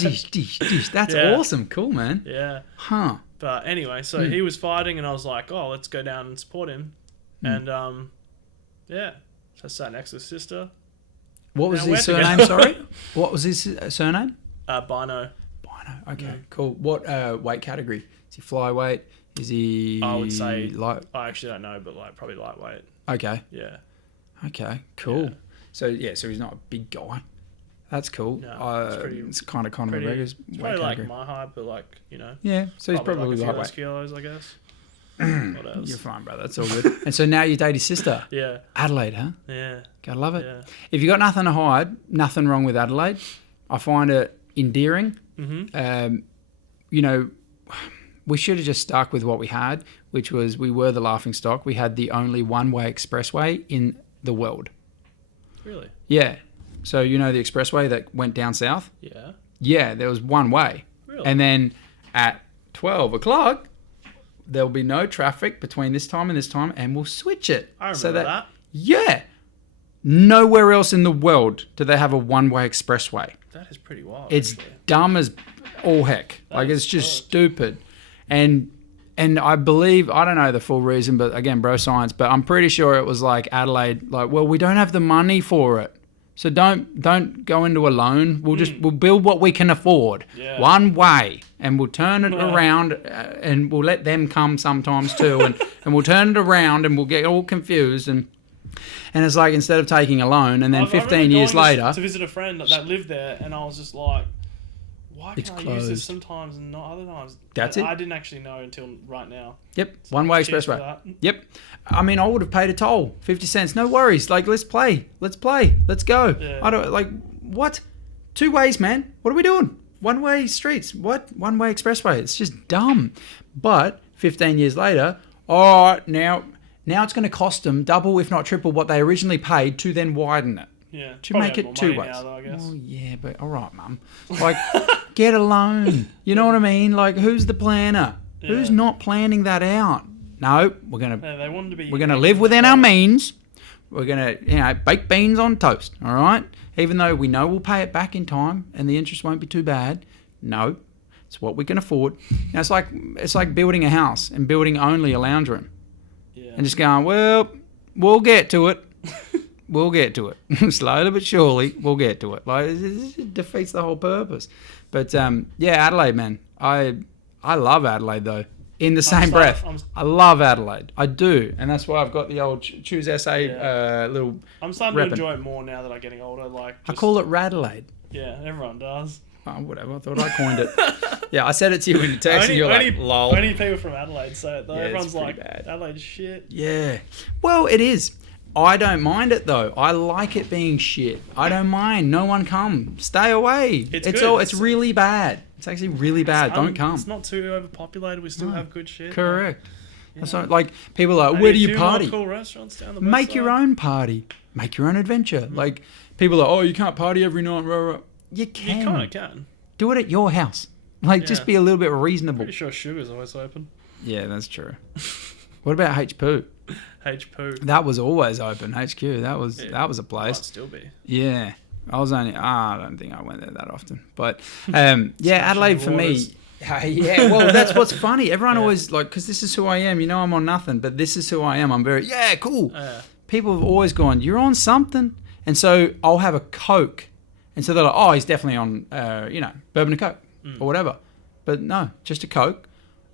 Dish. That's awesome. Cool, man. Yeah. Huh. But anyway, so he was fighting, and I was like, oh, let's go down and support him. And, so I sat next to his sister. What was his surname, sorry? What was his surname? Bino. Okay, cool. What weight category? Is he flyweight? Is he... I would say... light? I actually don't know, but probably lightweight. Okay. Yeah. Okay, cool. Yeah. So he's not a big guy. That's cool. No, it's kind of McGregor's weight probably category. Like my height, but like, you know. Yeah, so he's probably like a few lightweight. less kilos, I guess. What else? You're fine, brother. That's all good. And so now you date his sister. Yeah. Adelaide, huh? Yeah. Gotta love it. Yeah. If you got nothing to hide, nothing wrong with Adelaide. I find it endearing. Mm-hmm. You know, we should have just stuck with what we had, which was we were the laughing stock. We had the only one-way expressway in the world. Really? Yeah. So you know the expressway that went down south? Yeah. Yeah, there was one way. Really? And then at 12 o'clock, there'll be no traffic between this time and this time, and we'll switch it. I remember that. Yeah. Nowhere else in the world do they have a one-way expressway. That is pretty wild. It's actually. dumb as all heck. Like, it's just stupid. And I believe, I don't know the full reason, but again, bro science, but I'm pretty sure it was like Adelaide, like, well, we don't have the money for it. So don't go into a loan. We'll build what we can afford. Yeah. One way. And we'll turn it around and we'll let them come sometimes too. And we'll turn it around and we'll get all confused. And it's like, instead of taking a loan and then 15 years later. To visit a friend that lived there, and I was just like, why It's can I use this closed. sometimes and not other times? That's it. it. I didn't actually know until right now. Yep, one-way cheers for expressway. that. Yep. I mean, I would have paid a toll, 50 cents. No worries. Like, let's play. Let's go. Yeah. I don't, like, what? 2 ways, man. What are we doing? One-way streets. What? One-way expressway. It's just dumb. But 15 years later, now it's going to cost them double, if not triple, what they originally paid to then widen it. Yeah. To Probably make have it more 2 money ways. now, though, I guess. Oh, yeah, but all right, mum. Like, get a loan. You know what I mean? Like, who's the planner? Yeah. Who's not planning that out? No, we're gonna Yeah, they wanted to be. live within our means. We're gonna bake beans on toast. All right. Even though we know we'll pay it back in time and the interest won't be too bad. No, it's what we can afford. Now, it's like building a house and building only a lounge room Yeah. and just going, well, we'll get to it. We'll get to it. Slowly but surely, we'll get to it. Like, it defeats the whole purpose. But yeah, Adelaide, man. I love Adelaide though. In the same breath, I love Adelaide. I do, and that's why I've got the old choose SA little. I'm starting repping. to enjoy it more now that I'm getting older. Like, I call it Radelaide. Yeah, everyone does. Oh, whatever. I thought I coined it. Yeah, I said it to you in the text, and you're like, lol. Only people from Adelaide say it though. Yeah, it's Everyone's pretty like, bad. Adelaide's shit. Yeah. Well, it is. I don't mind it though. I like it being shit. I don't mind. No one come. Stay away. It's good. good. It's really bad. It's actually really bad. Don't come. It's not too overpopulated. We still have good shit. Correct. Yeah. That's not, like, people are like, Maybe where a do you few more party? Cool restaurants down the Make west your side. own party. Make your own adventure. Like, people are, oh, you can't party every night. Rah, rah. You can. You kind of can. Do it at your house. Like, just Yeah. be a little bit reasonable. Pretty sure Sugar's always open. Yeah, that's true. What about HPoo? H-Poo. That was always open. HQ. That was a Might place. still be. Yeah. I was only. I don't think I went there that often. But yeah, Adelaide for me. Yeah, well, that's what's funny. Everyone always like, because this is who I am. You know, I'm on nothing, but this is who I am. I'm very cool. People have always gone, you're on something, and so I'll have a Coke, and so they're like, oh, he's definitely on, bourbon and Coke or whatever. But no, just a Coke.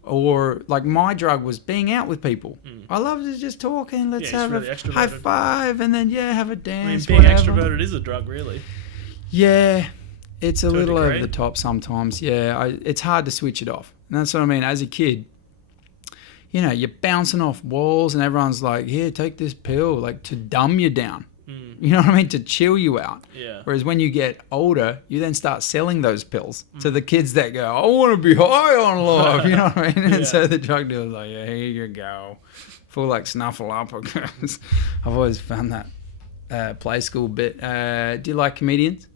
Or like my drug was being out with people. I love to just talk and let's have really a extroverted. high five and then have a I mean, dance. being whatever. extroverted is a drug, really. Yeah, it's a little over degree. the top sometimes. Yeah, it's hard to switch it off. And that's what I mean. As a kid, you're bouncing off walls and everyone's like, here, take this pill, like to dumb you down. You know what I mean? To chill you out. Yeah. Whereas when you get older, you then start selling those pills to the kids that go, I want to be high on life. You know what I mean? And so the drug dealer's like, yeah, here you go. Full like Snuffleupagus. I've always found that play school bit. Do you like comedians?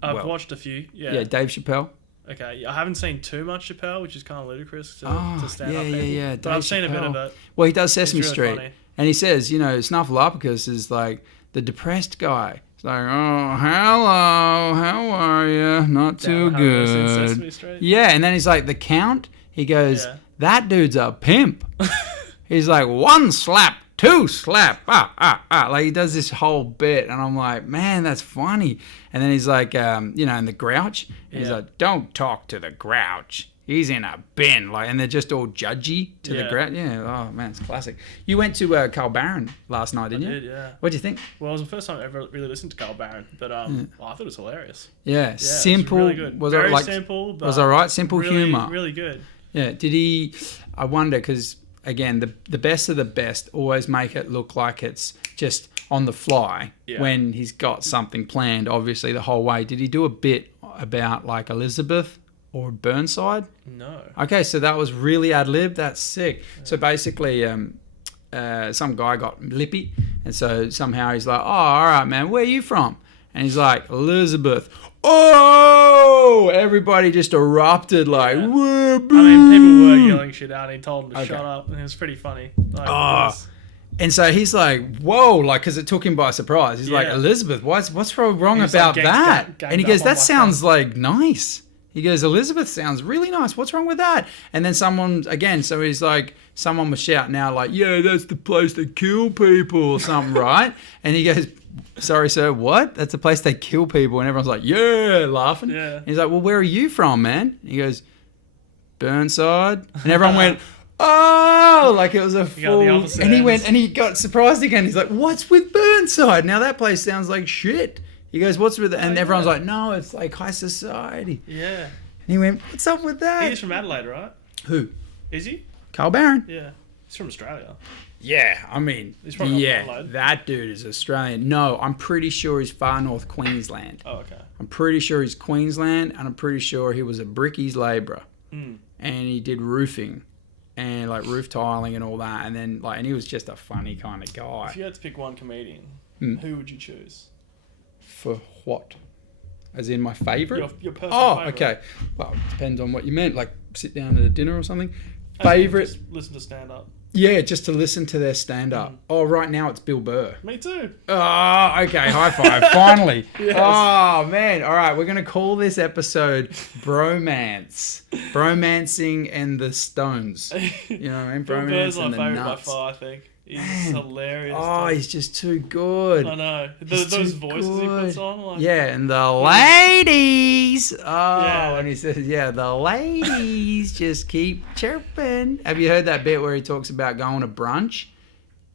I've watched a few. Yeah. Yeah, Dave Chappelle. Okay. I haven't seen too much Chappelle, which is kind of ludicrous to stand up. Yeah. But I've seen a bit of it. Well, he does Sesame really Street. funny. And he says, Snuffleupagus is like the depressed guy. It's like, oh, hello, how are you? Not too How it is in good. Sesame Street? Yeah, and then he's like, the Count? He goes, Yeah. that dude's a pimp. He's like, 1 slap, 2 slap, Like, he does this whole bit, and I'm like, man, that's funny. And then he's like, and the Grouch, he's like, don't talk to the Grouch. He's in a bin, and they're just all judgy to the Grouch. Yeah, oh man, it's classic. You went to Carl Barron last night, didn't you? I did, yeah. What'd you think? Well, it was the first time I ever really listened to Carl Barron, but I thought it was hilarious. Yeah, simple. It was really good. Was Very it like simple, but was all right? Simple really, humor. really good. Yeah. Did he? I wonder because again, the best of the best always make it look like it's just on the fly when he's got something planned, obviously, the whole way. Did he do a bit about like Elizabeth or Burnside? No. Okay, so that was really ad-lib. That's sick. Yeah. So basically, some guy got lippy, and so somehow he's like, oh, all right, man, where are you from? And he's like, Elizabeth. Oh! Everybody just erupted like, whoa, I mean, people were yelling shit out, and he told him to shut up, and it was pretty funny. Like, and so he's like, whoa, like, because it took him by surprise. He's like, Elizabeth, what's wrong about that? And he goes, that sounds like nice. He goes, Elizabeth sounds really nice. What's wrong with that? And then someone, again, so he's like, someone was shouting out like, yeah, that's the place they kill people or something, right? And he goes, sorry, sir, what? That's the place they kill people. And everyone's like, yeah, laughing. Yeah. And he's like, well, where are you from, man? And he goes, Burnside. And everyone went, oh, like it was a full. And he went, and he got surprised again. He's like, what's with Burnside? Now that place sounds like shit. He goes, what's with it? And everyone's like, no, it's like high society. Yeah. And he went, what's up with that? He's from Adelaide, right? Who? Is he? Carl Barron. Yeah. He's from Australia. Yeah, I mean, he's from Adelaide. That dude is Australian. No, I'm pretty sure he's far north Queensland. Oh, okay. I'm pretty sure he's Queensland, and I'm pretty sure he was a brickies labourer. Mm. And he did roofing and like roof tiling and all that. And then and he was just a funny kind of guy. If you had to pick one comedian, who would you choose? For what? As in my favourite? Your personal favourite. Okay. Well, it depends on what you meant. Like sit down at a dinner or something. Favourite? Just listen to stand-up. Yeah, just to listen to their stand-up. Oh, right now it's Bill Burr. Me too. Oh, okay. High five. Finally. Yes. Oh, man. All right. We're going to call this episode Bromance. Bromancing and the Stones. You know what I mean? Bill Burr's my favourite by nuts. far, I think. He's hilarious. Oh, he's just too good. I know. Those voices he puts on. Like, yeah, and the ladies. Oh, and he says, the ladies just keep chirping. Have you heard that bit where he talks about going to brunch?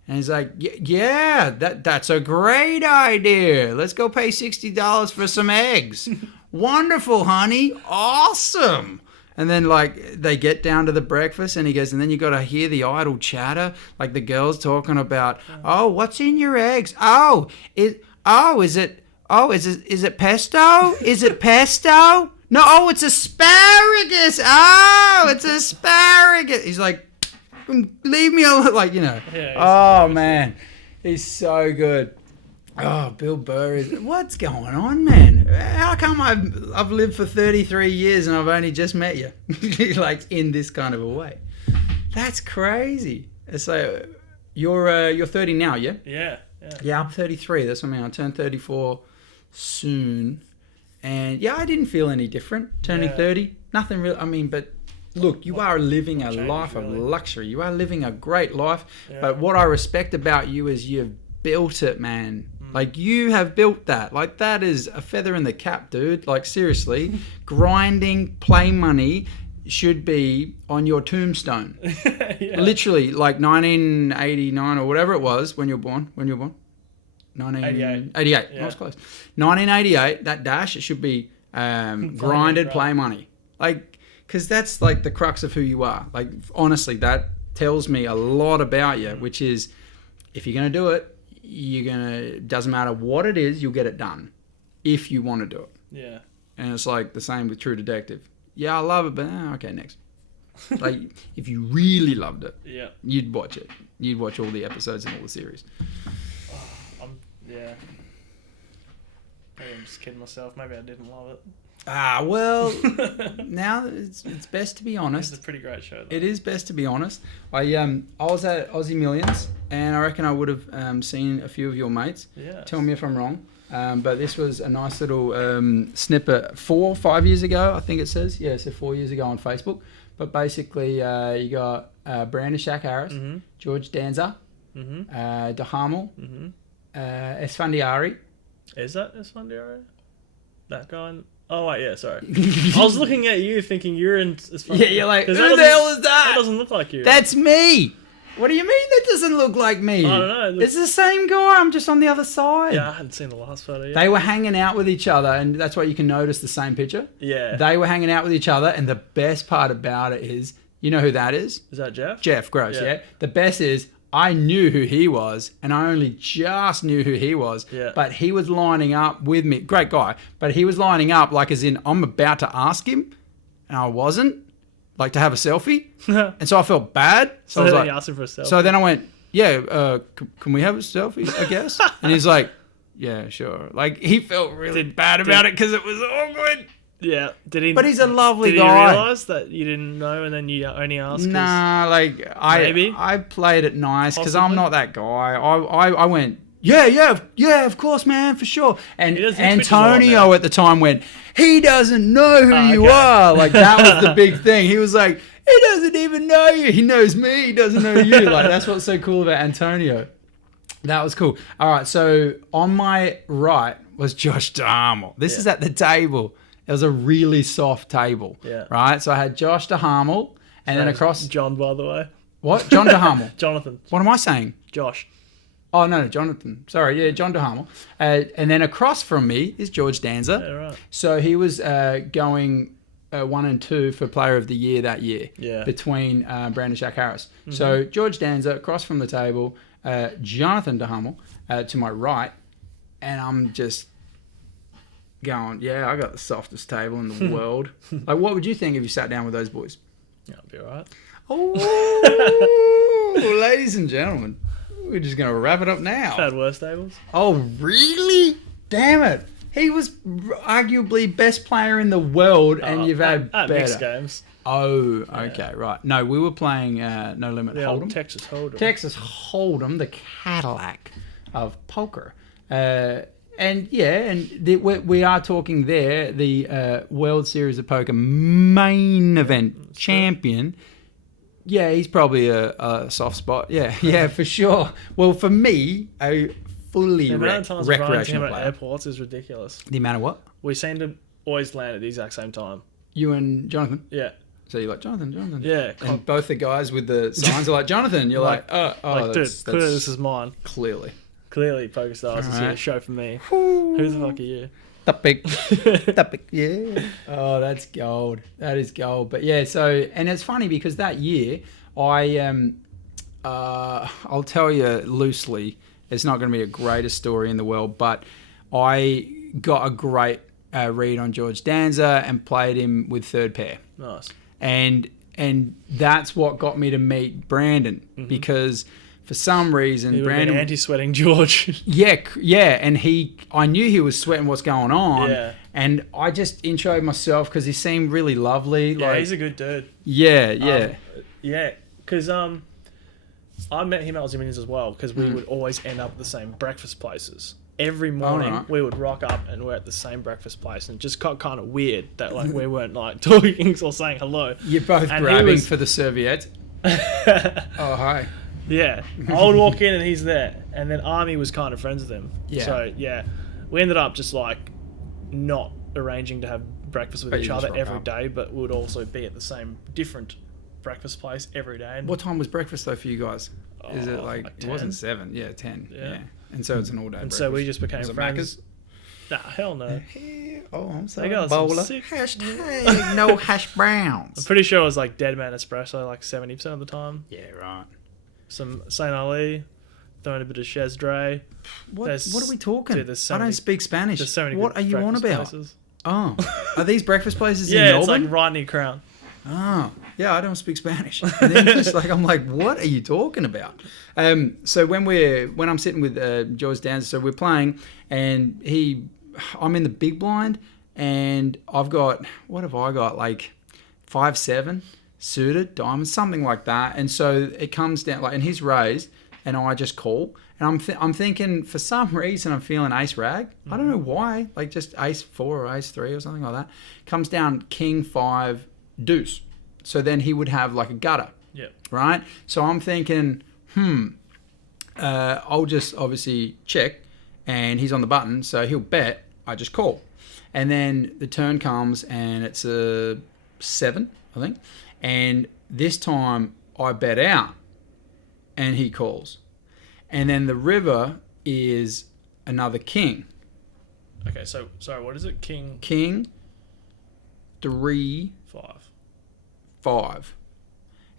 And he's like, yeah, that's a great idea. Let's go pay $60 for some eggs. Wonderful, honey. Awesome. And then, they get down to the breakfast, and he goes, and then you got to hear the idle chatter, like the girls talking about, oh, what's in your eggs? Is it pesto? Is it pesto? No, it's asparagus. Oh, it's asparagus. He's like, leave me alone, Yeah, man, he's so good. Oh, Bill Burr is... What's going on, man? How come I've lived for 33 years and I've only just met you? In this kind of a way. That's crazy. So, you're 30 now, yeah? Yeah. Yeah, I'm 33. That's what I mean. I turned 34 soon. And, I didn't feel any different. Turning 30, nothing real... I mean, but... Look, you are living a life of luxury. You are living a great life. Yeah. But what I respect about you is you've built it, man. You have built that. That is a feather in the cap, dude. Seriously, grinding play money should be on your tombstone. Literally, 1989 or whatever it was when you were born. 1988. Yeah. I was close. 1988, that dash, it should be grinded play money. Because that's the crux of who you are. Honestly, that tells me a lot about you, which is if you're going to do it, doesn't matter what it is, you'll get it done if you want to do it. Yeah. And it's the same with True Detective. Yeah, I love it, but okay, next. If you really loved it, you'd watch it. You'd watch all the episodes and all the series. Yeah. Maybe I'm just kidding myself. Maybe I didn't love it. Well, now it's best to be honest. It's a pretty great show, though. It is best to be honest. I was at Aussie Millions, and I reckon I would have seen a few of your mates. Yeah. Tell me if I'm wrong. But this was a nice little snippet 4 or 5 years ago, I think it says. Yeah, so 4 years ago on Facebook. But basically, you got Brandon Shaq Harris, George Danza, Dahamel, Esfandiari. Is that Esfandiari? That guy? Oh, wait, yeah, sorry. I was looking at you thinking you're in... Yeah, you're like, who the hell is that? That doesn't look like you. That's me. What do you mean that doesn't look like me? I don't know. It's the same guy. I'm just on the other side. Yeah, I hadn't seen the last photo yet. They were hanging out with each other, and that's why you can notice the same picture. Yeah. They were hanging out with each other, and the best part about it is You know who that is? Is that Jeff? Jeff Gross, Yeah. yeah. The best is I knew who he was, and I only just knew who he was. Yeah. But he was lining up with me. Great guy. But he was lining up like as in I'm about to ask him, and I wasn't, like to have a selfie. And so I felt bad. So I was then like, you asked him for a selfie. So then I went, yeah, can we have a selfie, I guess? And he's like, yeah, sure. Like, he felt really bad about it because it was awkward. Yeah. Did he? But he's a lovely did guy. Did he realise that you didn't know and then you only asked? Nah, like, Maybe? I played it nice because Possibly? I'm not that guy. I went, yeah, of course, man, for sure. And He does the Twitches a lot Antonio now. at the time went, he doesn't know who you okay. are. Like, that was the big thing. He was like, he doesn't even know you. He knows me. He doesn't know you. Like, that's what's so cool about Antonio. That was cool. All right, so on my right was Josh DeHarmel. This is at the table. It was a really soft table. Yeah. Right? So I had Josh DeHarmel, and then across... John, by the way. What? John DeHarmel. Jonathan. What am I saying? Josh. Oh, no, Jonathan. Sorry, yeah, John DeHarmel. And then across from me is George Danza. Yeah, right. So he was going 1 and 2 for Player of the Year that year. Yeah. Between Brandon Shack Harris. So George Danza across from the table, Jonathan DeHarmel to my right, and I'm just going, yeah, I got the softest table in the world. Like, what would you think if you sat down with those boys? Yeah, I'll be alright. Oh, ladies and gentlemen, we're just going to wrap it up now. I've had worse tables. Oh, really? Damn it. He was arguably best player in the world, and you've had at better. mixed games. Oh, okay, right. No, we were playing No Limit The old Hold'em. Texas Hold'em. Texas Hold'em, the Cadillac of poker. We are talking there, the World Series of Poker main event champion. Yeah, he's probably a soft spot. Yeah, for sure. Well, for me, a fully The amount of times we're running to him recreational at player. airports is ridiculous. The amount of what? We seem to always land at the exact same time. You and Jonathan? Yeah. So you're like, Jonathan. Yeah. And both the guys with the signs are like, Jonathan. You're like, dude, that's clearly this is mine. clearly. Clearly, Poker Stars is here. Alright. Show for me. Who the fuck are you? Topic, yeah. Oh, that's gold. That is gold. But yeah, so, and it's funny because that year, I'll tell you loosely, it's not going to be the greatest story in the world, but I got a great read on George Danza and played him with third pair. Nice. And that's what got me to meet Brandon because for some reason You would have been Brandon anti-sweating George. yeah, and I knew he was sweating what's going on. Yeah. And I just introed myself because he seemed really lovely. Yeah, like, he's a good dude. yeah. Yeah, because I met him at Ozymandias as well because we would always end up at the same breakfast places. Every morning Alright. we would rock up and we're at the same breakfast place, and it just got kind of weird that like we weren't like talking or saying hello. You're both And he grabbing was- for the serviette. Oh, hi. Yeah, I would walk in and he's there, and then Army was kind of friends with him. Yeah. So yeah, we ended up just like not arranging to have breakfast with But each you just other rock every up. day, but we would also be at the same different breakfast place every day. And What time was breakfast though for you guys? Is it like it 10? wasn't 7? Yeah, 10. Yeah. Yeah. And so it's an all day. And so we just became Was it friends. Macca's? Nah, hell no. Oh, I'm They sorry. got some Bowler. sick- Hashtag no hash I'm browns. pretty sure it was like Dead Man Espresso like 70% of the time. Yeah, right. Some Saint Ali, throwing a bit of Chez Dre. What There's- are we talking? dude, there's so I don't many- speak Spanish. There's so many What good are you on breakfast about? places. Oh, are these breakfast places in Yeah, it's Melbourne? like right near Crown. Oh, yeah, I don't speak Spanish. And then just like I'm like, what are you talking about? So when I'm sitting with George Danza, so we're playing, and I'm in the big blind, and I've got like 5-7 suited diamonds, something like that, and so it comes down like, and he's raised, and I just call. And I'm thinking, for some reason, I'm feeling ace rag. I don't know why. Like just ace 4 or ace 3 or something like that. Comes down king 5 deuce. So then he would have like a gutter. Yeah. Right? So I'm thinking, I'll just obviously check. And he's on the button. So he'll bet. I just call. And then the turn comes and it's a 7, I think. And this time I bet out. And he calls. And then the river is another king. Okay, so sorry, what is it? King King 3 5. 5.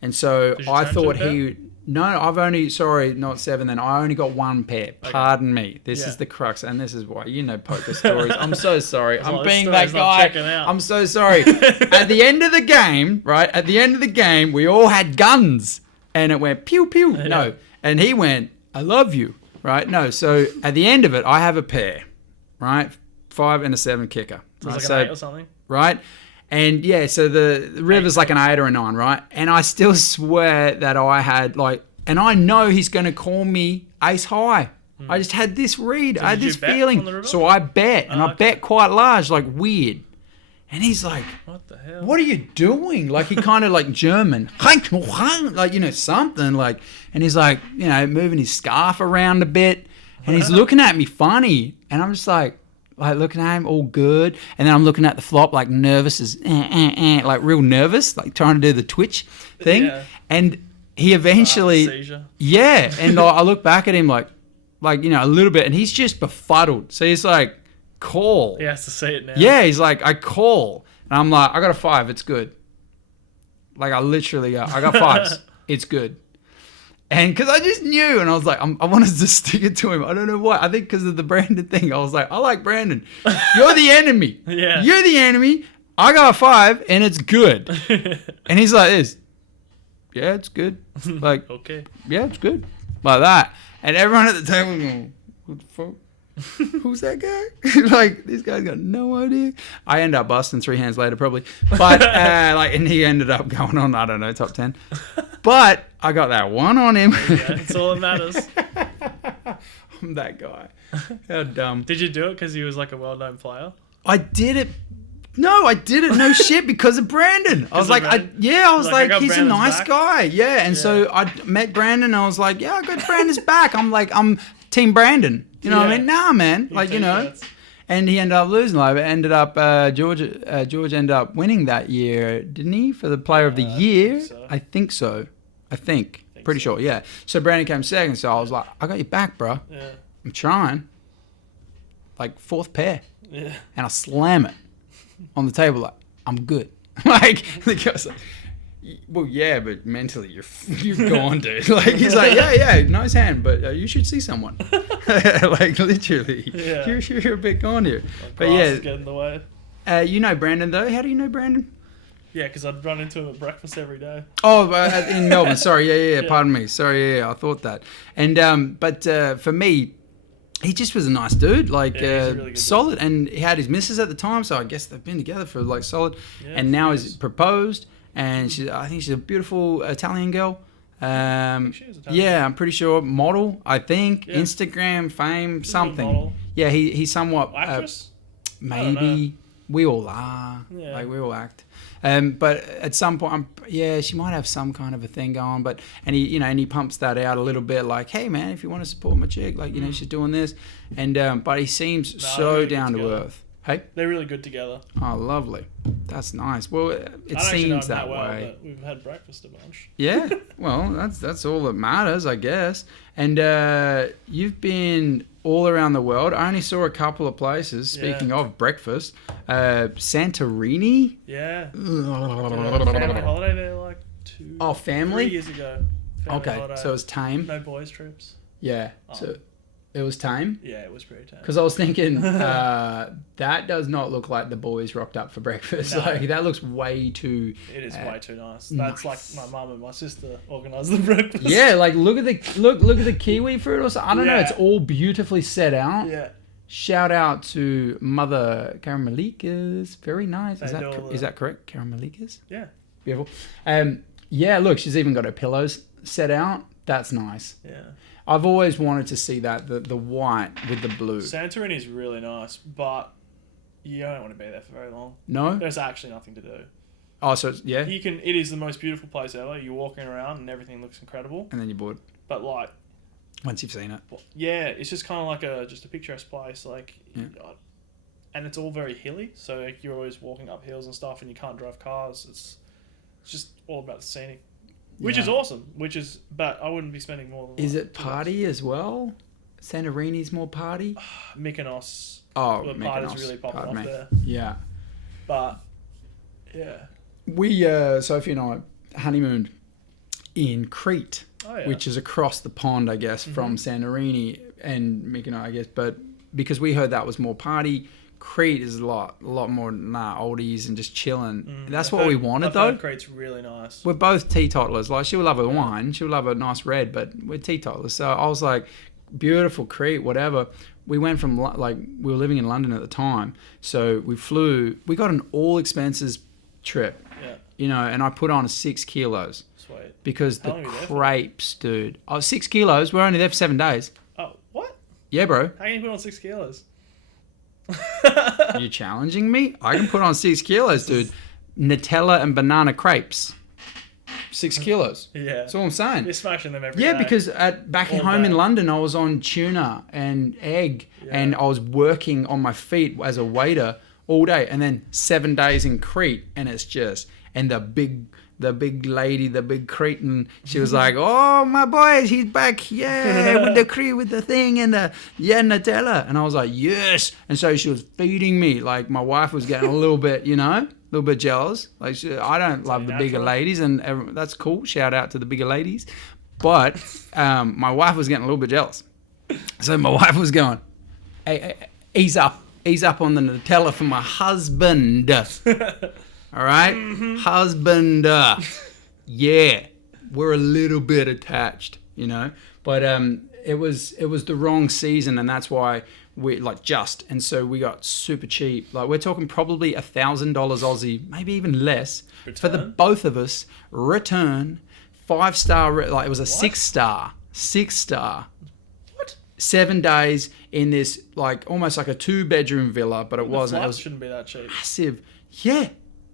And so Did you I turn thought to a he. No, I've only, sorry, not 7 then. I only got 1 pair. Pardon me. This Yeah. is the crux, and this is why. You know poker stories. I'm so sorry. I'm like, being this that story's not guy. checking out. I'm so sorry. At the end of the game, right? At the end of the game, we all had guns, and it went pew pew. Yeah. No, and he went, I love you, right? No, so at the end of it, I have a pair, right? 5 and a 7 kicker. So Right? it's like an 8 or something. Right? And yeah, so the river's like an 8 or a 9, right? And I still swear that I had like, and I know he's going to call me ace high. I just had this read. I had did this you bet on feeling. the river? So I bet, and I okay. bet quite large, like weird. And he's like, What the hell? what are you doing? Like he kind of like German, like, you know, something like, and he's like, you know, moving his scarf around a bit, and he's looking at me funny, and I'm just like looking at him all good, and then I'm looking at the flop like nervous as, like real nervous, like trying to do the twitch thing, Yeah. and he eventually, Seizure. yeah, and I look back at him like, you know, a little bit, and he's just befuddled. So he's like, call. He has to see it now. Yeah, he's like, I call. And I'm like, I got a 5, it's good. Like, I literally go, I got 5s, it's good. And because I just knew, and I was like, I wanted to stick it to him. I don't know why. I think because of the Brandon thing. I was like, I like Brandon. You're the enemy. Yeah. You're the enemy. I got a 5, and it's good. And he's like this. Yeah, it's good. Like, Okay. yeah, it's good. Like that. And everyone at the table going, what the fuck? Who's that guy? Like, this guy's got no idea. I end up busting 3 hands later, probably. But, and he ended up going on, I don't know, top 10. But I got that 1 on him. Yeah, that's all that matters. I'm that guy. How dumb. Did you do it because he was like a well-known player? I did it. No, I did it. No shit, because of Brandon. I was of like, Brandon? I was Like, I like, got he's Brandon's a nice back? guy. Yeah. And so I met Brandon. And I was like, yeah, I got Brandon's back. I'm Team Brandon. You know what I Yeah. mean? Nah, man. Like, you know. T-shirts. And he ended up losing. Like, ended up George ended up winning that year, didn't he? For the Player of the Year. I think so. Pretty sure. Yeah. So Brandon came second. So I was like, I got your back, bro. Yeah. I'm trying. Like 4th pair. Yeah. And I slam it on the table like, I'm good. Like, the guy's like, well, yeah, but mentally you've gone, dude. Like, he's like, yeah, nice hand, but you should see someone. Like, literally, Yeah. you're a bit gone here. But Glasses get in the way. you know Brandon though. How do you know Brandon? Yeah, because I'd run into him at breakfast every day. Oh, in Melbourne. Sorry, yeah. Yeah. Pardon me. Sorry, yeah. I thought that. And but for me, he just was a nice dude, like Yeah, he's a really good solid, and he had his missus at the time, so I guess they've been together for like solid. Yeah, and now years. he's proposed, and I think she's a beautiful Italian girl. she is Italian. Yeah, I'm pretty sure model. I think Yeah. Instagram fame She's a good something. model. Yeah, he's somewhat Actress? don't maybe. We all are. Yeah. Like, we all act. But at some point, she might have some kind of a thing going. But and he pumps that out a little bit, like, hey man, if you want to support my chick, like, she's doing this, and but he seems so really good down to together. earth. Hey, They're really good together. oh lovely, that's nice. Well, it I don't actually know seems him that well, way. but we've had breakfast a bunch. Yeah, well, that's all that matters, I guess. And you've been all around the world. I only saw a couple of places. Speaking of breakfast, Santorini. Yeah. Family holiday there like 2 Oh, family? 3 years ago. Family Okay, holiday. so it was tame. No boys trips. Yeah, so it was tame. Yeah, it was pretty tame. Because I was thinking, that does not look like the boys rocked up for breakfast. No. Like, that looks way too. It is way too nice. That's like my mum and my sister organised the breakfast. Yeah, like look at the kiwi fruit or something. I don't know. Yeah. It's all beautifully set out. Yeah. Shout out to Mother Karamalikis. Very nice. They do all Is that correct? Karamalikis? Yeah. Beautiful. Yeah, look, she's even got her pillows set out. That's nice. Yeah. I've always wanted to see that, the white with the blue. Santorini is really nice, but you don't want to be there for very long. No? There's actually nothing to do. Oh, so it's, yeah? It is the most beautiful place ever. You're walking around and everything looks incredible. And then you're bored But like, once you've seen it. yeah, it's just kind of like just a picturesque place. Like, Yeah. and it's all very hilly. So like, you're always walking up hills and stuff, and you can't drive cars. It's just all about the scenic, which is Yeah. awesome. But I wouldn't be spending more than. Is like, it 2 party as well? Santorini's more party? Mykonos. Oh, The Mykonos. party's really popping Pardon off me. there. Yeah. But yeah, We, Sophie and I, honeymooned in Crete, Oh, yeah. which is across the pond, I guess, from Santorini and Mykonos, I guess. But because we heard that was more party, Crete is a lot more oldies and just chilling. That's what we wanted, though. Crete's really nice. We're both teetotalers. Like, she'll love a wine, she'll love a nice red, but we're teetotalers. So I was like, beautiful Crete, whatever. We went from, like, we were living in London at the time, so we got an all expenses trip, you know, and I put on 6 kilos. Sweet. Because How the long were you there for? crepes, dude. Oh, 6 kilos. We're only there for 7 days. Oh, what? Yeah, bro. How can you put on 6 kilos? You challenging me? I can put on 6 kilos, dude. Nutella and banana crepes. 6 kilos. Yeah. That's all I'm saying. You're smashing them every day. Yeah, because back All home day. in London, I was on tuna and egg, and I was working on my feet as a waiter all day, and then 7 days in Crete, and it's just, and the big lady, the big Cretan, she was like, "Oh, my boys, he's back, yeah, with the Crete, with the thing, and the Nutella," and I was like, "Yes," and so she was feeding me. Like, my wife was getting a little bit, you know, a little bit jealous. Like, I don't love the bigger ladies, and that's cool. Shout out to the bigger ladies, but my wife was getting a little bit jealous. So my wife was going, "Hey, ease up on the Nutella for my husband." All right? Husband. Yeah. We're a little bit attached, you know? But it was the wrong season, and that's why we, like, and so we got super cheap. Like, we're talking probably $1,000 Aussie, maybe even less, for the both of us. Return, 5-star, like, it was a 6-star. 6-star. What? 7 days in this, like, almost like a 2-bedroom villa, but it wasn't. It was shouldn't be that cheap. massive. Yeah.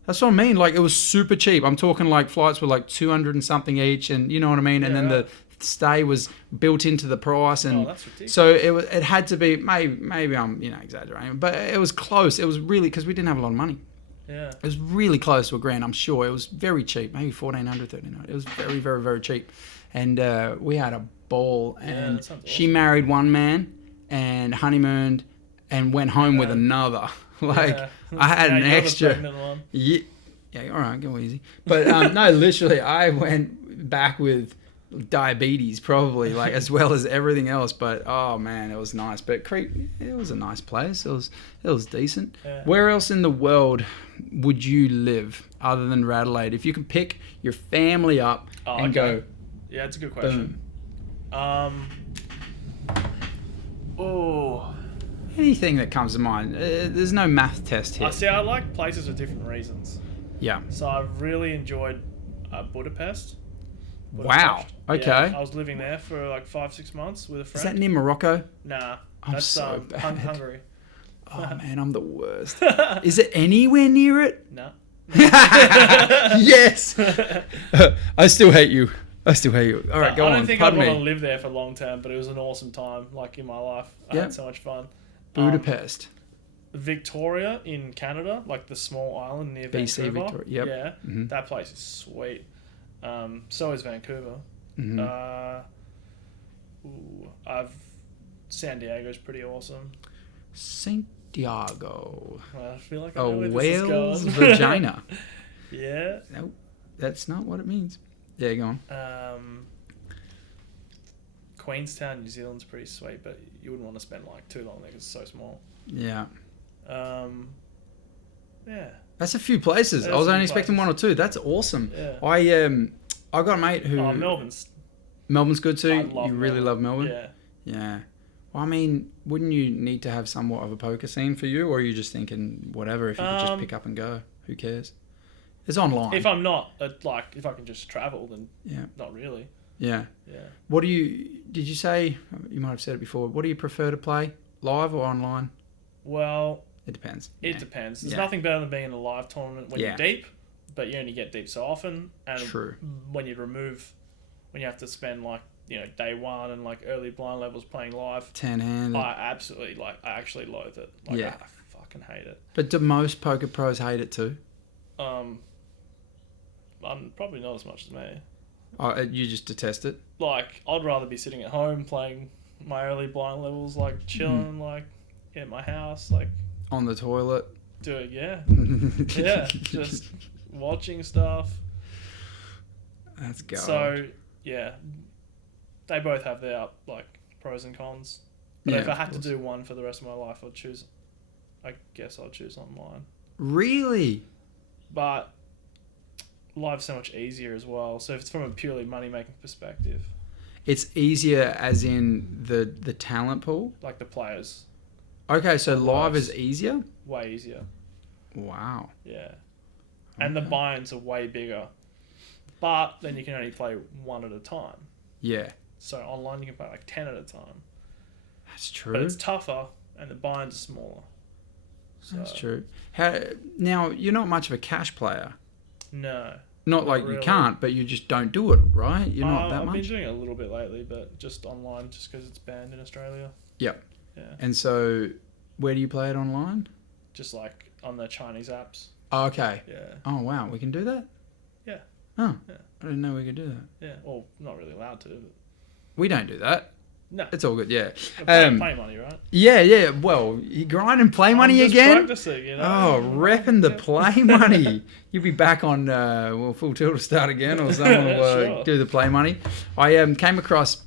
That's what I mean. Like, it was super cheap. I'm talking, like, flights were like 200 and something each, and you know what I mean? And then the stay was built into the price, and that's ridiculous. so it had to be, maybe I'm, you know, exaggerating, but it was close. It was really, because we didn't have a lot of money. Yeah. It was really close to $1,000, I'm sure. It was very cheap, maybe $1,400, $1,300. It was very, very, very cheap. And we had a ball, and that sounds she awesome. married one man and honeymooned and went home with another. Like, I had an you're the extra. pregnant one. Yeah, all right, go easy. But no, literally, I went back with diabetes, probably, like, as well as everything else. But oh man, it was nice. But Crete, it was a nice place. It was decent. Yeah. Where else in the world would you live other than Adelaide? If you can pick your family up and go, Yeah, it's a good question. boom. Oh. Anything that comes to mind. There's no math test here. See, I like places for different reasons. Yeah. So I've really enjoyed Budapest. Wow. Okay. Yeah, I was living there for like 5-6 months with a friend. Is that near Morocco? Nah, I'm that's so bad. Hungary. Oh man, I'm the worst. Is it anywhere near it? No. Yes. I still hate you. All right, go on. I don't think Pardon I'd want to me. live there for long term, but it was an awesome time, like, in my life. I Yeah. had so much fun. Budapest. Victoria in Canada, like the small island near BC, Vancouver. Victoria, yep. Yeah, Mhm. that place is sweet. So is Vancouver. Mhm. San Diego's pretty awesome. Santiago. I feel like I A know where whale's this is going. vagina. Yeah. Nope, that's not what it means. Yeah, go on. Queenstown, New Zealand's pretty sweet, but you wouldn't want to spend like too long there because it's so small. Yeah. Yeah. That's a few places. That I is was a only few expecting places. 1 or 2. That's awesome. Yeah. I got a mate who. Oh, Melbourne's. Melbourne's good too. I love You really love Melbourne. Yeah. Yeah. Well, I mean, wouldn't you need to have somewhat of a poker scene for you, or are you just thinking whatever? If you could just pick up and go, who cares? It's online. If I'm not if I can just travel, then Yeah. not really. Yeah. Yeah. What do you? Did you say? You might have said it before. What do you prefer to play, live or online? Well, It depends. it Yeah. depends. There's Yeah. nothing better than being in a live tournament when Yeah. you're deep, but you only get deep so often. And True. when you have to spend like, day one and like early blind levels playing live, 10-handed. I actually loathe it. Like, Yeah. I fucking hate it. But do most poker pros hate it too? I'm probably not as much as me. You just detest it? Like, I'd rather be sitting at home playing my early blind levels, like chilling, like in my house, like On the toilet? doing, yeah, just watching stuff. That's gold. So yeah, they both have their like pros and cons. But Yeah, if I of had to course. do one for the rest of my life, I guess I'll choose online. Really? But life's so much easier as well. So if it's from a purely money making perspective, It's easier as in the talent pool? like the players, Okay, so live Lives. is easier? way easier. Wow. Yeah. And the Okay. buy-ins are way bigger. But then you can only play one at a time. Yeah, So online you can play like 10 at a time. that's But true. it's tougher and the buy-ins are smaller. So, That's true. Now, you're not much of a cash player. No. Not like you really. can't, but you just don't do it, right? You're not that I've been much. doing it a little bit lately, but just online, just because it's banned in Australia. Yep. Yeah. And so, where do you play it online? Just like on the Chinese apps. Oh, okay. Yeah. Oh, wow. We can do that? Yeah. Oh, Yeah. I didn't know we could do that. Yeah. Well, not really allowed to. But We don't do that. no. It's all good, yeah. Play money, right? Yeah. Well, you grind and play money I'm just again? practicing, you know? Oh, repping the play money. You'll be back on Full Tilt to start again, or someone will Sure. do the play money. I came across,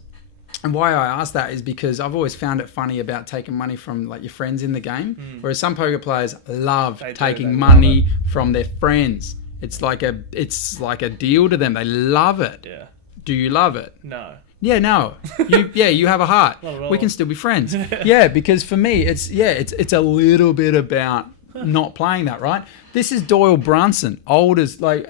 and why I asked that is because I've always found it funny about taking money from like your friends in the game, whereas some poker players love They do, taking they money from their friends. It's like a deal to them. They love it. Yeah. Do you love it? No. Yeah, no. You have a heart. Not at all. We can still be friends. Yeah, because for me, it's a little bit about not playing that, right? This is Doyle Brunson, old as like,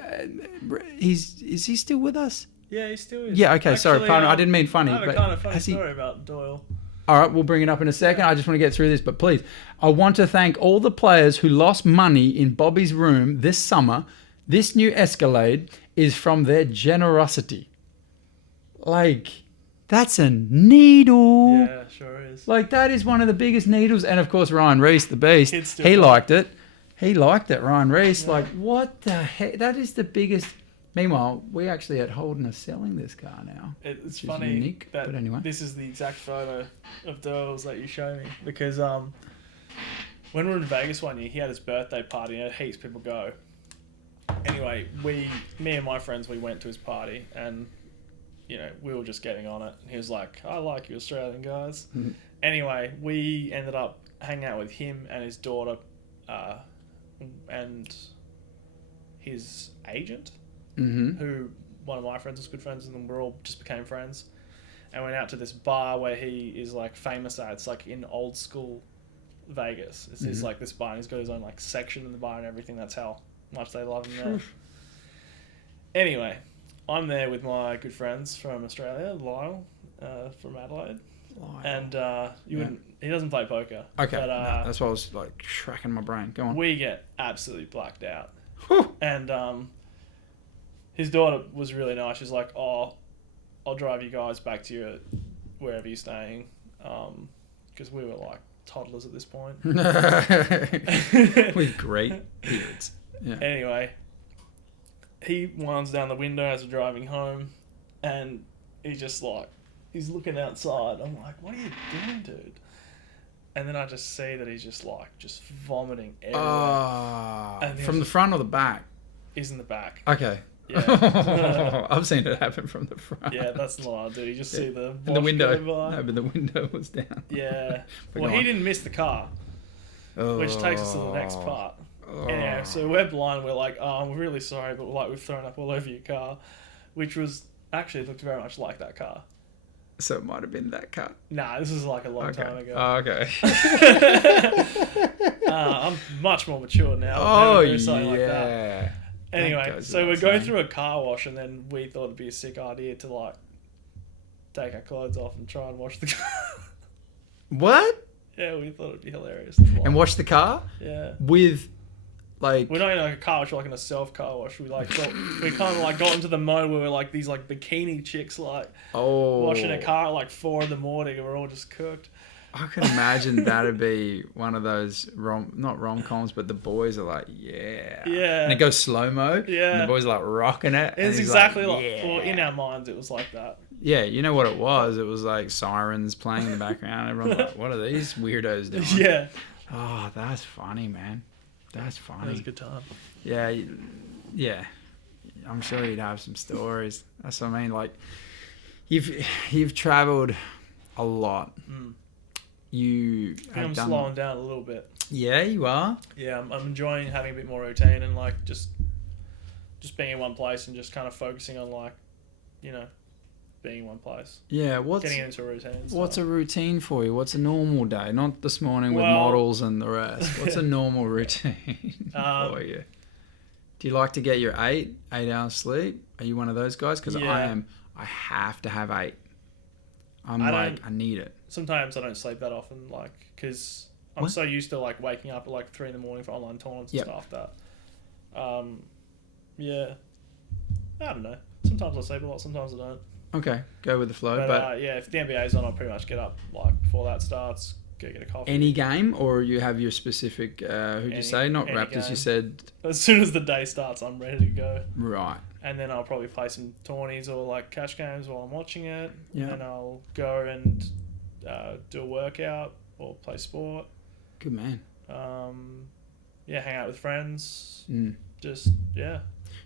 is he still with us? Yeah, he still is. Yeah, okay, sorry, pardon, I didn't mean funny, I have a but kind of funny has he- story about Doyle. All right, we'll bring it up in a second. I just want to get through this, but please, I want to thank all the players who lost money in Bobby's room this summer. This new Escalade is from their generosity. Like, that's a needle. Yeah, sure is. Like, that is one of the biggest needles. And, of course, Ryan Reese, the beast, Kid's still he got it. liked it. He liked it, Ryan Reese. Like, what the heck? That is the biggest... Meanwhile, we actually at Holden are selling this car now. It's which is funny unique, that but anyway. this is the exact photo of Doyle's that you show me. Because when we were in Vegas one year, he had his birthday party and heaps of people go. Anyway, me and my friends, we went to his party and, you know, we were just getting on it. And he was like, I like you Australian guys. Anyway, we ended up hanging out with him and his daughter and his agent, who one of my friends was good friends with, and we all just became friends. And went out to this bar where he is like famous at. It's like in old school Vegas. It's like this bar, and he's got his own like section in the bar and everything. That's how much they love him there. Anyway, I'm there with my good friends from Australia, Lyle from Adelaide, and he doesn't play poker. Okay, but, no, that's why I was like tracking my brain. Go on. we get absolutely blacked out. Whew. And his daughter was really nice. She's like, "Oh, I'll drive you guys back to your wherever you're staying," because we were like toddlers at this point. With great beards. Yeah. Anyway, he winds down the window as we're driving home, and he's just like, he's looking outside. I'm like, "What are you doing, dude?" And then I just see that he's just vomiting everywhere. And he From the was- front or the back? He's in the back. Okay. Yeah. I've seen it happen from the front. Yeah, that's not what I do. You just see the In the wash window. go by. No, but the window was down. Yeah. But Well, go he on. didn't miss the car, which takes us to the next part. Oh. Anyhow, so we're blind. We're like, "Oh, we're really sorry, but like we've thrown up all over your car," which was actually looked very much like that car. So it might have been that cut. Nah, this is like a long Okay. time ago. Oh, okay. I'm much more mature now. Oh, Never do something like that. yeah. Anyway, goes so we're without going saying. through a car wash, and then we thought it'd be a sick idea to like take our clothes off and try and wash the car. What? Yeah, we thought it'd be hilarious. To, like, And wash the car Yeah. with, like... We're not in like a car wash, we're like in a self car wash. We like we kind of like got into the mode where we're like these like bikini chicks like washing a car at like 4 a.m. and we're all just cooked. I can imagine that'd be one of those not rom-coms, but the boys are like, yeah. Yeah. And it goes slow-mo. Yeah. And the boys are like rocking it. and It's he's exactly like, like yeah. well, in our minds it was like that. Yeah, you know what it was? It was like sirens playing in the background. Everyone's like, what are these weirdos doing? Yeah. Oh, that's funny, man. That's funny. That was a good time. Yeah. I'm sure you'd have some stories. That's what I mean. Like, you've travelled a lot. You I think I'm slowing down a little bit. Yeah, you are. Yeah, I'm enjoying having a bit more routine and like just being in one place and just kind of focusing on like, being in one place. Yeah, getting into a routine. What's a routine for you? What's a normal day? Not this morning with models and the rest. What's a normal routine for you? Do you like to get your 8 hours sleep? Are you one of those guys? Because I am. I have to have 8. I need it. Sometimes I don't sleep that often, like, because I'm so used to like waking up at like 3 a.m. for online tournaments and stuff that. Yeah, I don't know. Sometimes I sleep a lot. Sometimes I don't. Okay, go with the flow. But if the NBA's on, I'll pretty much get up like before that starts, go get a coffee. Any game, or you have your specific? Who'd you say? Not Raptors. Game. You said. As soon as the day starts, I'm ready to go. Right. And then I'll probably play some tourneys or like cash games while I'm watching it. Yeah. And I'll go and do a workout or play sport. Good man. Hang out with friends. Just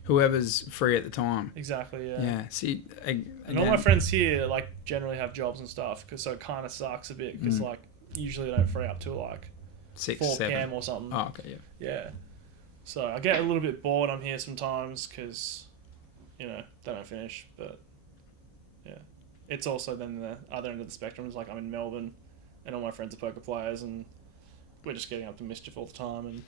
Whoever's free at the time. Exactly, yeah. Yeah, see, and all my friends here, like, generally have jobs and stuff, so it kind of sucks a bit, because, like, usually they don't free up till, like, 6, 4 7 p.m. or something. Oh, okay, yeah. Yeah. So I get a little bit bored on here sometimes, because, they don't finish, but, yeah. It's also then the other end of the spectrum is, like, I'm in Melbourne, and all my friends are poker players, and we're just getting up to mischief all the time, and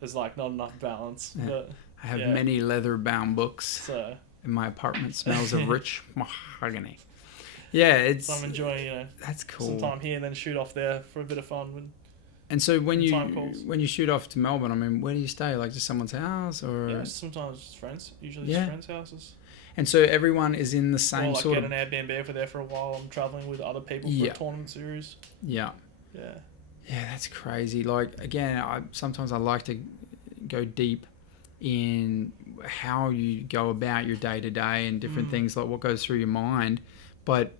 there's, like, not enough balance, but... I have many leather-bound books. And my apartment smells of rich mahogany. Yeah, it's... So I'm enjoying, that's cool. some time here and then shoot off there for a bit of fun. And so when you shoot off to Melbourne, I mean, where do you stay? Like just someone's house or... Yeah, sometimes just friends. Usually just friends' houses. And so everyone is in the same or like sort of... get an Airbnb over there for a while. I'm travelling with other people for a tournament series. Yeah. Yeah. Yeah, that's crazy. Like, again, sometimes I like to go deep in how you go about your day-to-day and different things, like what goes through your mind. But,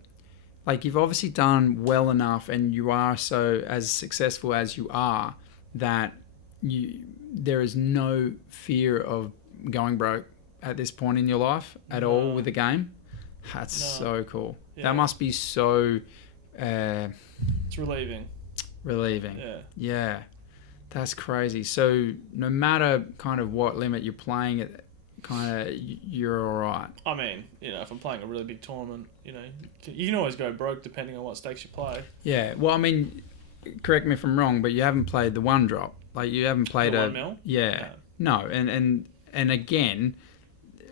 like, you've obviously done well enough and you are so as successful as you are that there is no fear of going broke at this point in your life at all with the game. That's so cool. Yeah. That must be so... it's relieving. Yeah. That's crazy. So no matter kind of what limit you're playing at, kind of you're all right. I mean, if I'm playing a really big tournament, you can always go broke depending on what stakes you play. Yeah. Well, I mean, correct me if I'm wrong, but you haven't played the one drop. Like you haven't played the 1 mil? Yeah. No. And again,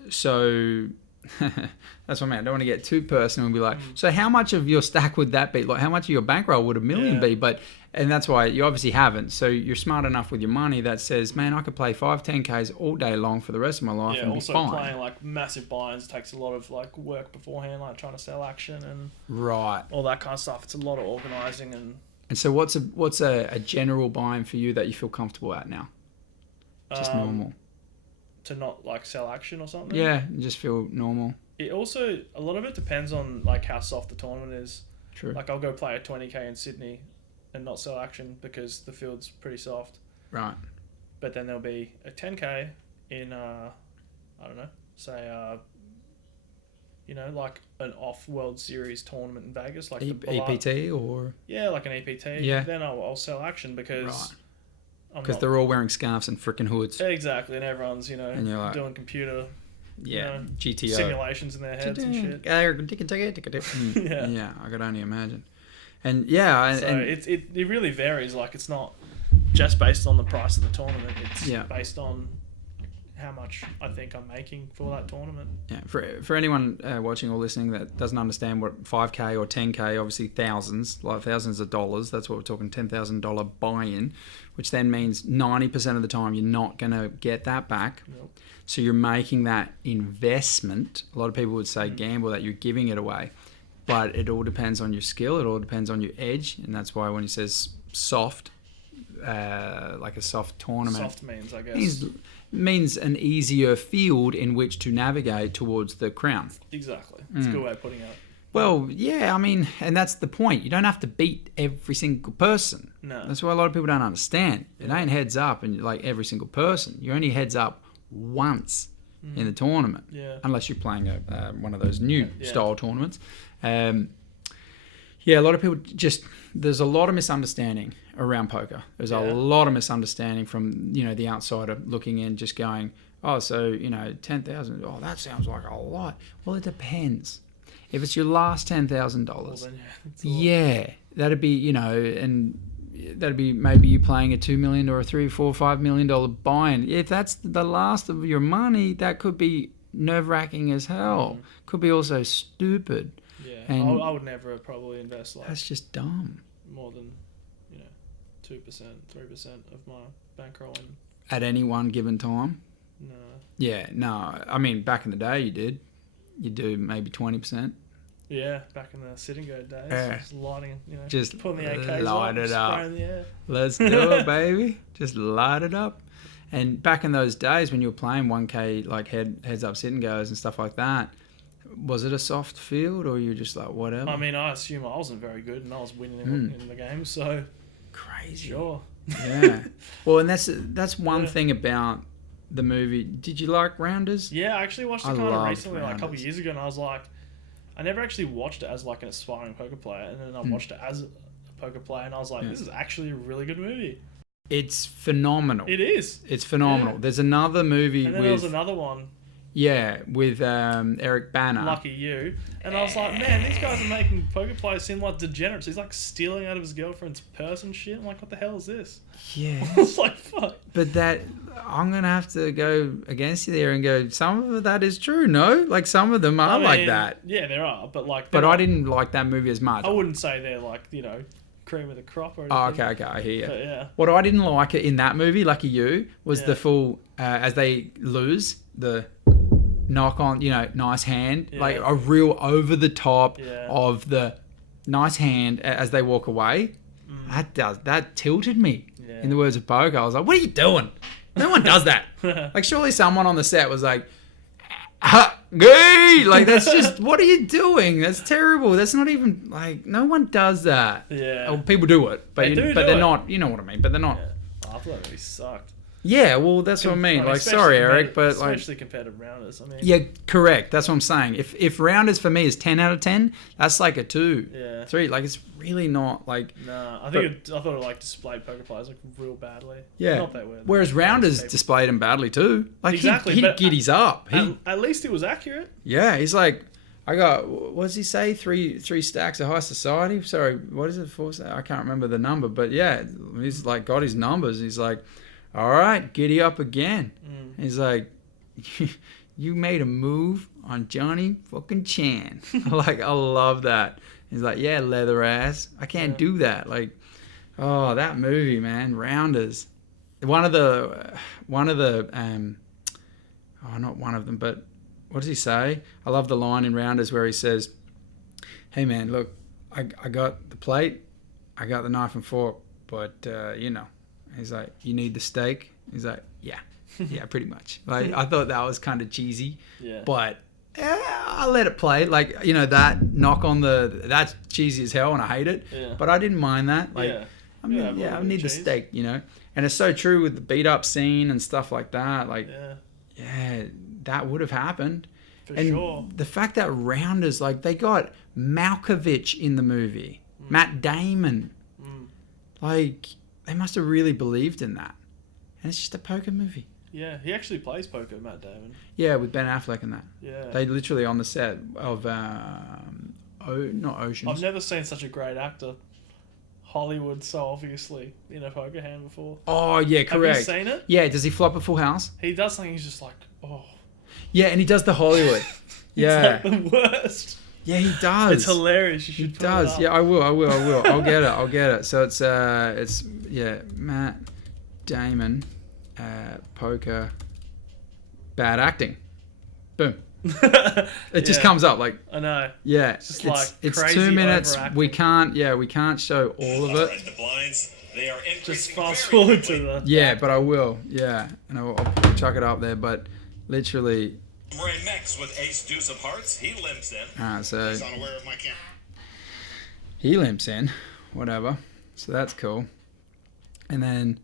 so that's what I mean. I don't want to get too personal and be like, so how much of your stack would that be? Like how much of your bankroll would $1 million be? And that's why you obviously haven't. So you're smart enough with your money that says, man, I could play 5, 10Ks all day long for the rest of my life and be fine. Also playing like massive buy-ins takes a lot of like work beforehand, like trying to sell action and all that kind of stuff. It's a lot of organising and so what's a general buy-in for you that you feel comfortable at now? Just normal. To not like sell action or something? Yeah, just feel normal. It also, a lot of it depends on like how soft the tournament is. True. Like I'll go play a 20K in Sydney and not sell action because the field's pretty soft. Right. But then there'll be a 10K in, I don't know, say, like an off-World Series tournament in Vegas. Like EPT or? Yeah, like an EPT. Yeah. Then I'll sell action because... Right. Because they're all wearing scarves and freaking hoods. Exactly, and everyone's, like, doing computer... GTO. Simulations in their heads and shit. Yeah, I could only imagine. And it really varies. Like it's not just based on the price of the tournament. It's based on how much I think I'm making for that tournament. Yeah. For anyone watching or listening that doesn't understand what 5K or 10K, obviously thousands of dollars. That's what we're talking. $10,000 buy-in, which then means 90% of the time you're not going to get that back. Nope. So you're making that investment. A lot of people would say gamble, that you're giving it away. But it all depends on your skill. It all depends on your edge. And that's why when he says soft, like a soft tournament. Soft means, I guess. Means an easier field in which to navigate towards the crown. Exactly. It's a good way of putting it. Well, yeah, I mean, and that's the point. You don't have to beat every single person. No. That's why a lot of people don't understand. It ain't heads up and like every single person. You're only heads up once in the tournament. Yeah. Unless you're playing one of those new Yeah. style tournaments. Yeah, a lot of people there's a lot of misunderstanding around poker. There's a lot of misunderstanding from, the outsider looking in, just going, oh, so, 10,000, oh, that sounds like a lot. Well, it depends. If it's your last $10,000, Well, then, that'd be, and that'd be maybe you playing a $2 million or a $3, $4, $5 million buy-in. If that's the last of your money, that could be nerve-wracking as hell. Could be also stupid. Yeah, And I would never probably invest that's just dumb. more than 2%, 3% of my bankroll. At any one given time. No. Yeah, no. I mean, back in the day, you did. You do maybe 20%. Yeah, back in the sitting go days, just lighting, Just putting the AKs light on, it up. spraying the air. Let's do it, baby. Just light it up. And back in those days when you were playing 1K, like heads up sit and goes and stuff like that, was it a soft field or you were just like, whatever? I mean, I assume I wasn't very good and I was winning in the game, so crazy. sure. Yeah. Well, and that's one thing about the movie. Did you like Rounders? Yeah, I actually watched it I kind of loved recently, like a couple of Rounders. years ago, and I was like, I never actually watched it as like an aspiring poker player, and then I watched it as a poker player, and I was like, this is actually a really good movie. It's phenomenal. It is. It's phenomenal. Yeah. There's another movie And then there was another one, with Eric Bana. Lucky You, and I was like, man, these guys are making poker players seem like degenerates. He's like stealing out of his girlfriend's purse and shit. I'm like, what the hell is this? Yeah. I was like, fuck. But I'm going to have to go against you there and go, some of that is true, no? Like, some of them are like that. Yeah, there are, but like... But I didn't like that movie as much. I wouldn't say they're like, cream of the crop or anything. Oh, okay, I hear you. But yeah. What I didn't like in that movie, Lucky You, was Yeah. the full, as they lose, the knock on, nice hand. Yeah. Like, a real over-the-top Yeah. of the nice hand as they walk away. That tilted me. Yeah. In the words of poker, I was like, what are you doing? No one does that. Like, surely someone on the set was like, gay! Like, that's just, what are you doing? That's terrible. That's not even, like, no one does that. Yeah. Well, people do it, but, They do but do they're it. not, you know what I mean, but they're not. Yeah. Oh, I thought it really sucked. Yeah, well, that's what I mean. Like, especially sorry, Eric, compared- but like, especially compared to rounders. I mean, yeah, correct. That's what I'm saying. If Rounders for me is 10 out of 10, that's like a 2, Yeah. 3. Like, it's really not like, Nah, I thought it like displayed poker players like real badly. yeah. Not that weird. Whereas Rounders displayed him badly too. Like, Exactly, he but giddies up. At least it was accurate. Yeah, he's like, I got, what does he say? Three stacks of high society? Sorry, what is it? 4 stacks? I can't remember the number, but yeah, he's like got his numbers. He's like, all right, giddy up again. He's like, you made a move on Johnny fucking Chan. I love that. He's like, yeah, leather ass. I can't do that. Like, oh, that movie, man, Rounders. One of the, not one of them, but what does he say? I love the line in Rounders where he says, hey, man, look, I got the plate, I got the knife and fork, but, he's like, you need the steak? He's like, yeah, pretty much. Like, I thought that was kind of cheesy, Yeah. but I let it play. Like, that knock on that's cheesy as hell and I hate it, Yeah. but I didn't mind that. Like, Yeah. I mean, have a little I bit need of the cheese. steak, and it's so true with the beat up scene and stuff like that. Like, yeah, that would have happened. For And sure. the fact that Rounders, like, they got Malkovich in the movie, Matt Damon, like, they must have really believed in that. And it's just a poker movie. Yeah, he actually plays poker, Matt Damon. Yeah, with Ben Affleck and that. Yeah. They literally on the set of, not Oceans. I've never seen such a great actor. Hollywood so obviously in a poker hand before. Oh, yeah, correct. Have you seen it? Yeah, does he flop a full house? He does something. He's just like, oh, Yeah, and he does the Hollywood. Yeah. it's like the worst. Yeah, he does. It's hilarious. You He should. Put does. It up. Yeah, I will. I'll get it. So it's Matt Damon, poker, bad acting. Boom. It just Yeah. comes up like, I know. yeah. It's just like it's crazy 2 minutes. overacting. We can't show all of it. Alright, the blinds, they are Just increasing fast very forward quickly. to the. Yeah, but I will. Yeah, and I'll chuck it up there. But literally, Ray Mex with ace deuce of hearts, he limps in. so He's unaware of my camera. he limps in, whatever. So that's cool. And then,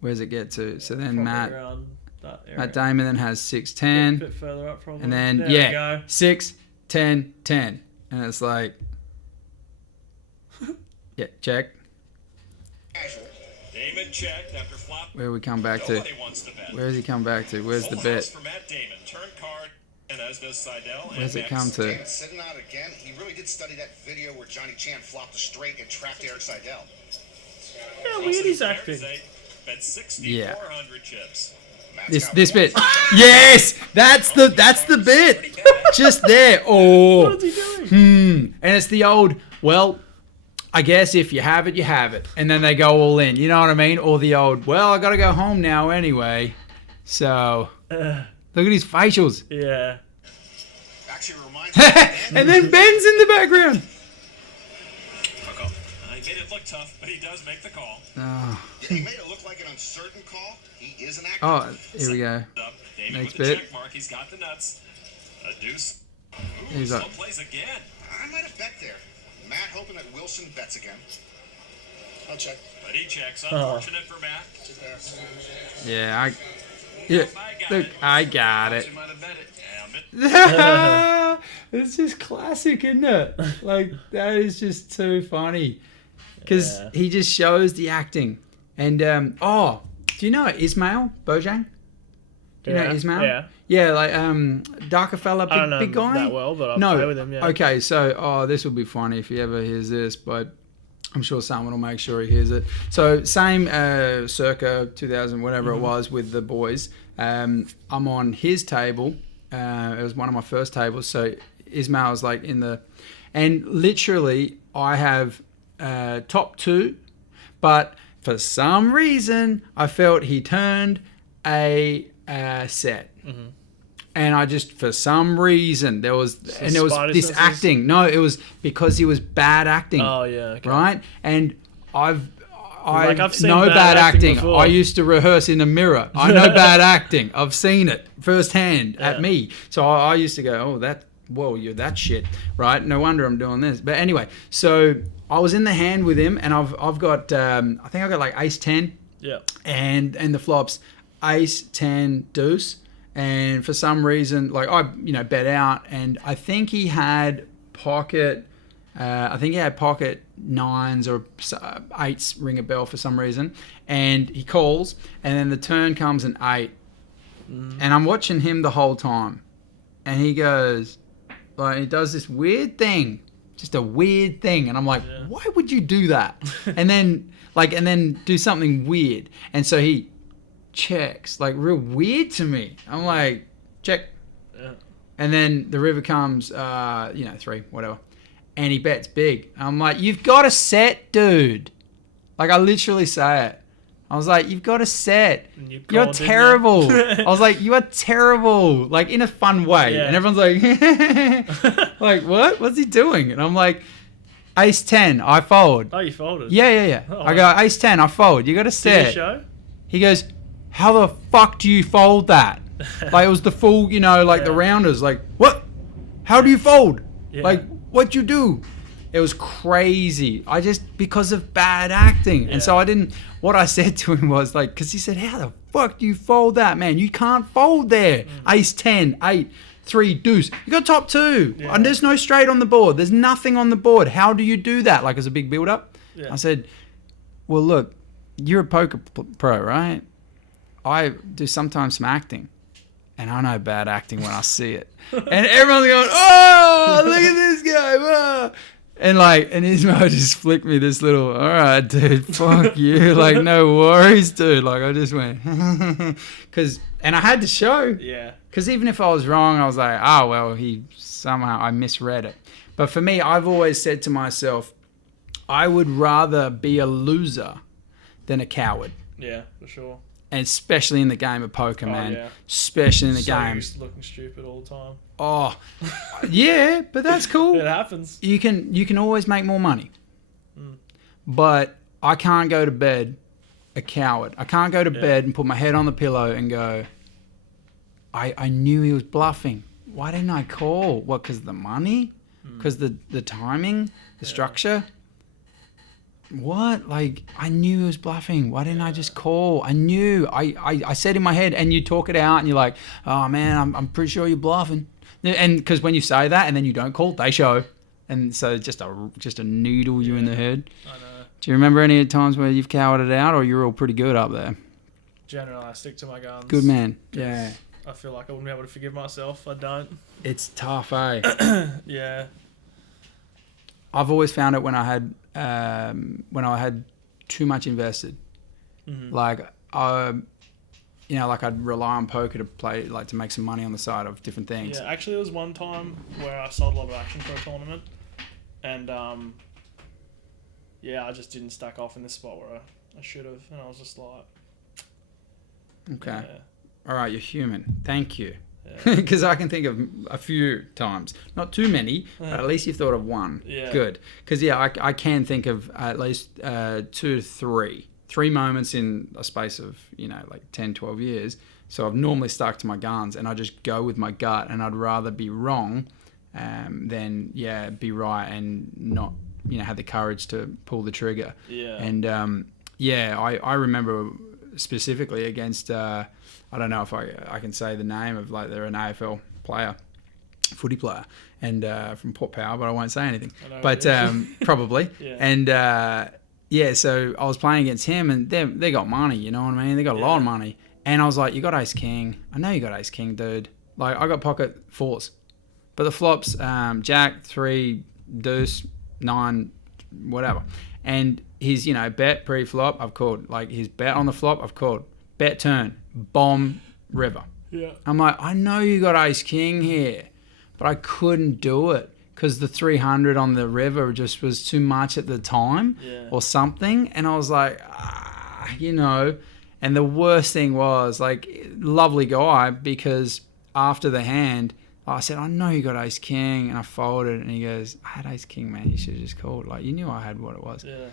where's it get to? So then Probably Matt. around that area. Matt Damon then has 6, A 10. bit further up, probably. And then, there we go. 6, 10, 10. And it's like, yeah, check. Damon checked after flop. Where we come back to? Nobody wants to bet. Where does he come back to? Where's the Full bet? house for Matt Damon. Turn card, and as does Seidel. Where's and it come next. to? Damon sitting out again. He really did study that video where Johnny Chan flopped a straight and trapped Eric Seidel. Yeah, weird he's acting. Bet 6,400 chips. Matt's got This one bit. side. Yes, that's the bit. Just there. Oh. What is he doing? And it's the old, well, I guess if you have it, you have it. And then they go all in. You know what I mean? Or the old, well, I got to go home now anyway. So, look at his facials. Yeah. Actually reminds me of And then Ben's in the background. He made it look tough, but he does make the call. Oh, He made it look like an uncertain call. He is an actor. oh here we go. Up. Damon Next with the bit. check mark. He's got the nuts. A deuce. Ooh, He's slow up. plays again. I might have bet there. Matt hoping that Wilson bets again. I'll check. But he checks. Unfortunate for Matt. Yeah, look, I got it. He might have bet it. Yeah, but It's just classic, isn't it? Like, that is just too funny. Because Yeah. he just shows the acting. And, do you know Ismail Bojang? Do you know Ismail? Yeah. Yeah, like, darker fella, I don't know big guy? that well, but I'll No. play with him, yeah. Okay, so, this will be funny if he ever hears this, but I'm sure someone will make sure he hears it. So, same circa 2000, whatever Mm-hmm. it was, with the boys. I'm on his table. It was one of my first tables. So, Ismail's like in the... And literally, I have top 2, but for some reason, I felt he turned a set. Mm-hmm. And I just, for some reason, there was Spidey this senses? acting. No, it was because he was bad acting. Oh, yeah. Okay. Right? And I've seen know bad bad acting acting. before. I used to rehearse in the mirror. I know bad acting. I've seen it firsthand at Yeah. me. So I used to go, you're that shit, right? No wonder I'm doing this. But anyway, so I was in the hand with him, and I've got I think I got like ace 10, Yeah. and the flops ace 10 deuce, and for some reason, like, I bet out, and I think he had pocket. I think he had pocket 9s or 8s ring a bell for some reason, and he calls, and then the turn comes an 8, and I'm watching him the whole time, and he goes, like, he does this weird thing, just a weird thing, and I'm like, why would you do that? and then do something weird, and so he checks, like, real weird to me. I'm like, check, Yeah. and then the river comes, 3, whatever. And he bets big. I'm like, you've got a set, dude. Like, I literally say it. I was like, you've got a set. And you You're called, didn't you? terrible. I was like, you are terrible. Like, in a fun way. Yeah. And everyone's like, like, what? What's he doing? And I'm like, ace 10, I fold. Oh, you folded. Yeah. Oh, I go, ace 10, I fold. You got a Did set. you show? He goes, how the fuck do you fold that? Like, it was the full, the Yeah. rounders. Like, what? How do you fold? Yeah. Like, what you do? It was crazy. Because of bad acting. And so what I said to him was like, because he said, how the fuck do you fold that, man? You can't fold there. Ace 10, 8, 3, deuce. You got top 2. Yeah. And there's no straight on the board. There's nothing on the board. How do you do that? Like, as a big build up. Yeah. I said, well, look, you're a poker pro, right? I do sometimes some acting. And I know bad acting when I see it. And everyone's going, oh, look at this guy. Whoa. And Ismail just flicked me this little, all right, dude, fuck you. Like, no worries, dude. Like, I just went, and I had to show. Yeah. Because even if I was wrong, I was like, oh, well, I misread it. But for me, I've always said to myself, I would rather be a loser than a coward. Yeah, for sure. And especially in the game of poker, man. Yeah. Especially in the So game. used to looking stupid all the time. Oh, yeah, but that's cool. It happens. You can always make more money. But I can't go to bed a coward. I can't go to bed and put my head on the pillow and go, I knew he was bluffing. Why didn't I call? What, because of the money? Because the timing? The structure? what? Like, I knew he was bluffing. Why didn't I just call? I knew. I said in my head, and you talk it out, and you're like, oh, man, I'm pretty sure you're bluffing. And because when you say that and then you don't call, they show. And so just a noodle you in the head. I know. Do you remember any times where you've cowered it out, or you're all pretty good up there? Generally, I stick to my guns. Good man. Yeah. I feel like I wouldn't be able to forgive myself. I don't. It's tough, eh? Yeah. I've always found it when I had too much invested. Mm-hmm. Like, like I'd rely on poker to play, like to make some money on the side of different things. Yeah, actually, there was one time where I sold a lot of action for a tournament, and I just didn't stack off in this spot where I should have, and I was just like, okay, yeah. All right, you're human. Thank you. Because I can think of a few times, not too many, but at least you've thought of one. Yeah. Good. Because I can think of at least 2 to 3 moments in a space of, like 10, 12 years. So I've normally stuck to my guns and I just go with my gut, and I'd rather be wrong than, be right and not, have the courage to pull the trigger. Yeah. And, I remember specifically against, I don't know if I can say the name of, like, they're an AFL player, footy player, and from Port Power, but I won't say anything. But probably. Yeah. And so I was playing against him, and they got money, you know what I mean? They got a lot of money. And I was like, you got ace king. I know you got ace king, dude. Like, I got pocket fours. But the flops, jack, 3, deuce, 9, whatever. And his, bet pre-flop, I've called. Like, his bet on the flop, I've called. Bet turn, bomb, river. Yeah. I'm like, I know you got ace king here, but I couldn't do it because the 300 on the river just was too much at the time or something. And I was like, and the worst thing was, like, lovely guy, because after the hand, I said, I know you got ace king, and I folded, and he goes, I had ace king, man. You should have just called. Like, you knew I had what it was. Yeah.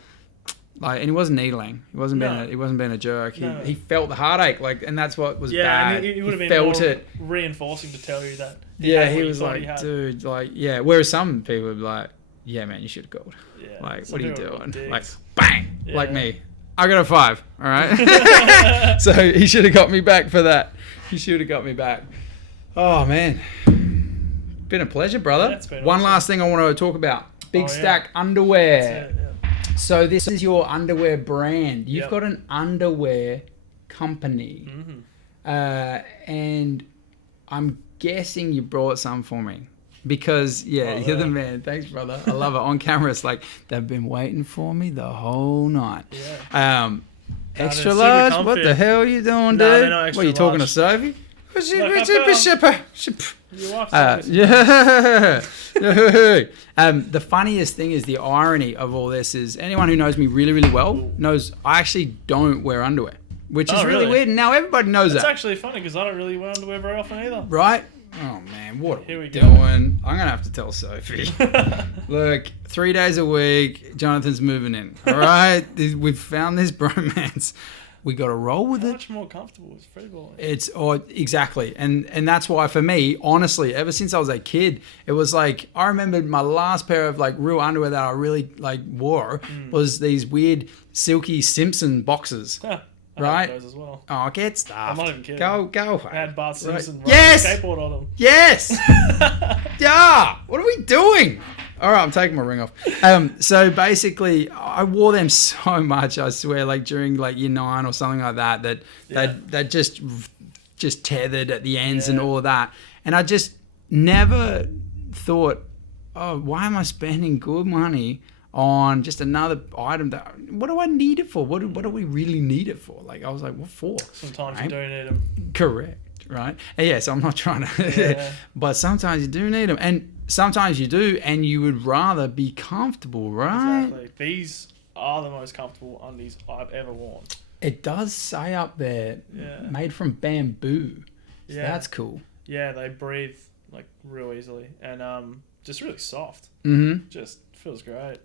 Like, and he wasn't needling. He wasn't being a jerk. He felt the heartache, like, and that's what was bad. And he would have been felt more it reinforcing to tell you that. He was like, dude, like, yeah. Whereas some people would be like, yeah, man, you should have called. Yeah. Like, what are you doing? Like, bang, like me. I got a 5. All right. So he should have got me back for that. He should have got me back. Oh man, been a pleasure, brother. Yeah, it's been One last thing I want to talk about: Big Stack underwear. That's it, yeah. So this is your underwear brand. You've got an underwear company, and I'm guessing you brought some for me because you're the man. Thanks, brother. I love it. On camera, it's like they've been waiting for me the whole night. Yeah. Extra large. What the hell are you doing, dude? What are you talking to Sophie? The funniest thing is the irony of all this is anyone who knows me really, really well knows I actually don't wear underwear, which is really weird. And now everybody knows that. It's actually funny because I don't really wear underwear very often either. Right? Oh man, what are we doing? I'm gonna have to tell Sophie. Look, 3 days a week, Jonathan's moving in. All right, we've found this bromance. We got to roll with it. Much more comfortable with free balling. Exactly, and that's why for me, honestly, ever since I was a kid, it was like I remembered my last pair of like real underwear that I really like wore was these weird silky Simpson boxes. Right? I had those as well. Oh, get stuffed. I'm not even kidding. Go. I had Bart Simpson riding a skateboard on them. Yes. Yeah. What are we doing? All right, I'm taking my ring off. So basically, I wore them so much. I swear, like during like year 9 or something like that, that just tethered at the ends and all of that. And I just never thought, oh, why am I spending good money on just another item what do I need it for? What do we really need it for? Like I was like, what for? Sometimes you don't need them. Correct, right? And yes, I'm not trying to, but sometimes you do need them, and sometimes you do, and you would rather be comfortable, right? Exactly. These are the most comfortable undies I've ever worn. It does say up there, made from bamboo. So that's cool. Yeah, they breathe like real easily, and just really soft. Mm-hmm. Just feels great.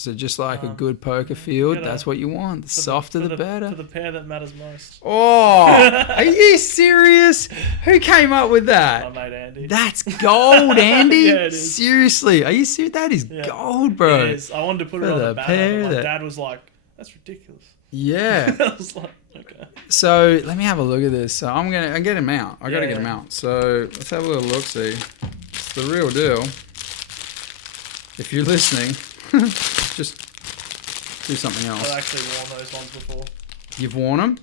So just like a good poker field, gotta- that's what you want. The For softer for the better. For the pair that matters most. Oh, are you serious? Who came up with My that? mate Andy. That's gold, Andy. Yeah, it is. Seriously, are you serious? That is Yeah. gold, bro. It is. I wanted to put it For on the the banner, pair but my that- dad was like, "That's ridiculous." Yeah. I was like, "Okay." So let me have a look at this. So I get him out. I gotta Yeah, get him yeah. out. So let's have a little look. See, it's the real deal. If you're listening, just do something I've else. actually worn those ones before. You've worn them.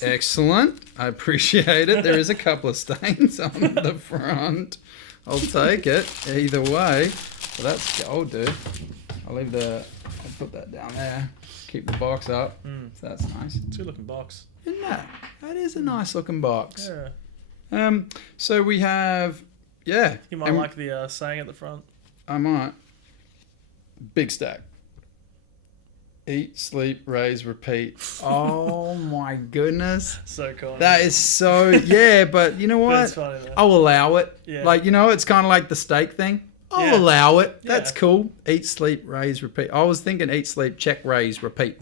Excellent. I appreciate it. There is a couple of stains on the front. I'll take it either way. Well, that's gold, dude. I'll put that down there. Keep the box up. So that's nice. It's a good looking box. Isn't that? That is a nice looking box. Yeah. So we have, yeah. You might and like the saying at the front. I might. Big stack. Eat, sleep, raise, repeat. Oh my goodness. So cool. That is so, yeah, but you know what? It's funny though. I'll allow it. Yeah. Like, you know, it's kind of like the steak thing. I'll Yeah. allow it. That's Yeah. cool. Eat, sleep, raise, repeat. I was thinking eat, sleep, check, raise, repeat.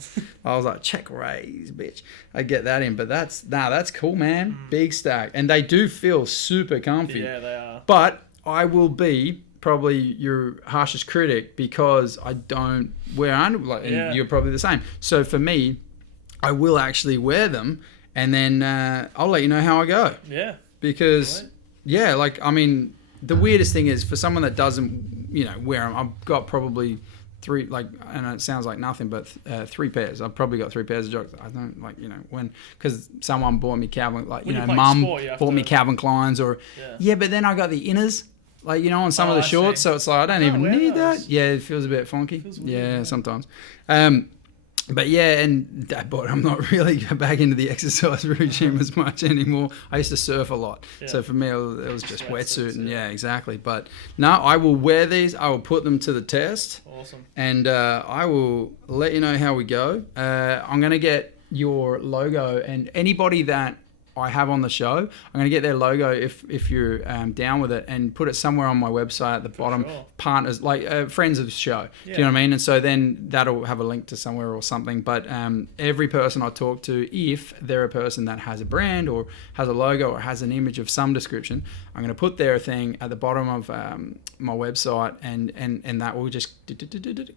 I was like, check, raise, bitch. I get that in, but that's cool, man. Big stack. And they do feel super comfy. Yeah, they are. But I will be probably your harshest critic because I don't wear under, like, and Yeah. you're probably the same. So for me, I will actually wear them and then I'll let you know how I go. Yeah. Because, Right. yeah, like, I mean, the weirdest thing is for someone that doesn't, wear them, I've got probably three, like, I know it sounds like nothing, but 3 pairs. I've probably got 3 pairs of jocks. I don't, like, because someone bought me Calvin, like, When you're playing mum sport, you have bought me to- Calvin Klein's or, Yeah. but then I got the inners. Like, on some of the I shorts, see. so it's like, I don't even wear need those. that. Yeah, it feels a bit funky. Feels weird, Yeah, yeah. sometimes. But yeah, but I'm not really back into the exercise regime as much anymore. I used to surf a lot. Yeah. So for me, it was just wetsuit. And yeah. yeah, exactly. But no, I will wear these. I will put them to the test. Awesome. And I will let you know how we go. I'm going to get your logo and anybody that I have on the show, I'm going to get their logo if you're down with it and put it somewhere on my website at the bottom. sure. Partners, like friends of the show. Do you know what I mean? And so then that'll have a link to somewhere or something. But every person I talk to, if they're a person that has a brand or has a logo or has an image of some description, I'm going to put their thing at the bottom of my website and that will just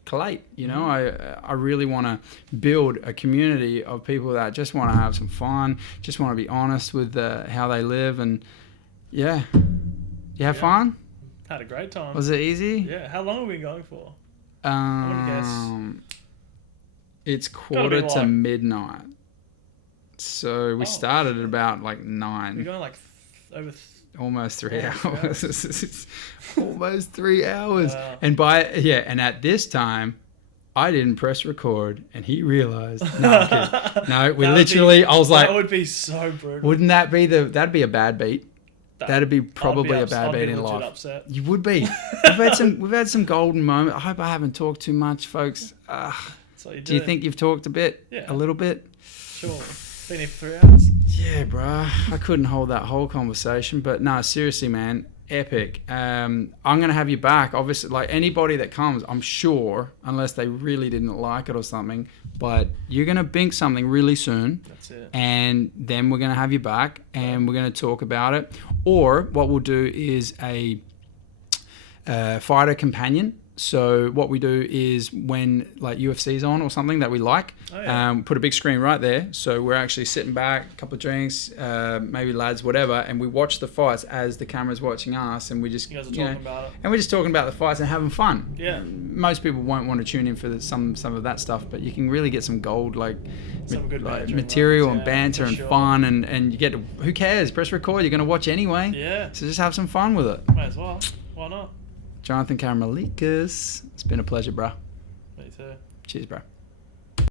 collate. I really want to build a community of people that just want to have some fun, just want to be honest with how they live. And yeah, you have fun? Had a great time. Was it easy? Yeah. How long have we been going for? Um, it's Gotta be quarter to like- midnight. So we started at about like We're 9, going like over. almost 3 Almost 3 hours. Almost 3 hours. Wow. And at this time, I didn't press record, and he realized. No, I'm kidding. No, we That would literally. be- I was like, that would be so brutal. wouldn't that be that'd be a bad beat? That'd be probably a bad I'd beat be in legit life. upset. You would be. We've had some golden moments. I hope I haven't talked too much, folks. That's what you Do you think you've talked a bit? Yeah. A little bit? Sure. Been here for 3 hours. Yeah, bruh. I couldn't hold that whole conversation. But no, seriously, man. Epic. I'm going to have you back. Obviously, like anybody that comes, I'm sure, unless they really didn't like it or something, but you're going to bink something really soon. That's it. And then we're going to have you back and we're going to talk about it. Or what we'll do is a fighter companion. So what we do is when like UFC's on or something that we like, put a big screen right there. So we're actually sitting back, a couple of drinks, maybe lads, whatever, and we watch the fights as the camera's watching us, and we just You guys are talking about it. and we're just talking about the fights and having fun. Yeah. Most people won't want to tune in for some of that stuff, but you can really get some gold Some good banter material moments, and yeah, banter for and sure. fun, and you get to, who cares? Press record. You're going to watch anyway. Yeah. So just have some fun with it. Might as well. Why not? Jonathan Karamalikis, it's been a pleasure, bro. Me too. Cheers, bro.